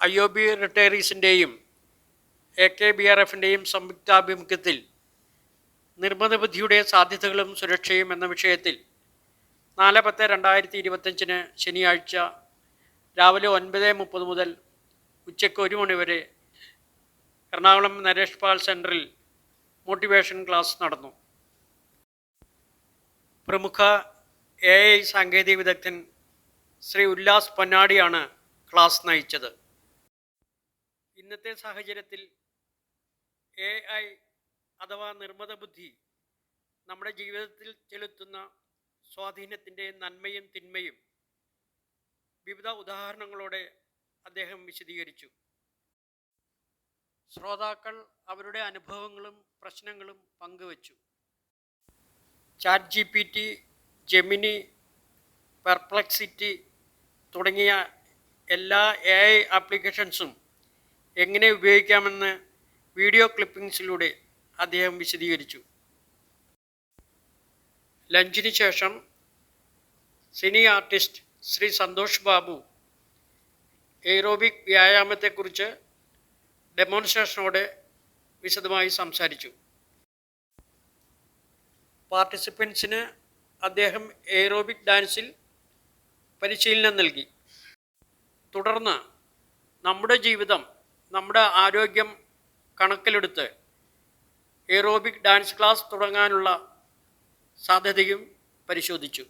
IOB റിട്ടയറീസിൻ്റെയും AKBRFിൻ്റെയും സംയുക്താഭിമുഖ്യത്തിൽ നിർമ്മിത ബുദ്ധിയുടെ സാധ്യതകളും സുരക്ഷയും എന്ന വിഷയത്തിൽ 4/10/2025 ശനിയാഴ്ച രാവിലെ 9:30 മുതൽ ഉച്ചയ്ക്ക് 1 മണി വരെ എറണാകുളം നരേഷ് പാൽ സെൻറ്ററിൽ മോട്ടിവേഷൻ ക്ലാസ് നടന്നു. പ്രമുഖ AI സാങ്കേതിക വിദഗ്ധൻ ശ്രീ ഉല്ലാസ് പൊന്നാടിയാണ് ക്ലാസ് നയിച്ചത്. ഇന്നത്തെ സാഹചര്യത്തിൽ AI അഥവാ നിർമ്മിത ബുദ്ധി നമ്മുടെ ജീവിതത്തിൽ ചെലുത്തുന്ന സ്വാധീനത്തിൻ്റെ നന്മയും തിന്മയും വിവിധ ഉദാഹരണങ്ങളോടെ അദ്ദേഹം വിശദീകരിച്ചു. ശ്രോതാക്കൾ അവരുടെ അനുഭവങ്ങളും പ്രശ്നങ്ങളും പങ്കുവച്ചു. ChatGPT, ജെമിനി, പെർപ്ലക്സിറ്റി തുടങ്ങിയ എല്ലാ AI ആപ്ലിക്കേഷൻസും എങ്ങനെ ഉപയോഗിക്കാമെന്ന് വീഡിയോ ക്ലിപ്പിംഗ്സിലൂടെ അദ്ദേഹം വിശദീകരിച്ചു. ലഞ്ചിന് ശേഷം cine artist Shri Santhosh Babu aerobic വ്യായാമത്തെക്കുറിച്ച് ഡെമോൺസ്ട്രേഷനോടെ വിശദമായി സംസാരിച്ചു. പാർട്ടിസിപ്പൻസിന് അദ്ദേഹം എയ്റോബിക് ഡാൻസിൽ പരിശീലനം നൽകി. തുടർന്ന് നമ്മുടെ ജീവിതം, നമ്മുടെ ആരോഗ്യം കണക്കിലെടുത്ത് എയ്റോബിക് ഡാൻസ് ക്ലാസ് തുടങ്ങാനുള്ള സാധ്യതയും പരിശോധിച്ചു.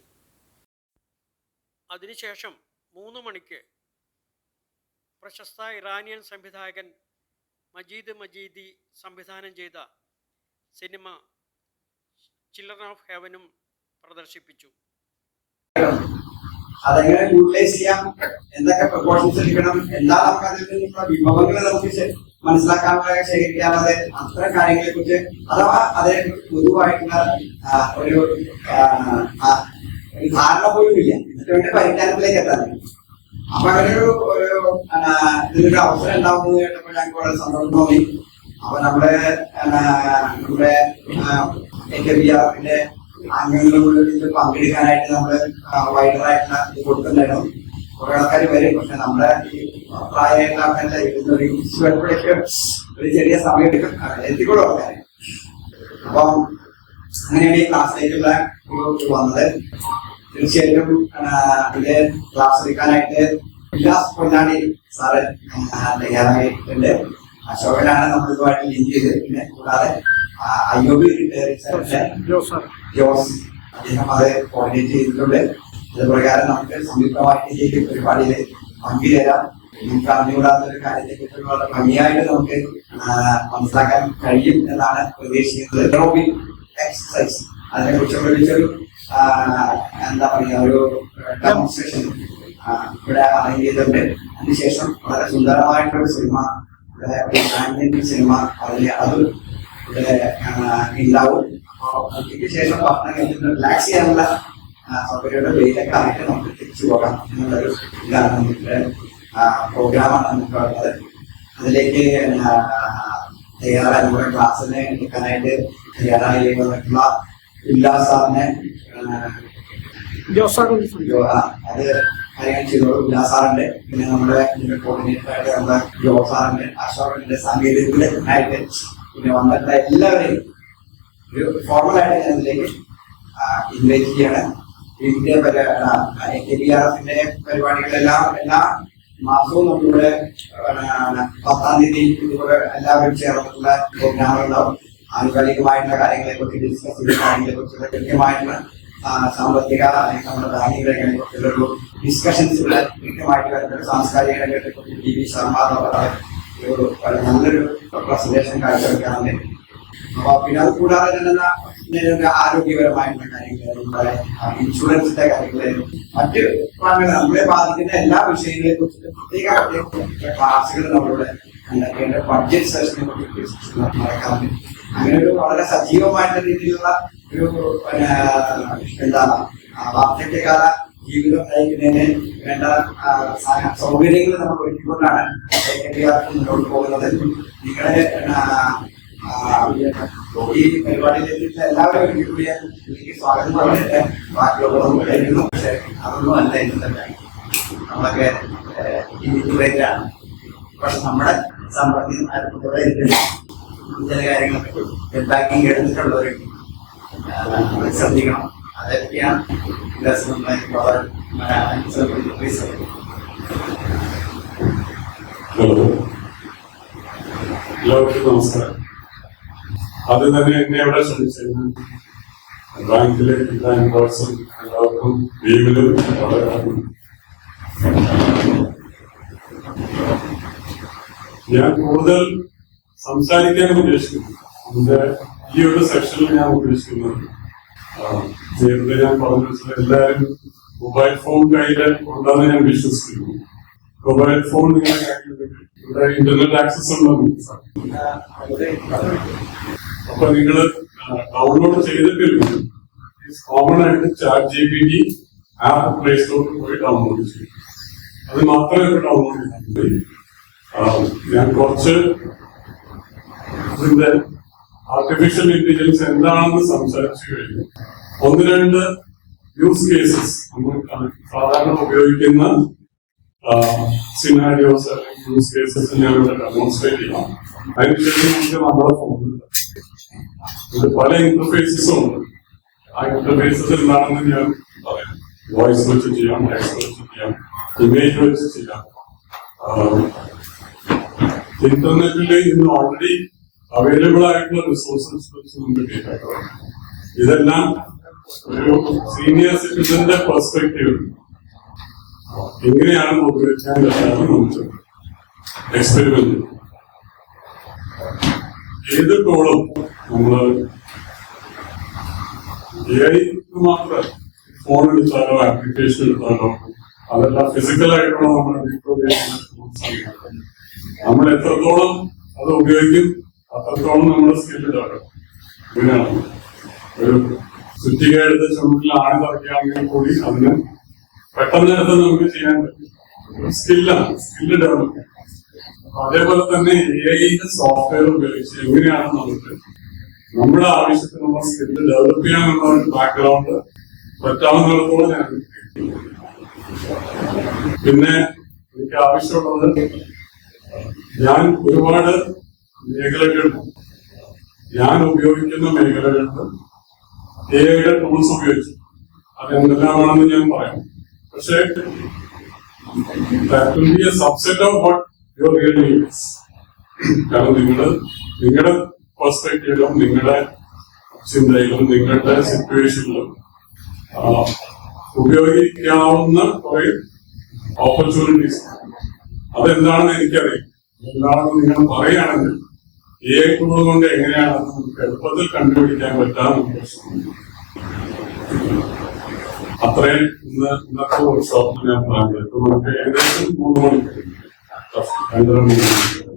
അതിനുശേഷം 3 മണിക്ക് പ്രശസ്ത ഇറാനിയൻ സംവിധായകൻ മജീദ് മജീദി സംവിധാനം ചെയ്ത സിനിമ ചിൽഡ്രൻ ഓഫ് ഹെവനും പ്രദർശിപ്പിച്ചു. അതെങ്ങനെ യൂട്ടിലൈസ് ചെയ്യാം, എന്തൊക്കെ പ്രിക്കോഷൻസ് എടുക്കണം, എന്താ നമുക്ക് അതിൽ നിന്നുള്ള വിഭവങ്ങൾ നമുക്ക് മനസ്സിലാക്കാനുള്ള ശേഖരിക്കാനുള്ളത്, അത്തരം കാര്യങ്ങളെ കുറിച്ച് അഥവാ അതിനെക്കുറിച്ച് പൊതുവായിട്ടുള്ള ഒരു ധാരണ പോലും ഇല്ല. എന്നിട്ട് വേണ്ടി പരിജ്ഞാനത്തിലേക്ക് എത്താൻ. അപ്പൊ അങ്ങനെ ഇതിനൊരു അവസരം ഉണ്ടാവുന്നത് കേട്ടപ്പോൾ ഞങ്ങൾക്ക് വളരെ സന്തോഷം തോന്നി. അപ്പൊ നമ്മുടെ AKBRFിന്റെ അംഗങ്ങളുടെ ഇതിൽ പങ്കെടുക്കാനായിട്ട് നമ്മള് വൈഡറായിട്ടുള്ള ഇത് കൊടുക്കുന്നുണ്ടായിരുന്നു. കുറെ ആൾക്കാർ വരും. പക്ഷെ നമ്മുടെ ഈ പ്രായമായിട്ടുള്ള ആൾക്കാരുടെ വരുമ്പോഴേക്ക് ഒരു ചെറിയ സമയം എടുക്കും, എത്തിക്കൂടും ആൾക്കാർ. അപ്പം അങ്ങനെയാണ് ഈ ക്ലാസ്സിലേക്കുള്ള വന്നത്. തീർച്ചയായിട്ടും ഇത് ക്ലാസ് എടുക്കാനായിട്ട് ഉല്ലാസ് പൊന്നാടി സാറ് തയ്യാറായിട്ടുണ്ട്. അശോകനാണ് നമ്മൾ ഇതുമായിട്ട് ലിങ്ക് ചെയ്ത്. പിന്നെ കൂടാതെ IOB ജോസ് അദ്ദേഹം അത് കോർഡിനേറ്റ് ചെയ്തിട്ടുണ്ട്. അത് പ്രകാരം നമുക്ക് സംയുക്തമായിട്ട് ഈ പരിപാടിയിൽ പങ്കുചേരാം. നമുക്ക് അറിഞ്ഞുകൂടാത്തൊരു കാര്യത്തെക്കുറിച്ച് വളരെ ഭംഗിയായിട്ട് നമുക്ക് മനസ്സിലാക്കാൻ കഴിയും എന്നാണ് പ്രതീക്ഷിക്കുന്നത്. എയ്റോബിക് എക്സസൈസ് അതിനെ കുറിച്ചുള്ള ഒരു എന്താ പറയുക, ഒരു ഡെമോൺസ്ട്രേഷൻ ഇവിടെ അറേഞ്ച് ചെയ്തിട്ടുണ്ട്. അതിനുശേഷം വളരെ സുന്ദരമായിട്ടൊരു സിനിമ, ഒരു സിനിമ അത് ഇവിടെ ഉണ്ടാവും. അപ്പോൾ അതിന് ശേഷം ഭക്ഷണം കഴിച്ചിട്ട് റിലാക്സ് ചെയ്യാനുള്ള സൗകര്യയുടെ വെയിലൊക്കെ ആയിട്ട് നമുക്ക് തിരിച്ചു പോകാം എന്നുള്ളൊരു ഇതാണ് നമ്മുടെ പ്രോഗ്രാമാണ് നമുക്ക് ഉള്ളത്. അതിലേക്ക് തയ്യാറായി നമ്മുടെ ക്ലാസ്സിനെ എടുക്കാനായിട്ട് തയ്യാറായി വന്നിട്ടുള്ള ഉല്ലാസ് സാറിനെ അത് കാര്യങ്ങൾ ചെയ്തോളൂ. ഉല്ലാസ് സാറുണ്ട്. പിന്നെ നമ്മുടെ ഇതിന്റെ കോർഡിനേറ്ററായിട്ട് നമ്മുടെ ജോസ് സാറുണ്ട്. അശോകന്റെ സാങ്കേതികമായിട്ട് പിന്നെ വന്നിട്ടുള്ള എല്ലാവരെയും ഒരു ഫോർമലായിട്ട് ഞാൻ ഇതിലേക്ക് ഇൻവൈറ്റ് ചെയ്യാണ്. ഇതിന്റെ AKBRFിന്റെ പരിപാടികളെല്ലാം എല്ലാ മാസവും നമ്മളിവിടെ 10-ാം തീയതി ഇതുപോലെ എല്ലാവരും ചേർന്നിട്ടുള്ള പ്രോഗ്രാമുകളുണ്ടാവും. ആനുകാലികമായിട്ടുള്ള കാര്യങ്ങളെ കുറിച്ച് ഡിസ്കസ് ചെയ്ത കാര്യങ്ങളെ കുറിച്ചുള്ള കൃത്യമായിട്ടുള്ള സാമ്പത്തിക അല്ലെങ്കിൽ നമ്മുടെ ബാങ്കിങ് രംഗങ്ങളെ കുറിച്ചുള്ള ഡിസ്കഷൻസ് ഇവിടെ കൃത്യമായിട്ട് വരുന്നത്. സാംസ്കാരിക രംഗത്തെ കുറിച്ച് TV ശർമ്മ ഒരു നല്ലൊരു പ്രസന്റേഷൻ കാഴ്ചവെക്കാറുണ്ട്. അപ്പൊ പിന്നെ അത് കൂടാതെ തന്നെ ആരോഗ്യപരമായിട്ടുള്ള കാര്യങ്ങൾ, നമ്മുടെ ഇൻഷുറൻസിന്റെ കാര്യങ്ങള്, മറ്റ് നമ്മളെ ബാധിക്കുന്ന എല്ലാ വിഷയങ്ങളെ കുറിച്ചിട്ട് പ്രത്യേക ക്ലാസുകൾ നമ്മളിവിടെ കണ്ടെത്തേണ്ട ബഡ്ജറ്റ് സെഷനെ കുറിച്ച് നടക്കാറുണ്ട്. അങ്ങനെ ഒരു വളരെ സജീവമായിട്ടുള്ള രീതിയിലുള്ള ഒരു എന്താണ് വാർദ്ധക്യകാല ജീവിതം നയിക്കുന്നതിന് വേണ്ട സൗകര്യങ്ങൾ നമ്മൾ ഒരുക്കിക്കൊണ്ടാണ് AKBRF മുന്നോട്ട് പോകുന്നത്. നിങ്ങളെ ഈ പരിപാടിയിലെത്തിയിട്ട് എല്ലാവരും ഒരിക്കൽ കൂടി എനിക്ക് സ്വാഗതം പറഞ്ഞിട്ട് ബാക്കിയുള്ളതൊന്നും കഴിക്കുന്നു. പക്ഷെ അതൊന്നും അല്ല ഇന്നത്തെ നമ്മളൊക്കെ ഇൻഡിവിജ്വലായിട്ടാണ്. പക്ഷെ നമ്മുടെ സാമ്പത്തികം കുറെ ചില കാര്യങ്ങൾക്ക് ബാങ്കിങ് എടുത്തിട്ടുള്ളവർ ശ്രദ്ധിക്കണം. അതൊക്കെയാണ് എല്ലാവർക്കും നമസ്കാരം. ആദ്യം തന്നെ എന്നെ എവിടെ ക്ഷണിച്ചിരുന്നു ബാങ്കിലെ എല്ലാവർക്കും ലീവിലും വളരെ ഞാൻ കൂടുതൽ സംസാരിക്കാൻ ഉദ്ദേശിക്കുന്നു. എന്റെ ഈ ഒരു സെക്ഷനിൽ ഞാൻ ഉദ്ദേശിക്കുന്നത് നേരത്തെ ഞാൻ പറഞ്ഞു വെച്ചത് എല്ലാവരും മൊബൈൽ ഫോൺ കയ്യിൽ ഉണ്ടെന്ന് ഞാൻ വിശ്വസിക്കുന്നു. മൊബൈൽ ഫോൺ നിങ്ങളുടെ കയ്യിലുണ്ടെങ്കിൽ ഇവിടെ ഇന്റർനെറ്റ് ആക്സസ് ഉണ്ടെന്ന് അപ്പൊ നിങ്ങൾ ഡൗൺലോഡ് ചെയ്തിട്ടില്ലെങ്കിൽ കോമൺ ആയിട്ട് ChatGPT ആപ്പ് പ്ലേ സ്റ്റോറിൽ പോയി ഡൗൺലോഡ് ചെയ്യും. അത് മാത്രമേ ഡൗൺലോഡ് ചെയ്തിട്ടുള്ളൂ. ഞാൻ കുറച്ച് ഇതിന്റെ ആർട്ടിഫിഷ്യൽ ഇന്റലിജൻസ് എന്താണെന്ന് സംസാരിച്ചു കഴിഞ്ഞു. ഒന്ന് രണ്ട് യൂസ് കേസസ് നമ്മൾ സാധാരണ ഉപയോഗിക്കുന്ന സിനാരിയോസ് അല്ലെങ്കിൽ യൂസ് കേസസ് ഞാൻ ഇവിടെ ഡെമോൺസ്ട്രേറ്റ് ചെയ്യാം. അതിനുശേഷം നമുക്ക് നമ്മുടെ ഫോണിൽ ഇത് പല ഇന്റർഫേസസും ഉണ്ട്. ആ ഇന്റർഫേസസ് എന്താണെന്ന് ഞാൻ പറയാം. വോയിസ് വെച്ച് ചെയ്യാം, ടെക്സ്റ്റ് വെച്ച് ചെയ്യാം, ഇമേജ് വെച്ച് ചെയ്യാം. ഇന്റർനെറ്റിൽ ഇന്ന് ഓൾറെഡി അവൈലബിൾ ആയിട്ടുള്ള റിസോഴ്സസ് വെച്ച് നമുക്ക് കേൾക്കാം. ഇതെല്ലാം ഒരു സീനിയർ സിറ്റിസന്റെ പെർസ്പെക്റ്റീവ് എങ്ങനെയാണ് ഉപയോഗിക്കാൻ പറ്റാതെ നമുക്ക് എക്സ്പെരിമെന്റ് ചെയ്യും. ഏത് ടൂളും നമ്മള് AI മാത്രമല്ല, ഫോൺ എടുത്താലോ ആപ്ലിക്കേഷൻ എടുത്താലോ അതെല്ലാം ഫിസിക്കലായിട്ടുള്ള നമ്മുടെ നമ്മൾ എത്രത്തോളം അത് ഉപയോഗിക്കും അത്രത്തോളം നമ്മുടെ സ്കില്ല് ഡെവലപ്പ്. ഇങ്ങനെയാണ് ഒരു ചുറ്റിക എടുത്ത ചുമട്ടിൽ ആണി തറയ്ക്കുകയാണെങ്കിൽ കൂടി അതിന് പെട്ടെന്ന് എടുത്ത് നമുക്ക് ചെയ്യാൻ പറ്റും. സ്കില്ലാണ്, സ്കില്ല് ഡെവലപ്പ്. അതേപോലെ തന്നെ AI സോഫ്റ്റ്വെയർ ഉപയോഗിച്ച് എങ്ങനെയാണ് നമുക്ക് നമ്മുടെ ആവശ്യത്തിനുള്ള സ്കില്ല് ഡെവലപ്പ് ചെയ്യാനുള്ള ഒരു ബാക്ക്ഗ്രൗണ്ട് പറ്റാവുന്നിടത്തോളം ഞാൻ. പിന്നെ എനിക്ക് ആവശ്യമുള്ളത് ഞാൻ ഒരുപാട് മേഖലകളിൽ ഞാൻ ഉപയോഗിക്കുന്ന മേഖലകളിൽ AI ടൂൾസ് ഉപയോഗിച്ചു. അതെന്തെല്ലാമാണെന്ന് ഞാൻ പറയാം. പക്ഷേ that will be a subset of what your real need is. കാരണം നിങ്ങളുടെ പെർസ്പെക്റ്റീവിലും നിങ്ങളുടെ ചിന്തയിലും നിങ്ങളുടെ സിറ്റുവേഷനിലും ഉപയോഗിക്കാവുന്ന കുറെ ഓപ്പർച്യൂണിറ്റീസ് അതെന്താണെന്ന് എനിക്കറിയാം. എന്താണെന്ന് നിങ്ങൾ പറയുകയാണെങ്കിൽ AI ടൂൾ കൊണ്ട് എങ്ങനെയാണെന്ന് നമുക്ക് എളുപ്പത്തിൽ കണ്ടുപിടിക്കാൻ പറ്റാമെന്ന് അത്രയും ഇന്നത്തെ വർക്ക്ഷോപ്പിൽ ഞാൻ പ്ലാൻ ചെയ്തു. നമുക്ക് ഏകദേശം 3 മണിക്കൂർ 2.5 മണിക്കൂർ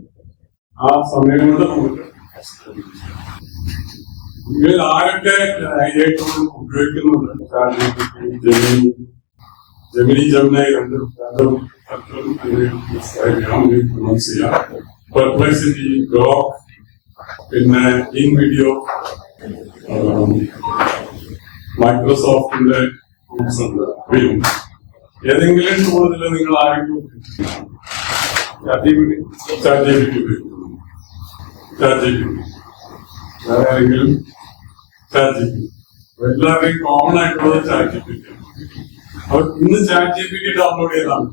ആ സമയം കൊണ്ട് നമുക്ക് ഇതിൽ ആരൊക്കെ AI ടൂൾ ഉപയോഗിക്കുന്നുണ്ട്? ജെമിനി രണ്ടും പെർപ്ലെക്സിറ്റി, ഗ്രോക്ക്, പിന്നെ ഇൻവിഡിയോ, മൈക്രോസോഫ്റ്റിന്റെ ടൂൾസ് ഉണ്ട്. ഏതെങ്കിലും ടൂളിൽ നിങ്ങൾ ആരെങ്കിലും ChatGPT ഉപയോഗിക്കുന്നു? വേറെ ആരെങ്കിലും ChatGPT? എല്ലാവരെയും കോമൺ ആയിട്ടുള്ളത് ChatGPT. അപ്പൊ ഇന്ന് ChatGPT ഡൗൺലോഡ് ചെയ്താണ്.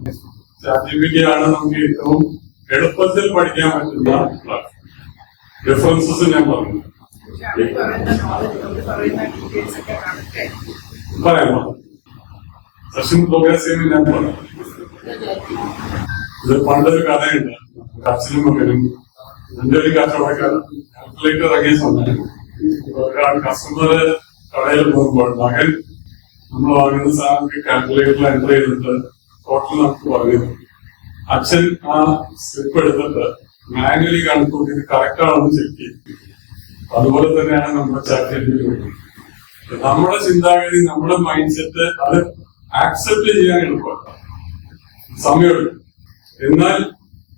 ChatGPT ആണ് നമുക്ക് ഏറ്റവും എളുപ്പത്തിൽ പഠിക്കാൻ പറ്റുന്ന ഡിഫറൻസസ് ഞാൻ പറഞ്ഞു. പറയാമോ? സെഷൻ പ്രോഗ്രസ് ചെയ്യുന്ന ഞാൻ പറഞ്ഞു. ഇത് പണ്ടൊരു കഥയുണ്ട്. അച്ഛനും മകനും എന്റെ ഒരു കച്ചവടക്കാരൻ കാൽക്കുലേറ്റർ ഇറങ്ങിയ സമയം കസ്റ്റമർ കടയിൽ പോകുമ്പോൾ മകൻ നമ്മൾ വാങ്ങുന്ന സാധനം കാൽക്കുലേറ്ററിൽ എൻ്റർ ചെയ്തിട്ട് ടോട്ടൽ നമുക്ക് പറഞ്ഞു. അച്ഛൻ ആ സ്ലിപ്പ് എടുത്തിട്ട് മാനുവലി കണക്കൂട്ടി ഇത് കറക്റ്റ് ആണെന്ന് ചെക്ക് ചെയ്യും. അതുപോലെ തന്നെയാണ് നമ്മുടെ ChatGPT. നമ്മുടെ ചിന്താഗതി, നമ്മുടെ മൈൻഡ് സെറ്റ് അത് ആക്സെപ്റ്റ് ചെയ്യാൻ എളുപ്പമാണ്, സമയമെടുക്കും. എന്നാൽ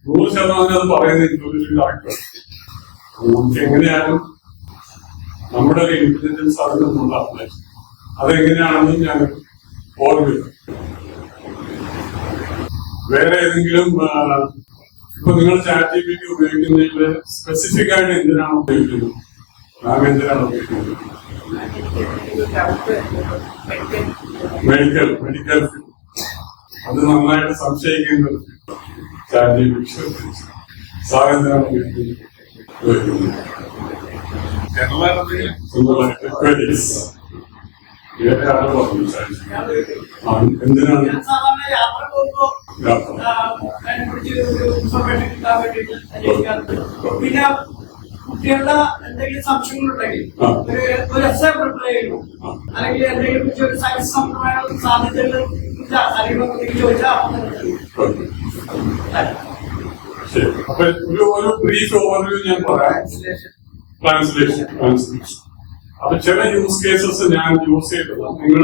100% അത് പറയുന്ന ഇൻഫർമേഷൻ കറക്റ്റാണ്. നമുക്ക് എങ്ങനെയാണ് നമ്മുടെ ഒരു ഇന്റലിജൻസ് അതിൽ നമ്മൾ അപ്ലൈ ചെയ്യും. അതെങ്ങനെയാണെന്ന് ഞാൻ ഓർമ്മിക്കും. വേറെ ഏതെങ്കിലും ഇപ്പൊ നിങ്ങൾ ChatGPT ഉപയോഗിക്കുന്നതിൽ സ്പെസിഫിക് ആയിട്ട് എന്തിനാണ് ഉപയോഗിക്കുന്നത്? മാം എന്തിനാണ് ഉപയോഗിക്കുന്നത്? മെഡിക്കൽ അത് നന്നായിട്ട് സംശയിക്കേണ്ടത് ChatGPT സാർ എന്തിനാണ് ഉപയോഗിക്കുന്നത്? വേറെ ആരോ പറഞ്ഞു എന്തിനാണ് പിന്നെ കുട്ടികളുടെ എന്തെങ്കിലും സംശയങ്ങളുണ്ടെങ്കിൽ ഒരു എസ്സേ പ്രിപ്പയർ ചെയ്യുന്നു, അല്ലെങ്കിൽ എന്തെങ്കിലും ഒരു സയൻസ് സംബന്ധമായ സാധ്യതകൾ ചോദിച്ചാൽ അപ്പൊ ഒരു ബ്രീഫ് ഓവർവ്യൂ ഞാൻ പറയാം. ട്രാൻസ്ലേഷൻ അപ്പൊ ചില യൂസ് കേസസ് ഞാൻ യൂസ് ചെയ്തത് നിങ്ങൾ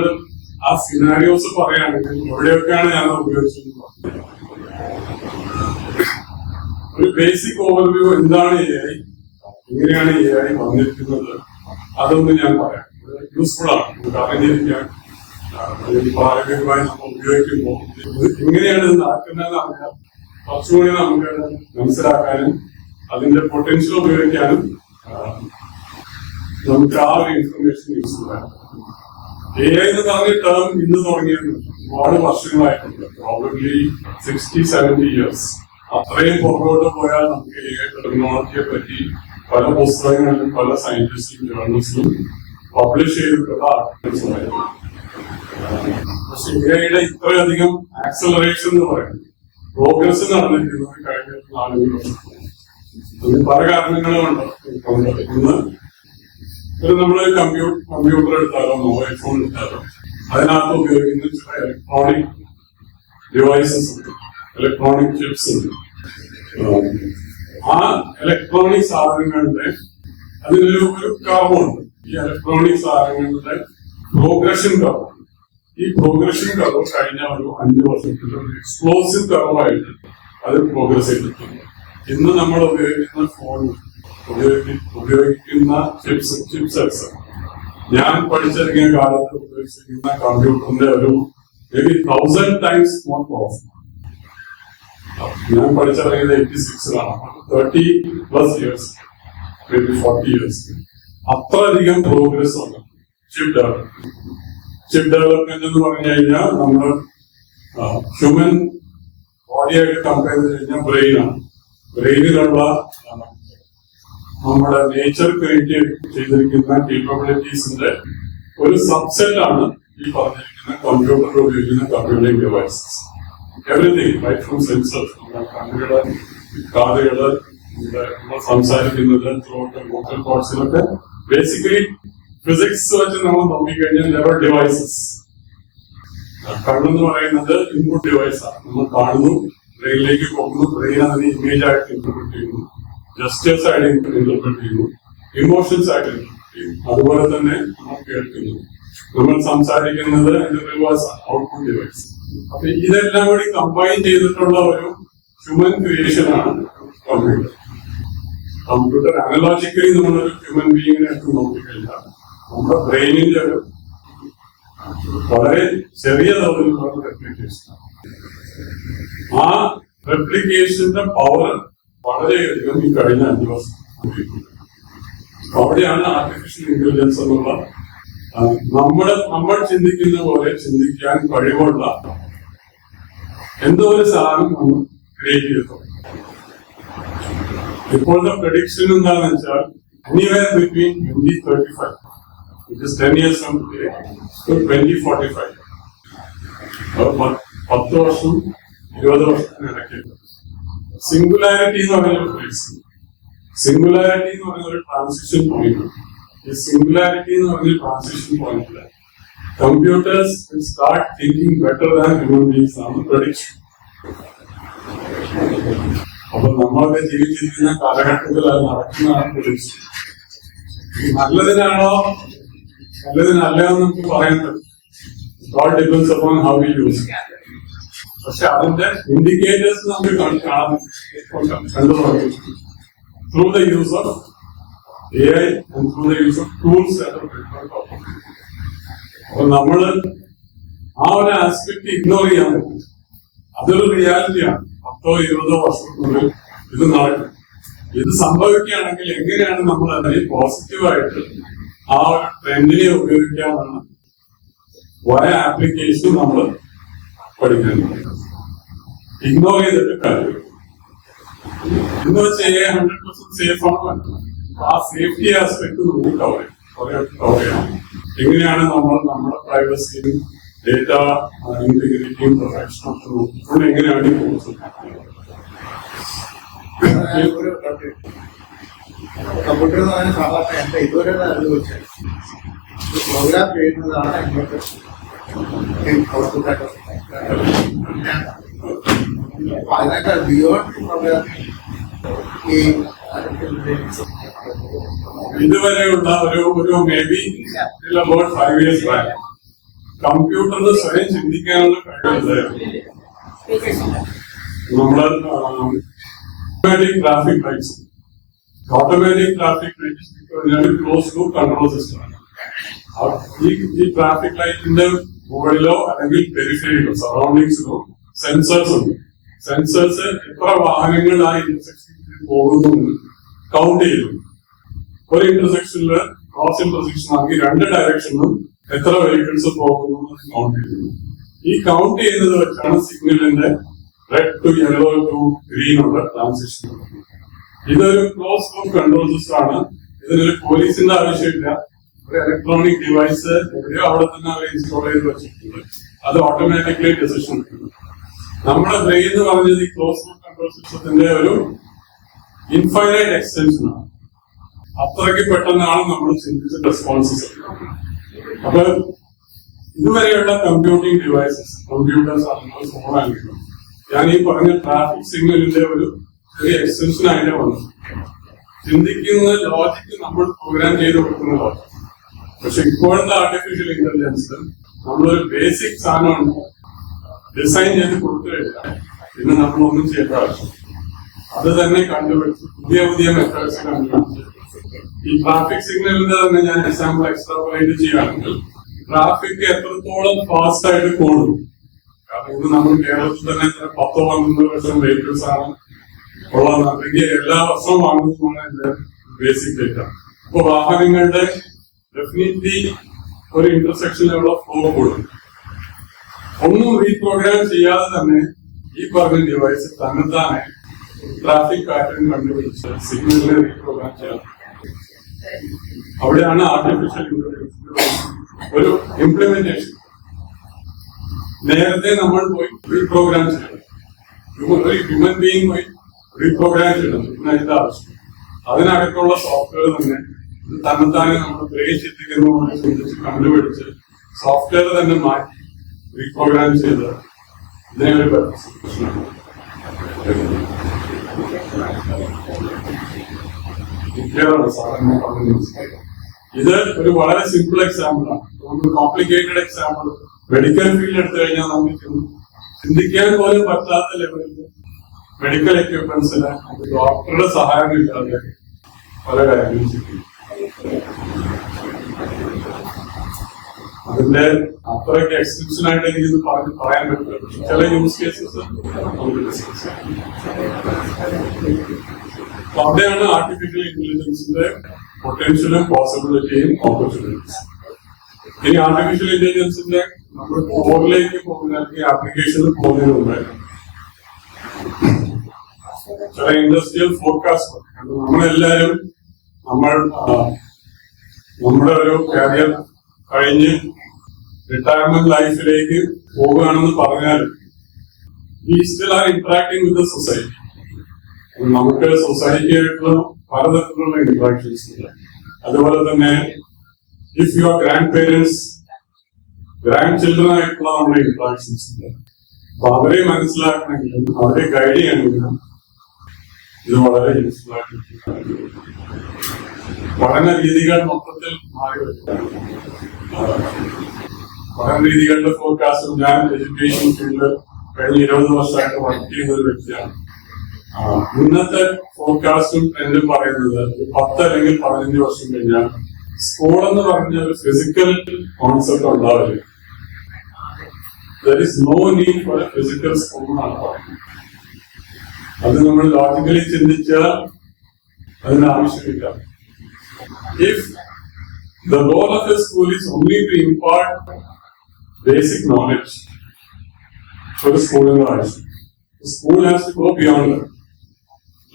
ആ സിനാരിയോസ് പറയുകയാണെങ്കിൽ എവിടെയൊക്കെയാണ് ഞാൻ ഉപയോഗിച്ചത്. ഒരു ബേസിക് ഓവർവ്യൂ എന്താണ് AI, എങ്ങനെയാണ് AI വന്നിരിക്കുന്നത്, അതൊന്ന് ഞാൻ പറയാം. യൂസ്ഫുൾ ആണ് അറിഞ്ഞിരിക്കാൻ. പ്രായോഗികമായി നമ്മൾ ഉപയോഗിക്കുമ്പോൾ എങ്ങനെയാണ് ഇത് നടക്കുന്നതെന്ന് അറിയാം. കുറച്ചുകൂടി നമുക്ക് മനസ്സിലാക്കാനും അതിന്റെ പൊട്ടൻഷ്യൽ ഉപയോഗിക്കാനും നമുക്ക് ആ ഒരു ഇൻഫർമേഷൻ യൂസ്ഫുൾ ആണ്. AI എന്ന് പറഞ്ഞ ടേം ഇന്ന് തുടങ്ങിയത് ഒരുപാട് വർഷങ്ങളായിട്ടുണ്ട്. Probably 60-70 years. അത്രയും പുറകോട്ട് പോയാൽ നമുക്ക് AI ടെക്നോളജിയെ പറ്റി പല പുസ്തകങ്ങളിലും പല സയന്റിസ്റ്റും ജേർണലിസ്റ്റും പബ്ലിഷ് ചെയ്തിട്ടുള്ള ആർട്ടിക്കിൾസ് ആയിരുന്നു. പക്ഷെ AI ഇത്രയധികം ആക്സലറേഷൻ എന്ന് പറയുന്നത് പ്രോഗ്രസ് നടന്നിരിക്കുന്നത് കഴിഞ്ഞ 4 വർഷം. അതിന് പല കാരണങ്ങളുമുണ്ട്. ഇന്ന് നമ്മള് കമ്പ്യൂട്ടർ എടുത്താലോ മൊബൈൽ ഫോൺ എടുത്താലോ അതിനകത്ത് ഉപയോഗിക്കുന്ന ചില ഇലക്ട്രോണിക് ഡിവൈസസ് ഉണ്ട്, ഇലക്ട്രോണിക് ചിപ്സ് ഉണ്ട്. ആ ഇലക്ട്രോണിക് സാധനങ്ങളുടെ അതിനൊരു കർവുണ്ട്. ഈ ഇലക്ട്രോണിക് സാധനങ്ങളുടെ പ്രോഗ്രഷൻ കർവ്. ഈ പ്രോഗ്രഷൻ കർവ് കഴിഞ്ഞ ഒരു 5 വർഷത്തിൽ ഒരു എക്സ്പ്ലോസീവ് കർവായിട്ട് അത് പ്രോഗ്രസ് ചെയ്തിട്ടുണ്ട്. ഇന്ന് നമ്മൾ ഉപയോഗിക്കുന്ന ഫോൺ ഉപയോഗിക്കുന്ന ചിപ്സെറ്റ്സ് ഞാൻ പഠിച്ചിറങ്ങിയ കാലത്ത് ഉപയോഗിച്ചിരിക്കുന്ന കമ്പ്യൂട്ടറിന്റെ ഒരു maybe 1000 times more powerful. ഞാൻ പഠിച്ചിറങ്ങിയത് 86-ലാണ്. 30+ years, maybe 40 years. അത്രയധികം പ്രോഗ്രസ് ഉണ്ട് ചിപ്പ് ഡെവലപ്മെന്റ് എന്ന് പറഞ്ഞു കഴിഞ്ഞാൽ നമ്മൾ ഹ്യൂമൻ ബോഡിയായിട്ട് കമ്പയർ ചെയ്ത് കഴിഞ്ഞാൽ ബ്രെയിനിലുള്ള നമ്മുടെ നേച്ചർ ക്രിയേറ്റ് ചെയ്തിരിക്കുന്ന കേപ്പബിലിറ്റീസിന്റെ ഒരു സബ്സെറ്റ് ആണ് ഈ പറഞ്ഞിരിക്കുന്ന കമ്പ്യൂട്ടറിൽ ഉപയോഗിക്കുന്ന computing devices. Everything right from sensors, നമ്മുടെ കണ്ണുകള്, കാതുകള്, നമ്മൾ സംസാരിക്കുന്നത്, ത്രോട്ട്, വോക്കൽ കോഡ്സിലൊക്കെ ബേസിക്കലി ഫിസിക്സ് വെച്ച് നമ്മൾ നോക്കിക്കഴിഞ്ഞാൽ ലെവൽ ഡിവൈസസ്. കണ്ണെന്ന് പറയുന്നത് ഇൻപുട്ട് ഡിവൈസാണ്. നമ്മൾ കാണുന്നു, ബ്രെയിനിലേക്ക് പോകുന്നു, ബ്രെയിൻ അതിനെ ഇമേജ് ആയിട്ട് ഇന്റർപ്രിറ്റ് ചെയ്യുന്നു, ജസ്റ്റേഴ്സ് ആയിട്ട് ഇന്റർപ്രിറ്റ് ചെയ്യുന്നു, ഇമോഷൻസ് ആയിട്ട് ഇന്റർപ്രിറ്റ് ചെയ്യുന്നു. അതുപോലെ തന്നെ നമ്മൾ കേൾക്കുന്നു, നമ്മൾ സംസാരിക്കുന്നത് ഔട്ട്പുട്ട് ഡിവൈസ്. അപ്പൊ ഇതെല്ലാം കൂടി കമ്പൈൻ ചെയ്തിട്ടുള്ള ഒരു ഹ്യൂമൻ ക്രിയേഷൻ ആണ് കമ്പ്യൂട്ടർ. കമ്പ്യൂട്ടർ അനലോജിക്കലി നമ്മളൊരു ഹ്യൂമൻ ബീയിങ്ങിനെ എടുത്ത് നോക്കിക്കഴിഞ്ഞാൽ നമ്മുടെ ബ്രെയിനിന്റെ ഒരു വളരെ ചെറിയ തോതിലുള്ള റെപ്ലിക്കേഷൻ. ആ റെപ്ലിക്കേഷന്റെ പവർ വളരെയധികം ഈ കഴിഞ്ഞ 5 വർഷം ഉപയോഗിക്കുന്നത്. അവിടെയാണ് ആർട്ടിഫിഷ്യൽ ഇന്റലിജൻസ് എന്നുള്ള നമ്മൾ ചിന്തിക്കുന്ന പോലെ ചിന്തിക്കാൻ കഴിവുള്ള എന്തോ ഒരു സാധനം നമ്മൾ ക്രിയേറ്റ് ചെയ്തു. ഇപ്പോഴത്തെ പ്രഡിക്ഷൻ എന്താണെന്ന് വെച്ചാൽ anywhere between 2035, which is 10 years from today, to 2045. 10 വർഷം 20 വർഷത്തിനിടയ്ക്ക് സിംഗുലാരിറ്റി എന്ന് പറയുന്ന ഫ്രേസ്. സിംഗുലാരിറ്റി എന്ന് പറയുന്ന ഒരു ട്രാൻസിഷൻ പോയിന്റ്. ഈ സിംഗുലാരിറ്റി എന്ന് പറഞ്ഞ ട്രാൻസിഷൻ പോയിന്റില് computers start thinking better than human beings ആണ് പ്രഡിക്ഷൻ. അപ്പൊ നമ്മളൊക്കെ ജീവിച്ചിരിക്കുന്ന കാലഘട്ടത്തിൽ അത് നടക്കുന്നതാണ് പ്രഡിക്ഷൻ. നല്ലതിനാണോ നല്ലതിനല്ല എന്ന് നമുക്ക് പറയാൻ പറ്റും. All depends upon how we use it. പക്ഷെ അതിന്റെ ഇൻഡിക്കേറ്റേഴ്സ് നമുക്ക് കണ്ടു through the use of AI and through the use of tools that are prepared. അപ്പൊ നമ്മള് ആ ഒരു ആസ്പെക്ട് ഇഗ്നോർ ചെയ്യാൻ പറ്റും. അതൊരു റിയാലിറ്റിയാണ്. 10-20 വർഷത്തിനുള്ളിൽ ഇത് നടക്കും. ഇത് സംഭവിക്കുകയാണെങ്കിൽ എങ്ങനെയാണ് നമ്മൾ അതിനെ പോസിറ്റീവായിട്ട് ആ ഒരു ട്രെൻഡിനെ ഉപയോഗിക്കാമെന്ന് പല ആപ്ലിക്കേഷനും നമ്മൾ പഠിക്കുന്നുണ്ട്. ഇഗ്നോർ ചെയ്തിട്ട് കാര്യം എന്ന് വെച്ചാൽ 100% സേഫ് ആണ്. ആ സേഫ്റ്റി ആസ്പെക്ട് നമുക്ക് കവർ ചെയ്യണം. എങ്ങനെയാണ് നമ്മൾ നമ്മുടെ പ്രൈവസിയും ഡേറ്റ ഇന്റഗ്രിറ്റിയും പ്രൊട്ടക്ഷനും ഒക്കെ നോക്കിക്കൊണ്ട് എങ്ങനെയാണ് ഈ കോഴ്സ് കമ്പ്യൂട്ടർ എന്ന് പറഞ്ഞാൽ സാധാരണ എന്റെ ഇതുവരെ അറിവ് വെച്ചാൽ പ്രോഗ്രാം ചെയ്യുന്നതാണ് ഇങ്ങോട്ട് ഔട്ട്പുട്ടായിട്ട്. അപ്പൊ അതിനൊക്കെ ബിയോണ്ട് പ്രോഗ്രാമിംഗ് ഈ ഇതുവരെയുള്ള ഒരു maybe about 5 years back കമ്പ്യൂട്ടറിന് സ്വയം ചിന്തിക്കാനുള്ള കഴിവുണ്ടായിരുന്നു. നമ്മള് automatic traffic lights close loop control system ആണ്. ഈ ട്രാഫിക് ലൈറ്റിന്റെ മുകളിലോ അല്ലെങ്കിൽ പെരിഫറിയിലോ സറൗണ്ടിങ്സിലോ സെൻസേഴ്സ് ഉണ്ട്. സെൻസേഴ്സ് എത്ര വാഹനങ്ങൾ ആ ഇന്റർസെക്ഷനിൽ പോകുന്നു കൗണ്ട് ചെയ്യുന്നു. ഒരു ഇന്റർസെക്ഷനില് ക്രോസ് ഇന്റർസെക്ഷൻ ആക്കി 2 ഡയറക്ഷനിലും എത്ര വെഹിക്കിൾസ് പോകുന്നു കൗണ്ട് ചെയ്യുന്നു. ഈ കൗണ്ട് ചെയ്യുന്നത് വെച്ചാണ് സിഗ്നലിന്റെ red to yellow to green ഉള്ള ട്രാൻസിഷൻ. ഇതൊരു ക്ലോസ് ലൂപ്പ് കൺട്രോൾ സിസ്റ്റം ആണ്. ഇതിനൊരു പോലീസിന്റെ ആവശ്യമില്ല. ഒരു ഇലക്ട്രോണിക് ഡിവൈസ് എവിടെയോ അവിടെ തന്നെ അവർ ഇൻസ്റ്റാൾ ചെയ്ത് വെച്ചിട്ടുണ്ട്. അത് ഓട്ടോമാറ്റിക്കലി ഡിസിഷൻ എടുക്കുന്നു. നമ്മുടെ ബ്രെയിൻ എന്ന് പറഞ്ഞത് ഈ ക്ലോസ് ലൂപ്പ് കൺട്രോൾ സിസ്റ്റത്തിന്റെ ഒരു ഇൻഫൈനൈറ്റ് എക്സ്റ്റൻഷൻ ആണ്. അത്രയ്ക്ക് പെട്ടെന്നാണ് നമ്മൾ ചിന്തിച്ച റെസ്പോൺസസ്. അപ്പൊ ഇതുവരെയുള്ള കമ്പ്യൂട്ടിംഗ് ഡിവൈസസ്, കമ്പ്യൂട്ടേഴ്സ് ആണെങ്കിലും ഫോണാണെങ്കിലും ഞാൻ ഈ പറഞ്ഞ ട്രാഫിക് സിഗ്നലിന്റെ ഒരു ചെറിയ എക്സ്റ്റൻഷൻ ആയിട്ട് വന്നു. ചിന്തിക്കുന്ന ലോജിക്ക് നമ്മൾ പ്രോഗ്രാം ചെയ്ത് കൊടുക്കുന്ന ലോജിക്. പക്ഷെ ഇപ്പോഴത്തെ ആർട്ടിഫിഷ്യൽ ഇന്റലിജൻസ് നമ്മളൊരു ബേസിക് സാധനം ഡിസൈൻ ചെയ്ത് കൊടുത്തു കഴിഞ്ഞാൽ പിന്നെ നമ്മളൊന്നും ചെയ്യേണ്ട ആവശ്യം. അത് തന്നെ കണ്ടുപിടിച്ച് പുതിയ പുതിയ മെത്തേഡ്സ് കണ്ടുപിടിച്ച് ഈ ട്രാഫിക് സിഗ്നലിന്റെ തന്നെ ഞാൻ എക്സാമ്പിൾ എക്സ്ട്രാപോളേറ്റ് ചെയ്യുകയാണെങ്കിൽ ട്രാഫിക് എത്രത്തോളം ഫാസ്റ്റ് ആയിട്ട് കൂടും. കാരണം ഇത് നമ്മൾ കേരളത്തിൽ തന്നെ 10-12 ലക്ഷം വെഹിക്കിൾസ് ആണ് ഉള്ളതെന്നുണ്ടെങ്കിൽ എല്ലാ വർഷവും വാങ്ങുന്നതാണ് എന്റെ ബേസിക് ഡേറ്റ. അപ്പൊ വാഹനങ്ങളുടെ ഡെഫിനറ്റ്ലി ഒരു ഇന്റർസെക്ഷനിലുള്ള ഫ്ലോ കൂടും. ഒന്നും റീപ്രോഗ്രാം ചെയ്യാതെ തന്നെ ഈ പറഞ്ഞ ഡിവൈസ് തന്നെത്താനെ ട്രാഫിക് പാറ്റേൺ കണ്ടുപിടിച്ച് സിഗ്നലിനെ റീപ്രോഗ്രാം ചെയ്യാം. അവിടെയാണ് ആർട്ടിഫിഷ്യൽ ഇന്റലിജൻസിന്റെ ഒരു ഇംപ്ലിമെന്റേഷൻ. നേരത്തെ നമ്മൾ പോയി റീപ്രോഗ്രാം ചെയ്യണം. ഒരു ഹ്യൂമൻ ബീയിങ് പോയി റീപ്രോഗ്രാം ചെയ്യണം. പിന്നെ അതിന്റെ ആവശ്യം അതിനകത്തുള്ള സോഫ്റ്റ്വെയർ തന്നെ തന്നെത്താനെ നമ്മൾ ബ്രെയിൻ ചിന്തിക്കുന്ന ചിന്തിച്ച് കണ്ടുപിടിച്ച് സോഫ്റ്റ്വെയർ തന്നെ മാറ്റി റീപ്രോഗ്രാം ചെയ്ത് ഇതിനെ ഒരു പ്രശ്നമാണ്. ഇത് ഒരു വളരെ സിമ്പിൾ എക്സാമ്പിൾ ആണ്. നമുക്ക് കോംപ്ലിക്കേറ്റഡ് എക്സാമ്പിൾ മെഡിക്കൽ ഫീൽഡ് എടുത്തു കഴിഞ്ഞാൽ നമുക്ക് ചിന്തിക്കാൻ പോലും പറ്റാത്ത ലെവലിൽ മെഡിക്കൽ എക്യുപ്മെന്റ്സിന് ഡോക്ടറുടെ സഹായം ഇല്ലാതെ പല കാര്യങ്ങളും ചെയ്യും. അതിന്റെ അത്രയ്ക്ക് എക്സ്റ്റൻഷൻ ആയിട്ട് എനിക്കിത് പറയാൻ പറ്റില്ല. പക്ഷെ ചില യൂസ് കേസസ് നമുക്ക് ഡിസ്കസ് ചെയ്യാം. അപ്പൊ അവിടെയാണ് ആർട്ടിഫിഷ്യൽ ഇന്റലിജൻസിന്റെ പൊട്ടൻഷ്യലും പോസിബിലിറ്റിയും ഓപ്പർച്യൂണിറ്റീസ്. ഇനി ആർട്ടിഫിഷ്യൽ ഇന്റലിജൻസിന്റെ നമ്മൾ കോറിലേക്ക് പോകുന്ന ആപ്ലിക്കേഷനിൽ പോകുന്നതിന് മുമ്പ് ചില ഇൻഡസ്ട്രിയൽ ഫോർകാസ്റ്റ് നമ്മളെല്ലാരും നമ്മുടെ ഒരു കരിയർ കഴിഞ്ഞ് റിട്ടയർമെന്റ് ലൈഫിലേക്ക് പോകുകയാണെന്ന് പറഞ്ഞാൽ we still are interacting with the society. നമുക്ക് സൊസൈറ്റിയായിട്ടുള്ള പലതരത്തിലുള്ള ഇന്ററാക്ഷൻസ് ഉണ്ട്. അതുപോലെ തന്നെ if your grandparents grandchildren ആയിട്ടുള്ള നമ്മുടെ ഇന്ററാക്ഷൻസ് ഉണ്ട്. അപ്പൊ അവരെ മനസ്സിലാക്കണമെങ്കിലും അവരെ ഗൈഡ് ചെയ്യണമെങ്കിലും ഇത് വളരെ യൂസ്ഫുൾ ആയിട്ട് പഠന രീതികൾ മൊത്തത്തിൽ മാറി വരും. പഠന രീതികളുടെ ഫോർകാസ്റ്റും ഞാൻ എഡ്യൂക്കേഷൻ ഫീൽഡിൽ കഴിഞ്ഞ 20 വർഷമായിട്ട് വർക്ക് ചെയ്യുന്ന ഒരു വ്യക്തിയാണ്. ഇന്നത്തെ ഫോർകാസ്റ്റും ട്രെൻഡും പറയുന്നത് 10 അല്ലെങ്കിൽ 15 വർഷം കഴിഞ്ഞാൽ സ്കൂൾ എന്ന് പറഞ്ഞ ഒരു ഫിസിക്കൽ കോൺസെപ്റ്റ് ഉണ്ടാവില്ല. There is no need for a physical school എന്നാണ് പറയുന്നത്. അത് നമ്മൾ ലോജിക്കലി ചിന്തിച്ചാൽ അതിന് ആവശ്യമില്ല. If the role of a school is only to impart basic knowledge for the school in life, the school has to go beyond that.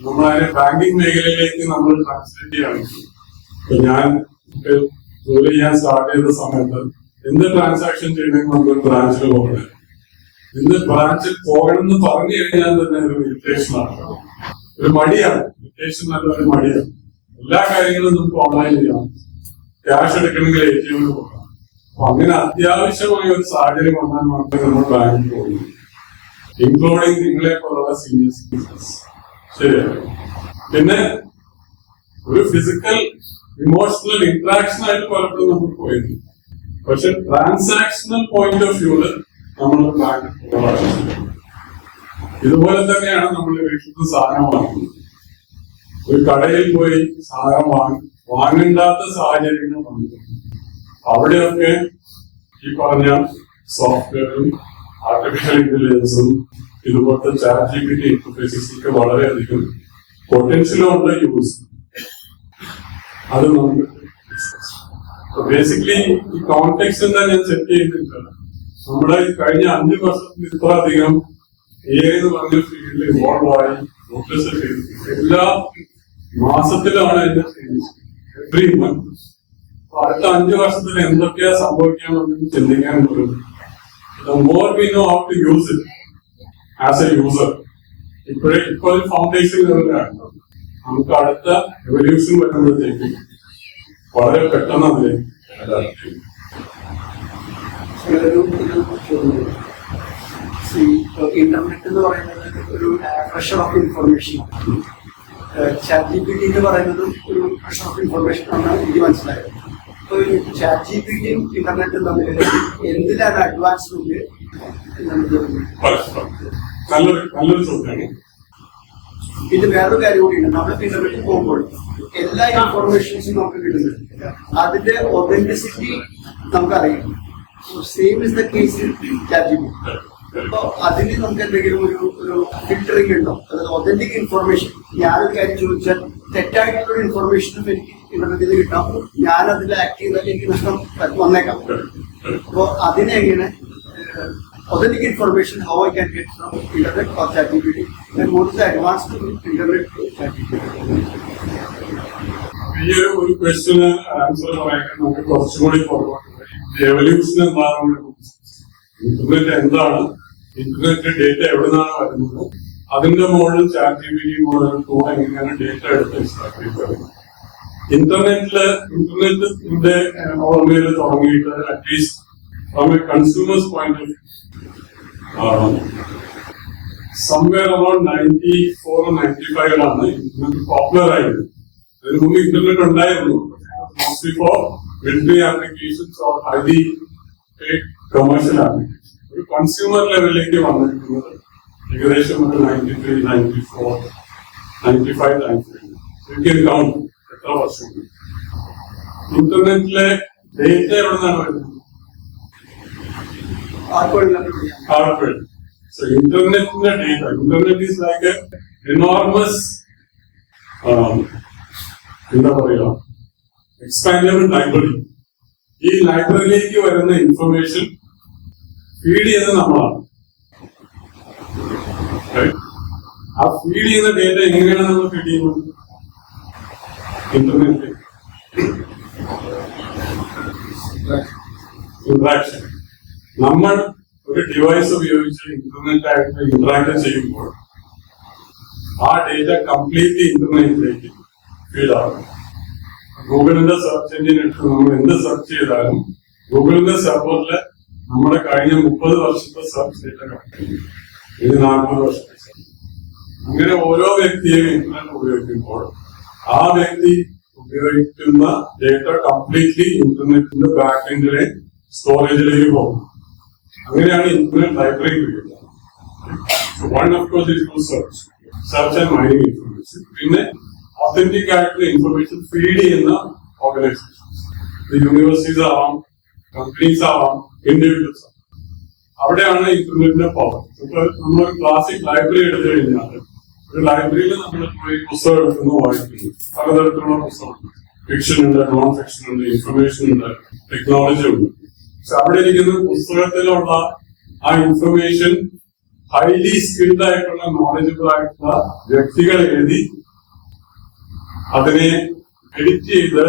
നമ്മളതിനെ banking മേഖലയിലേക്ക് നമ്മൾ ട്രാൻസ്ലേറ്റ് ചെയ്യുകയാണെങ്കിൽ, ഞാൻ ജോലി ചെയ്യാൻ സ്റ്റാർട്ട് ചെയ്ത സമയത്ത് എന്ത് ട്രാൻസാക്ഷൻ ചെയ്യണമെങ്കിൽ നമുക്ക് ബ്രാഞ്ചിൽ പോകണം. ഇന്ന് ബ്രാഞ്ചിൽ പോകണം എന്ന് പറഞ്ഞു കഴിഞ്ഞാൽ തന്നെ ഒരു ഇറിറ്റേഷനാണ്, ഒരു മടിയാണ്. ഇറിറ്റേഷൻ നല്ല ഒരു മടിയാണ്. എല്ലാ കാര്യങ്ങളും നമുക്ക് ഓൺലൈൻ ചെയ്യാം. ക്യാഷ് എടുക്കണമെങ്കിൽ ATM പോകാം. അപ്പൊ അങ്ങനെ അത്യാവശ്യമായ ഒരു സാഹചര്യം വന്നാൽ മാത്രമേ നമ്മൾ ബാങ്കിൽ പോകുന്നു, ഇൻക്ലൂഡിങ് നിങ്ങളെ പോലുള്ള സീനിയർ സിറ്റിസൺസ്. ശരിയാണ്. പിന്നെ ഒരു ഫിസിക്കൽ ഇമോഷണൽ ഇന്ററാക്ഷൻ ആയിട്ട് പലപ്പോഴും നമ്മൾ പോയിരുന്നു. പക്ഷെ ട്രാൻസാക്ഷണൽ പോയിന്റ് ഓഫ് വ്യൂല് നമ്മൾ ബാങ്കിൽ പോകാറുണ്ട്. ഇതുപോലെ തന്നെയാണ് നമ്മൾ വീട്ടിൽ സാധനം വാങ്ങുന്നത്. ഒരു കടയിൽ പോയി സാധനം വാങ്ങണ്ടാത്ത സാഹചര്യങ്ങൾ വന്നിട്ടുണ്ട്. അവിടെയൊക്കെ ഈ പറഞ്ഞ സോഫ്റ്റ്വെയറും ആർട്ടിഫിഷ്യൽ ഇന്റലിജൻസും ഇതുപോലത്തെ ChatGPT ഇന്റർഫേസസ് ഒക്കെ വളരെയധികം പൊട്ടൻഷ്യലുണ്ട് യൂസ്. അത് നമുക്ക് ബേസിക്കലി ഈ കോൺടെക്സ്റ്റ് എന്താ ഞാൻ സെറ്റ് ചെയ്യുന്നില്ല. നമ്മുടെ കഴിഞ്ഞ 5 വർഷത്തിൽ ഇത്ര അധികം AI എന്ന് പറഞ്ഞ ഫീൽഡിൽ ഇൻവോൾവ് ആയി ഫോക്കസ് ചെയ്തു. എല്ലാ മാസത്തിലാണ് അതിന്റെ എവറി മന്ത്. അടുത്ത 5 വർഷത്തിൽ എന്തൊക്കെയാ സംഭവിക്കാമെന്ന് ചിന്തിക്കാൻ പറ്റും. The more we know how to use it as a user, ഇപ്പോൾ ഫൗണ്ടേഷൻ ലെവലാണ്. നമുക്ക് അടുത്ത എവല്യൂഷൻ വരുമ്പോഴത്തേക്ക് വളരെ പെട്ടെന്ന് അതിലേക്ക് ഇന്റർനെറ്റ് എന്ന് പറയുന്നത് ഒരു പ്രഷർ ഓഫ് ഇൻഫർമേഷൻ, ChatGPT എന്ന് പറയുന്നതും ഒരു പ്രഷർ ഓഫ് ഇൻഫർമേഷൻ ആണെന്ന് എനിക്ക് മനസ്സിലായത്. അപ്പൊ ChatGPTയും ഇന്റർനെറ്റും തമ്മിൽ എന്തിനാണ് അഡ്വാൻസ്മെന്റ്? നല്ലൊരു ചോദ്യമാണ്. ഇത് വേറൊരു കാര്യം കൂടിയുണ്ട്. നമ്മളിപ്പോ ഇന്റർനെറ്റിൽ പോകുമ്പോൾ എല്ലാ ഇൻഫർമേഷൻസും നമുക്ക് കിട്ടുന്നുണ്ട്. അതിന്റെ ഒതന്റിസിറ്റി നമുക്കറിയാം. Same is the case ChatGPT. അപ്പൊ അതിന് നമുക്ക് എന്തെങ്കിലും ഒരു ഫിൽറ്ററിംഗ് ഉണ്ടോ? അതായത് ഒതന്റിക് ഇൻഫർമേഷൻ, ഞാനൊരു കാര്യം ചോദിച്ചാൽ തെറ്റായിട്ടുള്ള ഇൻഫർമേഷനും എനിക്ക് ഇന്റർനെറ്റിൽ നിന്ന് കിട്ടാം. ഞാൻ അതിൽ ആക്ട് ചെയ്താൽ എനിക്ക് നഷ്ടം വന്നേക്കാം. അപ്പൊ അതിനെ എങ്ങനെ authentic information how I can get from internet or ChatGPT, and what is the advanced internet ChatGPT? ഈ ഒരു ക്വസ്റ്റ്യന് ആൻസർ പറയാൻ നമുക്ക് കുറച്ചുകൂടി എവല്യൂഷൻ എന്താണ്, ഇന്റർനെറ്റ് എന്താണ്, ഇന്റർനെറ്റ് ഡേറ്റ എവിടെ നിന്നാണ് വരുന്നത്, അതിന്റെ മുകളിൽ ChatGPT മുകളിൽ എങ്ങനെയാണ് ഡേറ്റ എടുത്ത് എക്സ്ട്രാക്ട്. ഇന്റർനെറ്റിന്റെ ഓർമ്മയിൽ തുടങ്ങിയിട്ട് at least from A consumers point of somewhere around 94 or 95 internet popular ആയത്. അതിന് മുമ്പ് ഇന്റർനെറ്റ് ഉണ്ടായിരുന്നു, mostly four military applications or highly commercial application. ഒരു കൺസ്യൂമർ ലെവലിലേക്ക് വന്നിരിക്കുന്നത് ഏകദേശം ഒരു 93, 94, 95 ടൈംസ് കൗണ്ട് എത്ര വർഷം. ഇന്റർനെറ്റിലെ ഡേറ്റ എവിടെ നിന്നാണ് വരുന്നത്? Hardware. So internet data. Internet is like an enormous, expandable library. ഈ ലൈബ്രറിയിലേക്ക് വരുന്ന ഇൻഫർമേഷൻ ഫീഡ് ചെയ്യുന്നത് നമ്മളാണ്. ആ ഫീഡ് ചെയ്യുന്ന ഡേറ്റ എങ്ങനെയാണ് നമ്മൾ ഫീഡ് ചെയ്യുന്നത്? Internet interaction. നമ്മൾ ഒരു ഡിവൈസ് ഉപയോഗിച്ച് ഇന്റർനെറ്റ് ആയിട്ട് ഇന്ററാക്ട് ചെയ്യുമ്പോൾ ആ ഡേറ്റ കംപ്ലീറ്റ്ലി ഇന്റർനെറ്റിലേക്ക് ഫീഡ് ആകും. ഗൂഗിളിന്റെ സെർച്ച് എഞ്ചിൻ എടുത്ത് നമ്മൾ എന്ത് സെർച്ച് ചെയ്താലും ഗൂഗിളിന്റെ സെർവറില് നമ്മുടെ കഴിഞ്ഞ 30 വർഷത്തെ സെർച്ച് ഡേറ്റ കാണിക്കും. ഇത് 40 വർഷത്തെ. അങ്ങനെ ഓരോ വ്യക്തിയും ഇന്റർനെറ്റ് ഉപയോഗിക്കുമ്പോൾ ആ വ്യക്തി ഉപയോഗിക്കുന്ന ഡേറ്റ കംപ്ലീറ്റ്ലി ഇന്റർനെറ്റിന്റെ ബാക്ക് എൻഡിലെ സ്റ്റോറേജിലേക്ക് പോകും. അങ്ങനെയാണ് ഇന്റർനെറ്റ് ലൈബ്രറി ഉപയോഗിക്കുന്നത്. One of course is to search and mining information. പിന്നെ ഒത്തന്റിക് ആയിട്ടുള്ള ഇൻഫർമേഷൻ ഫീഡ് ചെയ്യുന്ന ഓർഗനൈസേഷൻസ്, യൂണിവേഴ്സിറ്റീസ് ആവാം, കമ്പനീസ് ആവാം, ഇൻഡിവിജ്വൽസ് ആവാം. അവിടെയാണ് ഇന്റർനെറ്റിന്റെ പവർ. നമ്മൾ ക്ലാസിക് ലൈബ്രറി എടുത്തു കഴിഞ്ഞാൽ ഒരു ലൈബ്രറിയിൽ നമ്മൾ പോയി പുസ്തകം എടുക്കുന്നു, വായിക്കുന്നു. പലതരത്തിലുള്ള പുസ്തകമുണ്ട്. ഫിക്ഷൻ ഉണ്ട്, നോൺ ഫിക്ഷൻ ഉണ്ട്, ഇൻഫർമേഷൻ ഉണ്ട്, ടെക്നോളജി ഉണ്ട്. പക്ഷെ അവിടെ ഇരിക്കുന്ന പുസ്തകത്തിലുള്ള ആ ഇൻഫർമേഷൻ ഹൈലി സ്കിൽഡ് ആയിട്ടുള്ള നോളജബിൾ ആയിട്ടുള്ള വ്യക്തികൾ എഴുതി അതിനെ എഡിറ്റ് ചെയ്ത്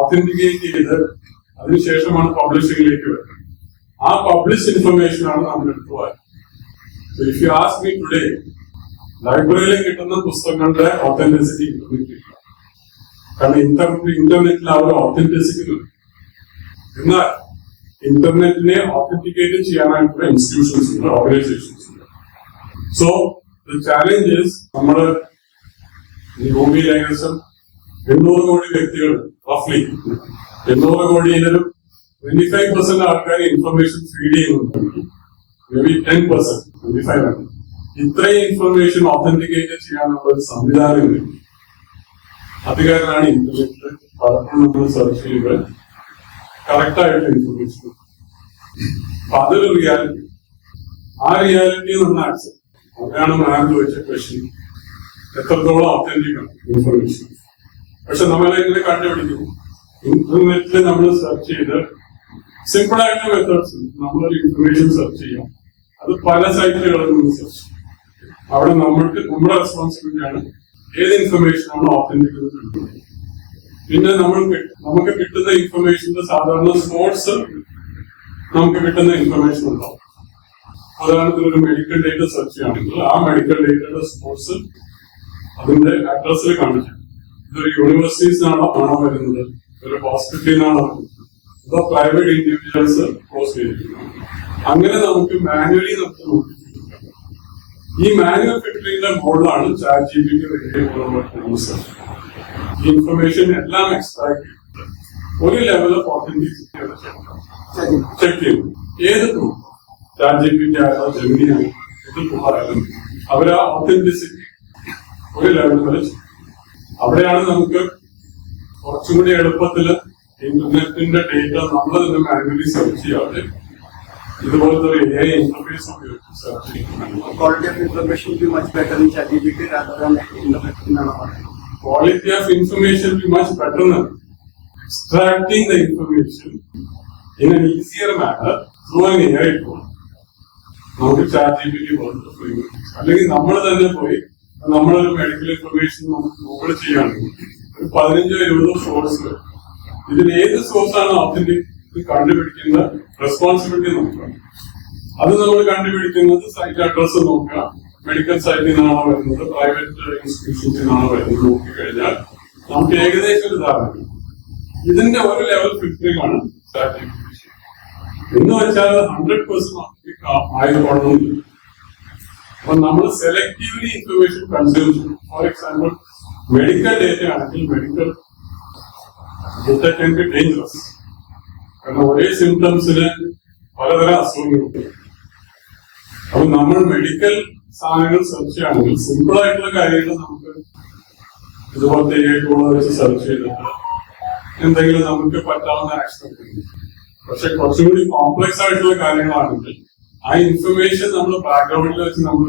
ഓതന്റിക്കേറ്റ് ചെയ്ത് അതിനുശേഷമാണ് പബ്ലിഷിംഗിലേക്ക് വരുന്നത്. ആ പബ്ലിഷ് ഇൻഫർമേഷൻ ആണ് നമ്മൾ എടുത്തു പോയത്. If you ask me today, ലൈബ്രറിയിൽ കിട്ടുന്ന പുസ്തകങ്ങളുടെ ഓതന്റിസിറ്റി കിട്ടുന്നില്ല. കാരണം ഇന്റർനെറ്റിൽ ആ ഒരു ഓതന്റിസിറ്റി കിട്ടും. എന്നാൽ ഇന്റർനെറ്റിനെ ഓതന്റിക്കേറ്റ് ചെയ്യാനായിട്ടുള്ള ഇൻസ്റ്റിറ്റ്യൂഷൻസ് ഉണ്ട്, ഓർഗനൈസേഷൻസ് ഉണ്ട്. സോ ദ ചാലഞ്ച് ഈസ്, നമ്മള് ഈ ഭൂമിയിൽ ഏകദേശം 800 കോടി വ്യക്തികൾ, റഫ്ലി 800 കോടിയിലൊരു 25% ആൾക്കാർ ഇൻഫർമേഷൻ ഫീഡ് ചെയ്യുന്നുണ്ടെങ്കിൽ മേ ബി 10%, 25%. ഇത്രയും ഇൻഫർമേഷൻ ഓതന്റിക്കേറ്റ് ചെയ്യാനുള്ള ഒരു സംവിധാനം അത് കാരണമാണ് ഇന്റർനെറ്റിൽ പലപ്പോഴും നമ്മൾ സെർച്ച് ചെയ്യുമ്പോൾ കറക്റ്റായിട്ട് ഇൻഫർമേഷൻ. അപ്പൊ അതൊരു റിയാലിറ്റി. ആ റിയാലിറ്റി നമ്മൾ ആക്സെപ്റ്റ്. അതാണ് മാം ചോദിച്ച ക്വസ്റ്റ്യൻ, എത്രത്തോളം ഓതന്റിക് ആണ് ഇൻഫർമേഷൻ. പക്ഷെ നമ്മളെങ്ങനെ കണ്ടുപിടിക്കും? ഇന്റർനെറ്റിൽ നമ്മൾ സെർച്ച് ചെയ്ത് സിമ്പിൾ ആയിട്ടുള്ള മെത്തേഡ്സ്, നമ്മളൊരു ഇൻഫർമേഷൻ സെർച്ച് ചെയ്യാം. അത് പല സൈറ്റുകളിൽ നിന്ന് സെർച്ച് ചെയ്യും. അവിടെ നമ്മുടെ റെസ്പോൺസിബിലിറ്റി ആണ് ഏത് ഇൻഫർമേഷൻ ആണ് ഓതന്റിക് എന്ന് കണ്ടുപിടിക്കും. പിന്നെ നമുക്ക് കിട്ടുന്ന ഇൻഫർമേഷന്റെ സാധാരണ സോഴ്സ് നമുക്ക് കിട്ടുന്ന ഇൻഫർമേഷൻ ഉണ്ടാവും. ഉദാഹരണത്തിന് ഒരു മെഡിക്കൽ ഡേറ്റ സെർച്ച് ചെയ്യുകയാണെങ്കിൽ ആ മെഡിക്കൽ ഡേറ്റയുടെ സോഴ്സ് അതിന്റെ അഡ്രസ്സിൽ കാണിക്കാം. ഇതൊരു യൂണിവേഴ്സിറ്റീസിനാണോ വരുന്നത്, ഒരു ഹോസ്പിറ്റലിൽ നിന്നാണോ വരുന്നത്, അതോ പ്രൈവറ്റ് ഇൻഡിവിജ്വൽസ് പോസ്റ്റ് ചെയ്തിരിക്കുന്നത്. അങ്ങനെ നമുക്ക് മാനുവലി നമുക്ക് നോക്കിയിരിക്കാം. ഈ മാനുവൽ ഫിൽറ്ററിംഗിന്റെ മുകളിലാണ് ChatGPT യൂസ്. ഈ ഇൻഫർമേഷൻ എല്ലാം എക്സ്ട്രാക്ട് ചെയ്തിട്ട് ഒരു ലെവൽ ഓഫ് ഓതന്റിസിറ്റി ചെക്ക് ചെയ്യും. ഏത് ടൂൾ, ChatGPT ആയാലോ ജെമിനി ആയാലും ഏത് ടൂളായാലും അവരാ ഓതന്റിസിറ്റി ഒരു ലെവൽ വരെ ചെയ്യും. അവിടെയാണ് നമുക്ക് കുറച്ചും കൂടി എളുപ്പത്തില് ഇന്റർനെറ്റിന്റെ ഡേറ്റ നമ്മൾ തന്നെ മാനുവലി സെർച്ച് ചെയ്യാതെ ഇതുപോലത്തെ ഒരു AI ഇന്റർഫേസ് ഉപയോഗിച്ച് സെർച്ച് ചെയ്യുന്നത്. Quality of information will be much better in ChatGPT rather than internet. Quality of information will be much better than extracting the information in an easier manner through an AI tool. നമുക്ക് ChatGPT പോലത്തെ framework, അല്ലെങ്കിൽ നമ്മൾ തന്നെ പോയി നമ്മളൊരു medical information നമുക്ക് Google ചെയ്യുകയാണെങ്കിൽ ഒരു 15-20 സോഴ്സ്, ഇതിൽ ഏത് സോഴ്സാണ് ഓതന്റിക് കണ്ടുപിടിക്കുന്ന റെസ്പോൺസിബിലിറ്റി നോക്കുക. അത് നമ്മൾ കണ്ടുപിടിക്കുന്നത് സൈറ്റ് അഡ്രസ് നോക്കുക, മെഡിക്കൽ സൈറ്റിൽ നിന്നാണോ വരുന്നത്, പ്രൈവറ്റ് ഇൻസ്റ്റിറ്റ്യൂഷൻസിൽ നിന്നാണോ വരുന്നത് നോക്കിക്കഴിഞ്ഞാൽ നമുക്ക് ഏകദേശം ഒരു ധാരണ. ഇതിന്റെ ഒരു ലെവൽ ഫിൽറ്ററിംഗ് ആണ് ChatGPT. എന്ന് വെച്ചാൽ 100% ആയിക്കൊള്ളുന്നില്ല. അപ്പൊ നമ്മൾ സെലക്ടീവ്ലി ഇൻഫർമേഷൻ കൺസ്യൂം ചെയ്യും. ഫോർ എക്സാമ്പിൾ, മെഡിക്കൽ ഡേറ്റ ആണെങ്കിൽ medical data can be dangerous. കാരണം ഒരേ സിംറ്റംസിന് പലതരം അസുഖങ്ങളുണ്ട്. അപ്പൊ നമ്മൾ മെഡിക്കൽ സാധനങ്ങൾ സെർച്ച് ചെയ്യുകയാണെങ്കിൽ സിമ്പിൾ ആയിട്ടുള്ള കാര്യങ്ങൾ നമുക്ക് ഇതുപോലത്തെ AI ടൂൾ വെച്ച് സെർച്ച് ചെയ്തിട്ട് എന്തെങ്കിലും നമുക്ക് പറ്റാവുന്ന ആക്ഷൻ ഉണ്ട്. പക്ഷെ കുറച്ചും കൂടി കോംപ്ലക്സ് ആയിട്ടുള്ള കാര്യങ്ങളാണെങ്കിൽ ആ ഇൻഫർമേഷൻ നമ്മൾ ബാക്ക്ഗ്രൗണ്ടിൽ വെച്ച് നമ്മൾ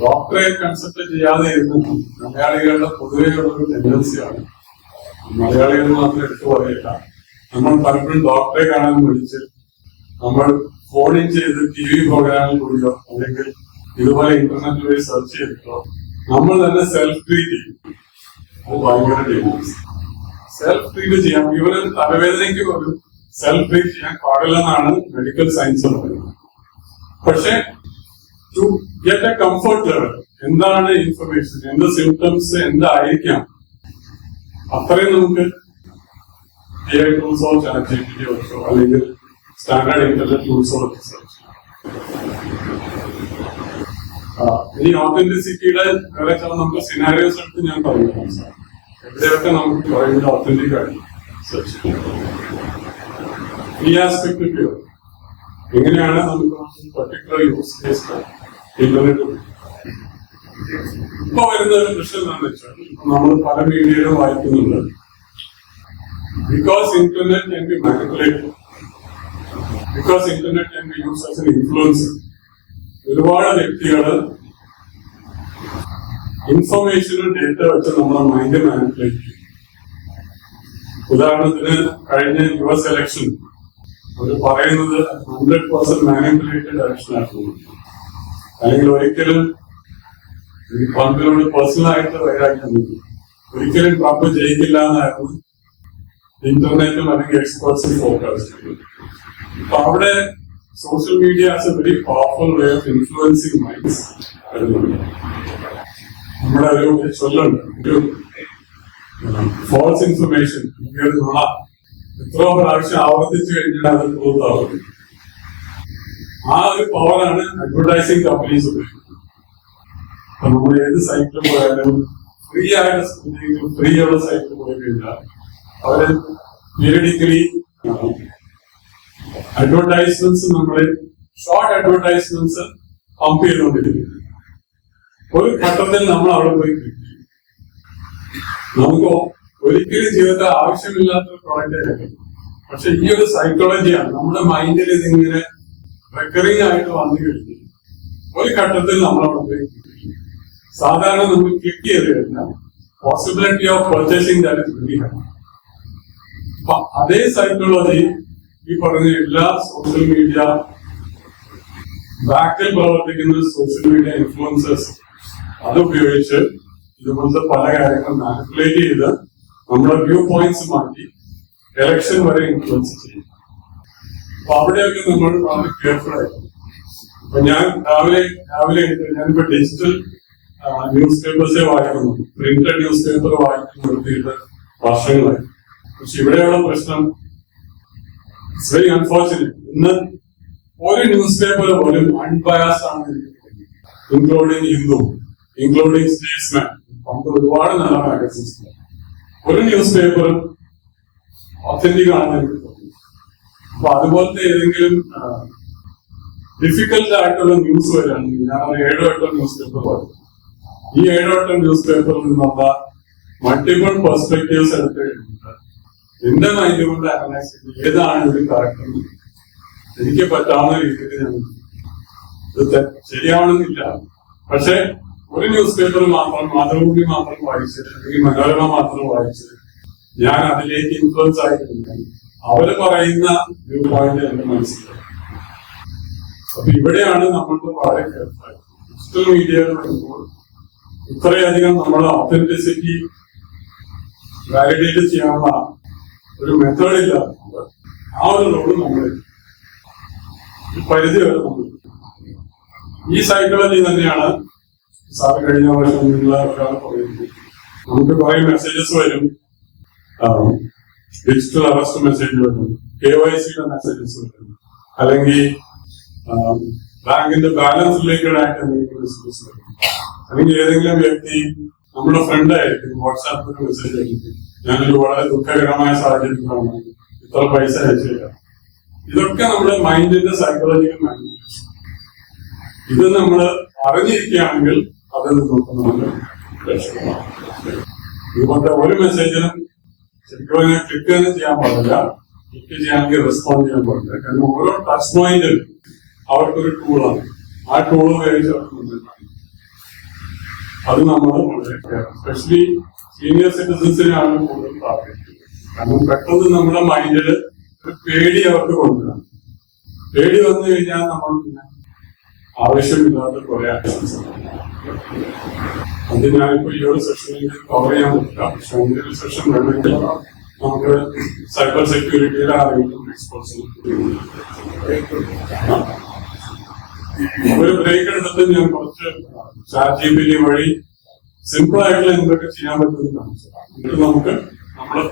ഡോക്ടറെ കൺസൾട്ട് ചെയ്യാതെ ഇരുന്നു മലയാളികളുടെ പൊതുവെ ഉള്ളൊരു ടെൻഡൻസിയാണ്. മലയാളികൾ മാത്രം എടുത്തു പറയില്ല. നമ്മൾ പലപ്പോഴും ഡോക്ടറെ കാണാൻ വിളിച്ച് നമ്മൾ ഫോണിൻ ചെയ്ത് TV പ്രോഗ്രാമിൽ കൂടിയോ അല്ലെങ്കിൽ ഇതുപോലെ ഇന്റർനെറ്റ് വഴി സെർച്ച് ചെയ്തിട്ടോ നമ്മൾ തന്നെ സെൽഫ് ട്രീറ്റ് ചെയ്യും. അത് ഭയങ്കര ഡേഞ്ചറസ്. സെൽഫ് ട്രീറ്റ് ചെയ്യാം. ഇവര് തലവേദനയ്ക്ക് പോലും സെൽഫ് ട്രീറ്റ് ചെയ്യാൻ പാടില്ലെന്നാണ് മെഡിക്കൽ സയൻസ് പറയുന്നത്. പക്ഷെ to get a comfort level, എന്താണ് ഇൻഫർമേഷൻ, എന്ത് സിംറ്റംസ് എന്തായിരിക്കാം, അത്രയും നമുക്ക് AI ടൂൾസോ ChatGPT വെച്ചോ അല്ലെങ്കിൽ സ്റ്റാൻഡേർഡ് ഇന്റർനെറ്റ് ടൂൾസോ വെച്ച് സെർച്ച് ചെയ്യാം. ഈ ഓതന്റിസിറ്റിയുടെ വേറെ ചില നമുക്ക് സിനാരിയോസ് എടുത്ത് ഞാൻ പറയുന്നു. എവിടെയൊക്കെ നമുക്ക് പറയുന്നത് ഓതന്റിക് ആയിട്ട് സെർച്ച് ചെയ്യാം. ഈ ആസ്പെക്ട് എങ്ങനെയാണ് നമുക്ക് പർട്ടിക്കുലർ യൂസ് കേസ് ഇന്റർനെറ്റ് ഇപ്പൊ വരുന്ന ഒരു പ്രശ്നം എന്താണെന്ന് വെച്ചാൽ നമ്മൾ പല മീഡിയയിലും വായിക്കുന്നുണ്ട്. Because internet can be manipulated, because internet can be use as an influencer, ഒരുപാട് വ്യക്തികൾ ഇൻഫർമേഷനും ഡേറ്റ വെച്ച് നമ്മുടെ മൈൻഡ് മാനിപ്പുലേറ്റ് ചെയ്യും. ഉദാഹരണത്തിന് കഴിഞ്ഞ US election അവർ പറയുന്നത് 100% മാനിപ്പുലേറ്റഡ് ഇലക്ഷൻ ആയിരുന്നു. അല്ലെങ്കിൽ ഒരിക്കലും ട്രംപിനോട് പേഴ്സണലായിട്ട് വൈരാഗ്യം ഒരിക്കലും ട്രംപ് ജയിക്കില്ല എന്നായിരുന്നു ഇന്റർനെറ്റും അല്ലെങ്കിൽ എക്സ്പേർട്സും ഫോക്കസ്. അപ്പൊ അവിടെ social media as A very powerful way of influencing minds വരുന്നുണ്ട്. നമ്മുടെ ഒരു ചൊല്ലുണ്ട്, ഒരു ഫോൾസ് ഇൻഫർമേഷൻ, ഒരു നുണ എത്രയോ പ്രാവശ്യം ആവർത്തിച്ചു കഴിഞ്ഞാൽ അത് ട്രൂത്ത് ആവും. ആ ഒരു പവറാണ് അഡ്വർടൈസിങ് കമ്പനീസ് ഉപയോഗിക്കുന്നത്. അപ്പൊ നമ്മൾ ഏത് സൈറ്റിൽ പോയാലും ഫ്രീ ആയിട്ട് ഫ്രീ ഉള്ള സൈറ്റിൽ പോയി കഴിഞ്ഞാൽ അവര് പീരിയഡിക്കലി അഡ്വർടൈസ്മെന്റ്സ് നമ്മളെ ഷോർട്ട് അഡ്വർടൈസ്മെന്റ്സ് പമ്പ് ചെയ്തുകൊണ്ടിരിക്കുന്നു. ഒരു ഘട്ടത്തിൽ നമ്മൾ അവിടെ പോയി ക്ലിക്ക് ചെയ്യും. നമുക്ക് ഒരിക്കലും ജീവിതത്തിൽ ആവശ്യമില്ലാത്ത ഒരു പ്രോഡക്റ്റ് ആയിരിക്കും. പക്ഷെ ഈ ഒരു സൈക്കോളജിയാണ് നമ്മുടെ മൈൻഡിൽ ഇതിങ്ങനെ റിക്കറിംഗ് ആയിട്ട് വന്നു കഴിഞ്ഞു. ഒരു ഘട്ടത്തിൽ നമ്മൾ അവിടെ പോയി ക്ലിക്ക് ചെയ്യും. സാധാരണ നമ്മൾ ക്ലിക്ക് ചെയ്ത് കഴിഞ്ഞാൽ possibility of purchasing that is very high. അപ്പൊ അതേ സൈക്കോളജി ഈ പറഞ്ഞ എല്ലാ സോഷ്യൽ മീഡിയ ബാക്കിൽ പ്രവർത്തിക്കുന്ന സോഷ്യൽ മീഡിയ ഇൻഫ്ലുവൻസേഴ്സ് അത് ഉപയോഗിച്ച് ഇതുപോലത്തെ പല കാര്യങ്ങളും മാനിപ്പുലേറ്റ് ചെയ്ത് നമ്മുടെ വ്യൂ പോയിന്റ്സ് മാറ്റി ഇലക്ഷൻ വരെ ഇൻഫ്ലുവൻസ് ചെയ്യും. അപ്പൊ അവിടെയൊക്കെ നമ്മൾ വളരെ കെയർഫുൾ ആയിരുന്നു. അപ്പൊ ഞാൻ രാവിലെ ഞാനിപ്പോ ഡിജിറ്റൽ ന്യൂസ് പേപ്പേഴ്സേ വായിക്കുന്നു, പ്രിന്റഡ് ന്യൂസ് പേപ്പർ വായിക്കുന്നു നിർത്തിയിട്ട് വർഷങ്ങളായി. പക്ഷെ ഇവിടെയുള്ള പ്രശ്നം ഇറ്റ്സ് വെരി അൺഫോർച്ചുനേറ്റ്. ഇന്ന് ഒരു ന്യൂസ് പേപ്പർ പോലും അൺബയാസ്ഡ് ആണ്, ഇൻക്ലൂഡിങ് ഹിന്ദു, ഇൻക്ലൂഡിങ് സ്റ്റേറ്റ്സ്മാൻ, നമുക്ക് ഒരുപാട് നല്ല മാഗസിൻസ്. ഒരു ന്യൂസ് പേപ്പറും ഒത്തന്റിക് ആണെന്ന് എനിക്ക് തോന്നുന്നു. അപ്പൊ അതുപോലത്തെ ഏതെങ്കിലും ഡിഫിക്കൽട്ട് ആയിട്ടുള്ള ന്യൂസ് വരികയാണെങ്കിൽ ഞാൻ ഒരു 7-8 ന്യൂസ് പേപ്പർ വായിക്കും. ഈ 7-8 ന്യൂസ് പേപ്പറിൽ നിന്നുള്ള മൾട്ടിപ്പിൾ പെർസ്പെക്ടീവ്സ് എടുത്ത് കഴിഞ്ഞിട്ട് എന്റെ മൈൻഡ് കൊണ്ട് അനലൈസ് ചെയ്ത് ഏതാണ് ഒരു കറക്റ്റ് എനിക്ക് പറ്റാവുന്ന രീതിയിൽ ഞാൻ ഇത് ശരിയാവണമെന്നില്ല. പക്ഷെ ഒരു ന്യൂസ് പേപ്പർ മാത്രം, മാതൃഭൂമി മാത്രം വായിച്ച് അല്ലെങ്കിൽ മനോരമ മാത്രം വായിച്ച് ഞാൻ അതിലേക്ക് ഇൻഫ്ലുവൻസ് ആയിട്ടുണ്ടെങ്കിൽ അവര് പറയുന്ന വ്യൂ പോയിന്റ് എന്റെ മനസ്സിലാവും. അപ്പൊ ഇവിടെയാണ് നമ്മൾക്ക് വളരെ കെയർഫുൾ. ഡിജിറ്റൽ മീഡിയ വരുമ്പോൾ ഇത്രയധികം നമ്മുടെ ഒത്തന്റിസിറ്റി വാലിഡേറ്റ് ചെയ്യാനുള്ള ഒരു മെത്തേഡ് ഇല്ല. ആ ഒരു റോഡ് നമ്മൾ പരിധി വരെ നമ്മൾ ഈ സൈക്കോളജി തന്നെയാണ് സാറ് കഴിഞ്ഞ വർഷം നിങ്ങൾ ഒരാൾ പറയുന്നത്. നമുക്ക് കുറെ മെസ്സേജസ് വരും, ഡിജിറ്റൽ അറസ്റ്റ് മെസ്സേജ് വരും, KYCയുടെ മെസ്സേജസ് വരും, അല്ലെങ്കിൽ ബാങ്കിന്റെ ബാലൻസ് റിലേറ്റഡ് ആയിട്ട് എന്തെങ്കിലും മെസ്സേജസ് വരും, അല്ലെങ്കിൽ ഏതെങ്കിലും വ്യക്തി നമ്മുടെ ഫ്രണ്ട് ആയിരിക്കും വാട്സാപ്പിൽ മെസ്സേജ് അയക്കും, ഞാനൊരു വളരെ ദുഃഖകരമായ സാഹചര്യത്തിലാണ്, ഇത്ര പൈസ അയച്ചില്ല. ഇതൊക്കെ നമ്മുടെ മൈൻഡിന്റെ സൈക്കോളജിക്കൽ മാനിപ്പുലേഷൻ. ഇത് നമ്മൾ അറിഞ്ഞിരിക്കുകയാണെങ്കിൽ അതിൽ നിന്നൊക്കെ നമുക്ക് രക്ഷപ്പെടാം. ഇതുകൊണ്ട് ഒരു മെസ്സേജിനും ശരിക്കും ക്ലിക്ക് തന്നെ ചെയ്യാൻ പാടില്ല, ക്ലിക്ക് ചെയ്യാമെങ്കിൽ റെസ്പോണ്ട് ചെയ്യാൻ പാടില്ല. കാരണം ഓരോ ടച്ച് പോയിന്റും അവർക്കൊരു ടൂളാണ്. ആ ടൂൾ ഉപയോഗിച്ച് അത് നമ്മൾ വളരെ എസ്പെഷ്യലി സീനിയർ സിറ്റിസൺസിനാണ് കൂടുതൽ പ്രാധാന്യം. കാരണം പെട്ടെന്ന് നമ്മുടെ മൈൻഡിൽ ഒരു പേടി അവർക്ക് കൊണ്ടുവരണം. പേടി വന്നു കഴിഞ്ഞാൽ നമ്മൾ പിന്നെ ആവശ്യമില്ലാത്ത കുറെ ആക്ഷൻസ്. അത് ഞാനിപ്പോ ഈ ഒരു സെഷനിൽ കവർ ചെയ്യാൻ പറ്റില്ല. പക്ഷെ അങ്ങനെ ഒരു സെഷൻ വേണമെങ്കിൽ നമുക്ക് സൈബർ സെക്യൂരിറ്റിയുടെ അറിയിക്കും എക്സ്പേർട്സിന് ഒരു ബ്രേക്ക് എടുത്തിട്ട് ഞാൻ കുറച്ച് ChatGPT വഴി സിമ്പിൾ ആയിട്ടുള്ള എന്തൊക്കെ ചെയ്യാൻ പറ്റുമെന്ന് കാണിച്ചു. എന്നിട്ട് നമുക്ക് നമ്മളെ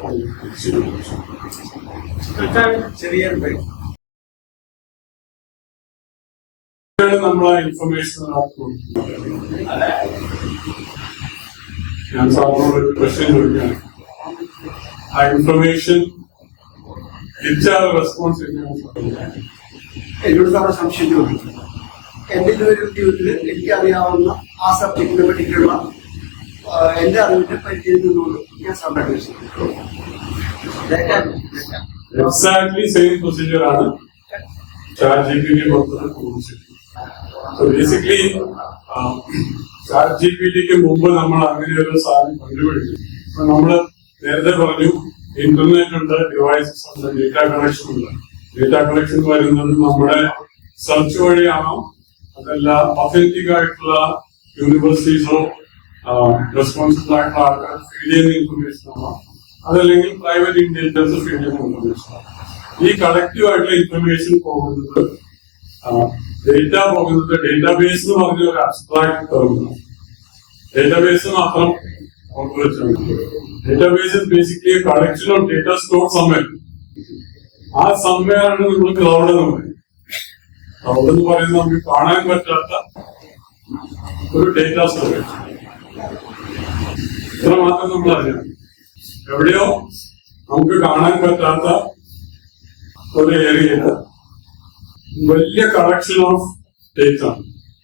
ചെറിയ ബ്രേക്ക് നമ്മളെ ഇൻഫർമേഷൻ ഞാൻ സാറിനോട് ഒരു ക്വസ്റ്റ്യൻ ചോദിക്കുകയാണ്. ആ ഇൻഫർമേഷൻ തിരിച്ചാൽ റെസ്പോൺസ് എന്നോട് സാറ് സംശയം ചോദിച്ചു. എന്റെ ഒരു ജീവിതത്തിൽ എനിക്കറിയാവുന്ന ആ സബ്ജക്റ്റിനെ പറ്റിയിട്ടുള്ള എന്റെ അറിവിന്റെ പരിധിയിൽ നിന്നുകൊണ്ട് ഞാൻ സാറിനെ എക്സാക്ട്ലി സെയിം പ്രൊസീജിയർ ആണ് ChatGPT പുറത്തുനിന്ന് ബേസിക്കലി ചാറ്റ് ജിപിടിക്ക് മുമ്പ് നമ്മൾ അങ്ങനെ ഒരു സാധനം കണ്ടുപിടിച്ചു. അപ്പൊ നമ്മള് നേരത്തെ പറഞ്ഞു ഇന്റർനെറ്റ് ഉണ്ട്, ഡിവൈസസ് ഉണ്ട്, ഡേറ്റ കളക്ഷൻ ഉണ്ട്. ഡേറ്റ കളക്ഷൻ വരുന്നത് നമ്മുടെ സെർച്ച് വഴിയാണോ, അതല്ല ഒത്തന്റിക് ആയിട്ടുള്ള യൂണിവേഴ്സിറ്റീസോ റെസ്പോൺസിബിൾ ആയിട്ടുള്ള ആൾക്കാർ ഫീഡ് ചെയ്യുന്ന ഇൻഫർമേഷൻ ആണോ, അതല്ലെങ്കിൽ പ്രൈവറ്റ് ഇന്റലിജൻസ് ഫീഡ് ചെയ്യുന്ന ഇൻഫർമേഷൻ ആണോ. ഈ കളക്റ്റീവ് ആയിട്ടുള്ള ഇൻഫർമേഷൻ പോകുന്നത് ഡേറ്റ പോകുന്നത് ഡേറ്റാബേസ് എന്ന് പറഞ്ഞ ഒരു അബ്സ്ട്രാക്ട് ടേമാണ്. ഡേറ്റാബേസ് മാത്രം ഓർത്തുവെച്ചാൽ database is basically a collection of data store somewhere. ആ സംവെയറാണ് നമ്മൾ ക്ലൗഡ് എന്ന് പറയുന്നത്. ക്ലൗഡ് എന്ന് പറയുന്നത് നമുക്ക് കാണാൻ പറ്റാത്ത ഒരു ഡേറ്റ സ്റ്റോറേജ്. ഇത്ര മാത്രം നമ്മൾ അറിയണം. എവിടെയോ നമുക്ക് കാണാൻ പറ്റാത്ത ഒരു ഏരിയയില് വലിയ collection of data,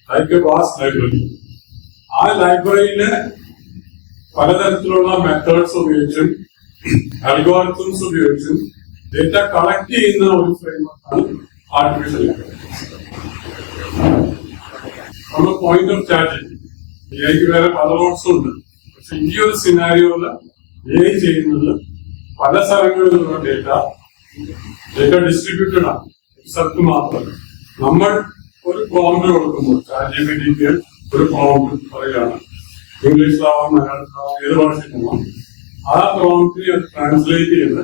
like a vast library. ആ ലൈബ്രറിയില് പലതരത്തിലുള്ള മെത്തേഡ്സ് ഉപയോഗിച്ചും അൽഗോരിതംസ് ഉപയോഗിച്ചും ഡേറ്റ കളക്ട് ചെയ്യുന്ന ഒരു ഫ്രെയിംവർക്കാണ് ആർട്ടിഫിഷ്യൽ ഇന്റലിജൻസ്. നമ്മൾ പോയിന്റ് ഓഫ് ചാറ്റ് എഐക്ക് വേറെ പല റോഡ്സും ഉണ്ട്. പക്ഷെ ഈ ഒരു സിനാരിയോയില് എഐ ചെയ്യുന്നത് പല സ്ഥലങ്ങളിലുള്ള ഡേറ്റ ഡിസ്ട്രിബ്യൂട്ടഡ് ആണ്. സ്ഥലത്ത് മാത്രമല്ല. നമ്മൾ ഒരു പ്രോംപ്റ്റ് കൊടുക്കുമ്പോൾ ചാറ്റ് ജിപിടിക്ക് ഒരു പ്രോംപ്റ്റ് പറയുകയാണ്, ഇംഗ്ലീഷിലാവാം, മലയാളത്തിലാവാം, ഏത് ഭാഷയിലാവാം. ആ പ്രോംപ്റ്റിനെ ട്രാൻസ്ലേറ്റ് ചെയ്ത്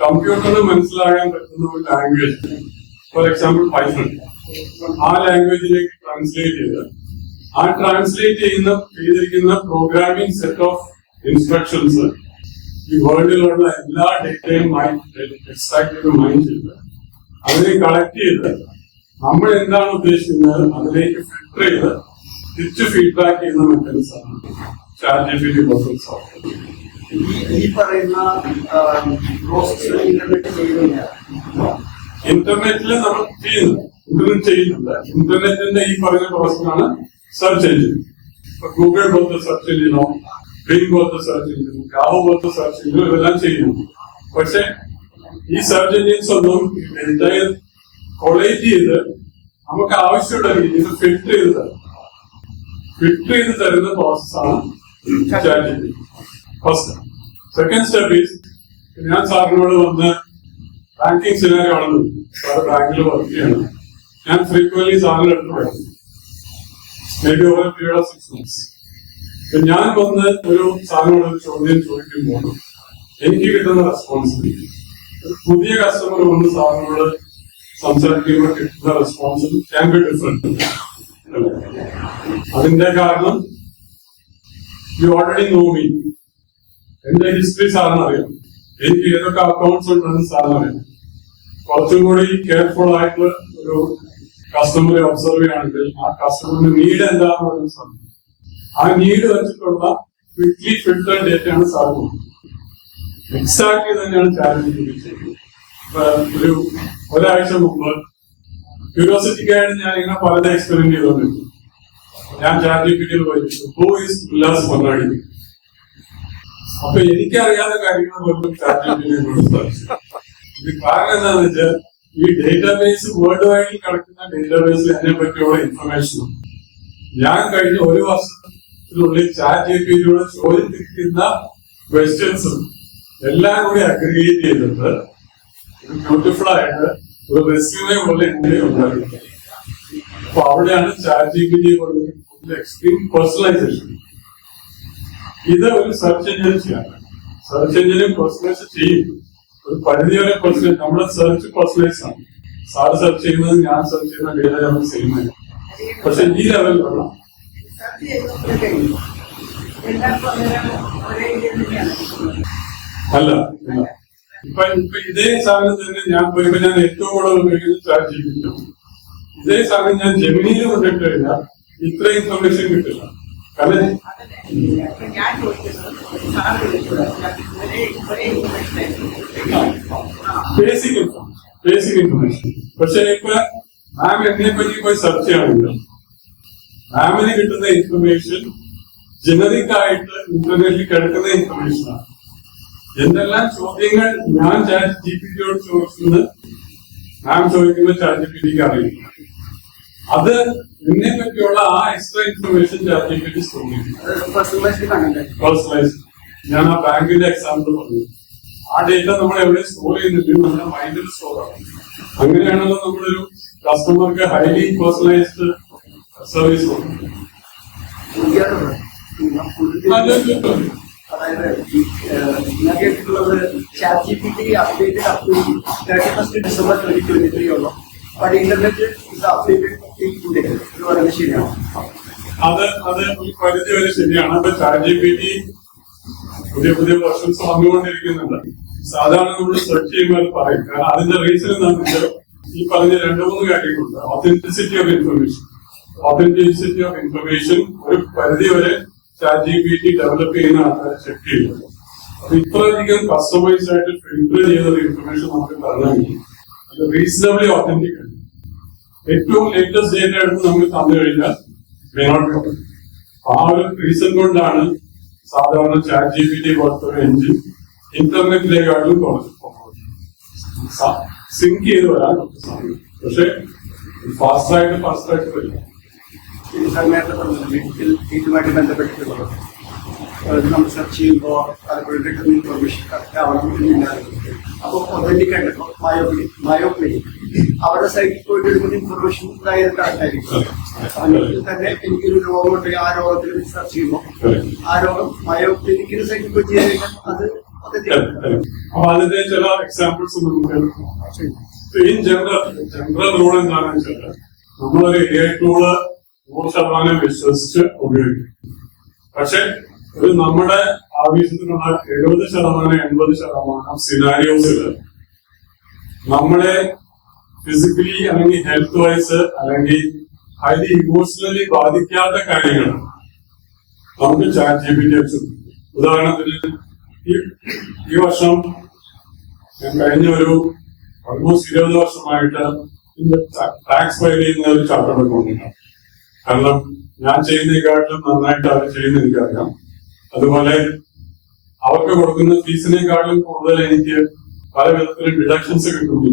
കമ്പ്യൂട്ടറിന് മനസ്സിലാകാൻ പറ്റുന്ന ഒരു ലാംഗ്വേജ്, ഫോർ എക്സാമ്പിൾ പൈത്തൺ, ആ ലാംഗ്വേജിലേക്ക് ട്രാൻസ്ലേറ്റ് ചെയ്ത് ആ ട്രാൻസ്ലേറ്റ് ചെയ്തിരിക്കുന്ന പ്രോഗ്രാമിംഗ് സെറ്റ് ഓഫ് ഇൻസ്ട്രക്ഷൻസ് ഈ വേൾഡിലുള്ള എല്ലാ ഡേറ്റയും എക്സ്ട്രാക്ട് ചെയ്ത് മൈൻഡ് ചെയ്ത് അതിനെ കളക്ട് ചെയ്ത് നമ്മൾ എന്താണ് ഉദ്ദേശിക്കുന്നത് അതിലേക്ക് ഫിൽട്ടർ ചെയ്ത് തിരിച്ച് ഫീഡ്ബാക്ക് ചെയ്യുന്ന മെക്കാനിസമാണ് ചാറ്റ് ജിപിടി പ്രോസസ് സോഫ്റ്റ്വെയർ. ഈ പറയുന്ന പ്രോസസ് ഇന്റർനെറ്റ് ചെയ്യുന്നില്ല. ഇന്റർനെറ്റിൽ നമ്മൾ ചെയ്യുന്നുണ്ട്. ഇന്റർനെറ്റിന്റെ ഈ പറയുന്ന പ്രോസസ്സാണ് സെർച്ച് എഞ്ചിൻ. ഇപ്പൊ ഗൂഗിൾ പോലത്തെ സെർച്ച് എഞ്ചിനോ, ബിങ് പോലത്തെ സെർച്ച് എഞ്ചിനോ, യാഹൂ പോലത്തെ സെർച്ച് എഞ്ചിനോ ഇതെല്ലാം ചെയ്യുന്നു. പക്ഷെ ഈ സെർച്ച് എഞ്ചിൻസ് ഒന്നും ഡേറ്റയെ കൊളേറ്റ് ചെയ്ത് നമുക്ക് ആവശ്യമുള്ള രീതിയിൽ ഫിൽട്ടർ ചെയ്ത് തരുന്ന പ്രോസസ്സാണ് chat GPT. First. Second step is, ഞാൻ സാറിനോട് വന്ന് ബാങ്കിങ് സിനാരിയോ ആണെന്ന്, സാർ ബാങ്കിൽ വർക്ക് ചെയ്യണം, ഞാൻ ഫ്രീക്വൻലി സാറിന്റെ അടുത്ത് പഠിക്കും, may be over period of 6 months. ഞാൻ വന്ന് ഒരു സാറിനോട് ഒരു ചോദ്യം ചോദിക്കുമ്പോൾ എനിക്ക് കിട്ടുന്ന റെസ്പോൺസിബിലിറ്റി ഒരു പുതിയ കസ്റ്റമർ വന്ന് സാറിനോട് സംസാരിക്കുമ്പോൾ കിട്ടുന്ന റെസ്പോൺസ് ക്യാൻ ബി ഡിഫറെന്റ്. അതിന്റെ കാരണം യു ഓൾറെഡി നോ മീ, എന്റെ ഹിസ്റ്ററി സാറിന് അറിയാം, എനിക്ക് ഏതൊക്കെ അക്കൗണ്ട്സ് ഉണ്ടെന്ന് സാറിന് അറിയാം. കുറച്ചും കൂടി കെയർഫുൾ ആയിട്ട് ഒരു കസ്റ്റമറെ ഒബ്സർവ് ചെയ്യുകയാണെങ്കിൽ ആ കസ്റ്റമറിന്റെ നീഡ് എന്താണെന്ന് പറയുന്ന സാധനം, ആ നീഡ് വെച്ചിട്ടുള്ള ക്വിക്ലി ഫിൽട്ടർ ഡേറ്റയാണ് സാർ കൊടുക്കുന്നത്. എക്സാക്ട്ലി തന്നെയാണ് ചാറ്റ് ജിപിടി ചെയ്യുന്നത്. ഒരു ഒരാഴ്ച മുമ്പ് ക്യൂരിയോസിറ്റിക്കായിട്ട് ഞാൻ ഇങ്ങനെ പലതും എക്സ്പെരിമെന്റ് ചെയ്തോണ്ടിരുന്നു. ഞാൻ ചാറ്റ് ജിപിടിയിൽ പോയിട്ട് ഹൂ ഈസ് ഉല്ലാസ് പൊന്നാടി, അപ്പൊ എനിക്കറിയാത്ത കാര്യങ്ങൾ പോലും ചാറ്റ് ജിപിടിയെ ഇത് കാരണം എന്താണെന്ന് വെച്ചാൽ ഈ ഡേറ്റാബേസ് വേൾഡ് വൈഡിൽ കിടക്കുന്ന ഡേറ്റാബേസിൽ അതിനെ പറ്റിയുള്ള ഇൻഫർമേഷനും ഞാൻ കഴിഞ്ഞ ഒരു വർഷത്തിനുള്ളിൽ ചാറ്റ് ജിപിടിയോട് ചോദിച്ചിരിക്കുന്ന ക്വസ്റ്റ്യൻസും എല്ലാം കൂടി അഗ്രിഗേറ്റ് ചെയ്തിട്ട് ബ്യൂട്ടിഫുൾ ആയിട്ട് ഒരു റെസ്യൂമെ പോലെ എന്റെ ഉണ്ടാക്കുന്നത്. അപ്പൊ അവിടെയാണ് ചാറ്റ് ജിപിടി എക്സ്ട്രീം പേഴ്സണലൈസേഷൻ. ഇത് ഒരു സെർച്ച് എഞ്ചിൻ ചെയ്യാം. സെർച്ച് എഞ്ചിനെ പേഴ്സണലൈസ് ചെയ്യും, ഒരു പരിധി വരെ പേഴ്സണലൈസ്. നമ്മുടെ സെർച്ച് പേഴ്സണലൈസ് ആണ്. സാറ് സെർച്ച് ചെയ്യുന്നത് ഞാൻ സെർച്ച് ചെയ്യുന്ന ഡേറ്റ നമ്മൾ ചെയ്യുന്നത്. പക്ഷെ ഈ ലെവലിലുള്ള അല്ല ഇപ്പൊ ഇതേ സാധനം തന്നെ ഞാൻ പോയപ്പോ ഞാൻ ഏറ്റവും കൂടുതൽ ഉപയോഗിക്കുന്നത് ചാറ്റ് ജിപിടി. ഇതേ സാധനം ഞാൻ ജെമിനിയിൽ കൊണ്ടിട്ട് കഴിഞ്ഞാൽ ഇത്ര ഇൻഫർമേഷൻ കിട്ടില്ല. കാരണം ബേസിക് ഇൻഫർമേഷൻ. പക്ഷെ ഇപ്പൊ മാം എന്നെ പറ്റി പോയി സെർച്ച് ചെയ്യണമെങ്കിൽ മാമിന് കിട്ടുന്ന ഇൻഫർമേഷൻ ജനറിക് ആയിട്ട് ഇന്റർനെറ്റിൽ കിടക്കുന്ന ഇൻഫർമേഷനാണ്. എന്തെല്ലാം ചോദ്യങ്ങൾ ഞാൻ ചാറ്റ് ജിപിടിയോട് ചോദിക്കുന്നത് മാം ചോദിക്കുന്ന ചാറ്റ് ജിപിടിക്ക് അറിയില്ല. അത് ഇതിനെ പറ്റിയുള്ള ആ എക്സ്ട്രാ ഇൻഫർമേഷൻ ChatGPT സ്റ്റോർ ചെയ്യും. Personalised content. പേഴ്സണലൈസ്. ഞാൻ ആ ബാങ്കിന്റെ എക്സാമ്പിൾ പറഞ്ഞു. ആ ഡേറ്റ നമ്മൾ എവിടെ സ്റ്റോർ ചെയ്യുന്നില്ല, നമ്മുടെ മൈൻഡിൽ സ്റ്റോർ ആവും. അങ്ങനെയാണല്ലോ നമ്മളൊരു കസ്റ്റമർക്ക് ഹൈലി പേഴ്സണലൈസ്ഡ് സർവീസ് കൊടുക്കുന്നത്. അതായത് ഞാൻ കേട്ടിട്ടുള്ളത് ChatGPT updated up to 31st December 2023 ഉള്ളൂ. ബട്ട് ഇന്റർനെറ്റ് ഇത് അപ്ഡേറ്റഡ് ടുഡേ എന്ന് പറയുന്നത് ശരിയാണോ? അത് ഒരു പരിധി വരെ ശരിയാണ്. അപ്പൊ ChatGPT പുതിയ വെർഷൻസ് വന്നുകൊണ്ടിരിക്കുന്നുണ്ട്. സാധാരണ നമ്മൾ സെർച്ച് ചെയ്യുമ്പോൾ അത് പറയും. കാരണം അതിന്റെ റീസൺ എന്താണെന്ന് വെച്ചാൽ ഈ പറഞ്ഞ 2-3 കാര്യങ്ങളുണ്ട്. ഓതന്റിസിറ്റി ഓഫ് ഇൻഫർമേഷൻ ഒരു പരിധി വരെ ChatGPT ഡെവലപ്പ് ചെയ്യുന്ന ആൾക്കാരെ ചെക്ക് ചെയ്യുന്നത്. അപ്പൊ ഇത്രയധികം കസ്റ്റമൈസ്ഡ് ആയിട്ട് ഫിൽട്ടർ ചെയ്ത ഇൻഫർമേഷൻ നമുക്ക് തരണമെങ്കിൽ അത് റീസണബിളി ഓതന്റിക് ആണ്. ഏറ്റവും ലേറ്റസ്റ്റ് ഡേറ്റ എടുത്ത് നമുക്ക് തന്നു കഴിഞ്ഞാൽ ആ ഒരു റീസൺ കൊണ്ടാണ് സാധാരണ ChatGPT പോലത്തെ ഒരു എഞ്ചിൻ ഇന്റർനെറ്റിലേക്കാളും കുറച്ച് സിങ്ക് ചെയ്ത് വരാൻ കുറച്ച് സമയം. പക്ഷെ ഫാസ്റ്റായിട്ട് വരില്ല. മെഡിക്കൽ ഇതുമായിട്ട് ബന്ധപ്പെട്ടിട്ടുള്ളത് നമ്മൾ സെർച്ച് ചെയ്യുമ്പോൾ പലപ്പോഴും കിട്ടുന്ന ഇൻഫർമേഷൻ കറക്റ്റ് ആവണമെന്നില്ല. അപ്പോൾ ഒതന്റിക് ആയിട്ട് മയോ ക്ലിനിക് അവരുടെ സൈറ്റിൽ പോയിട്ട് എടുക്കുന്ന ഇൻഫർമേഷൻ കറക്റ്റ് ആയിരിക്കും. അല്ലെങ്കിൽ തന്നെ എനിക്കൊരു രോഗമുണ്ട്, ആ രോഗത്തിൽ സെർച്ച് ചെയ്യുമ്പോൾ ആ രോഗം മയോ ക്ലിനിക്കിന്റെ സൈറ്റിൽ പോയി ചെയ്ത് കഴിഞ്ഞാൽ അത് അപ്പൊ അതിന്റെ ചില എക്സാമ്പിൾസ് നമുക്ക് ജനറൽ റൂൾ എന്താണെന്ന് വെച്ചാൽ നമ്മളൊരു AI ടൂള് 100% വിശ്വസിച്ച് ഉപയോഗിക്കും. പക്ഷെ ഒരു നമ്മുടെ ആവശ്യത്തിനുള്ള 70%-80% സിനാരിയോസിൽ നമ്മളെ ഫിസിക്കലി അല്ലെങ്കിൽ ഹെൽത്ത് വൈസ് അല്ലെങ്കിൽ ഹൈലി ഇമോഷണലി ബാധിക്കാത്ത കാര്യങ്ങൾ നമുക്ക് ChatGPT വെച്ചു. ഉദാഹരണത്തിന് ഈ വർഷം ഞാൻ കഴിഞ്ഞ ഒരു ഓൾമോസ്റ്റ് 20 വർഷമായിട്ട് ടാക്സ് ഫയൽ ചെയ്യുന്ന ഒരു ചാർട്ടേഡ് അക്കൗണ്ടന്റ്. കാരണം ഞാൻ ചെയ്യുന്നതിനെക്കാട്ടിലും നന്നായിട്ട് അവർ ചെയ്യുന്ന എനിക്കറിയാം. അതുപോലെ അവർക്ക് കൊടുക്കുന്ന ഫീസിനേക്കാളും കൂടുതൽ എനിക്ക് പല വിധത്തിലും ഡിഡക്ഷൻസ് കിട്ടുന്നു.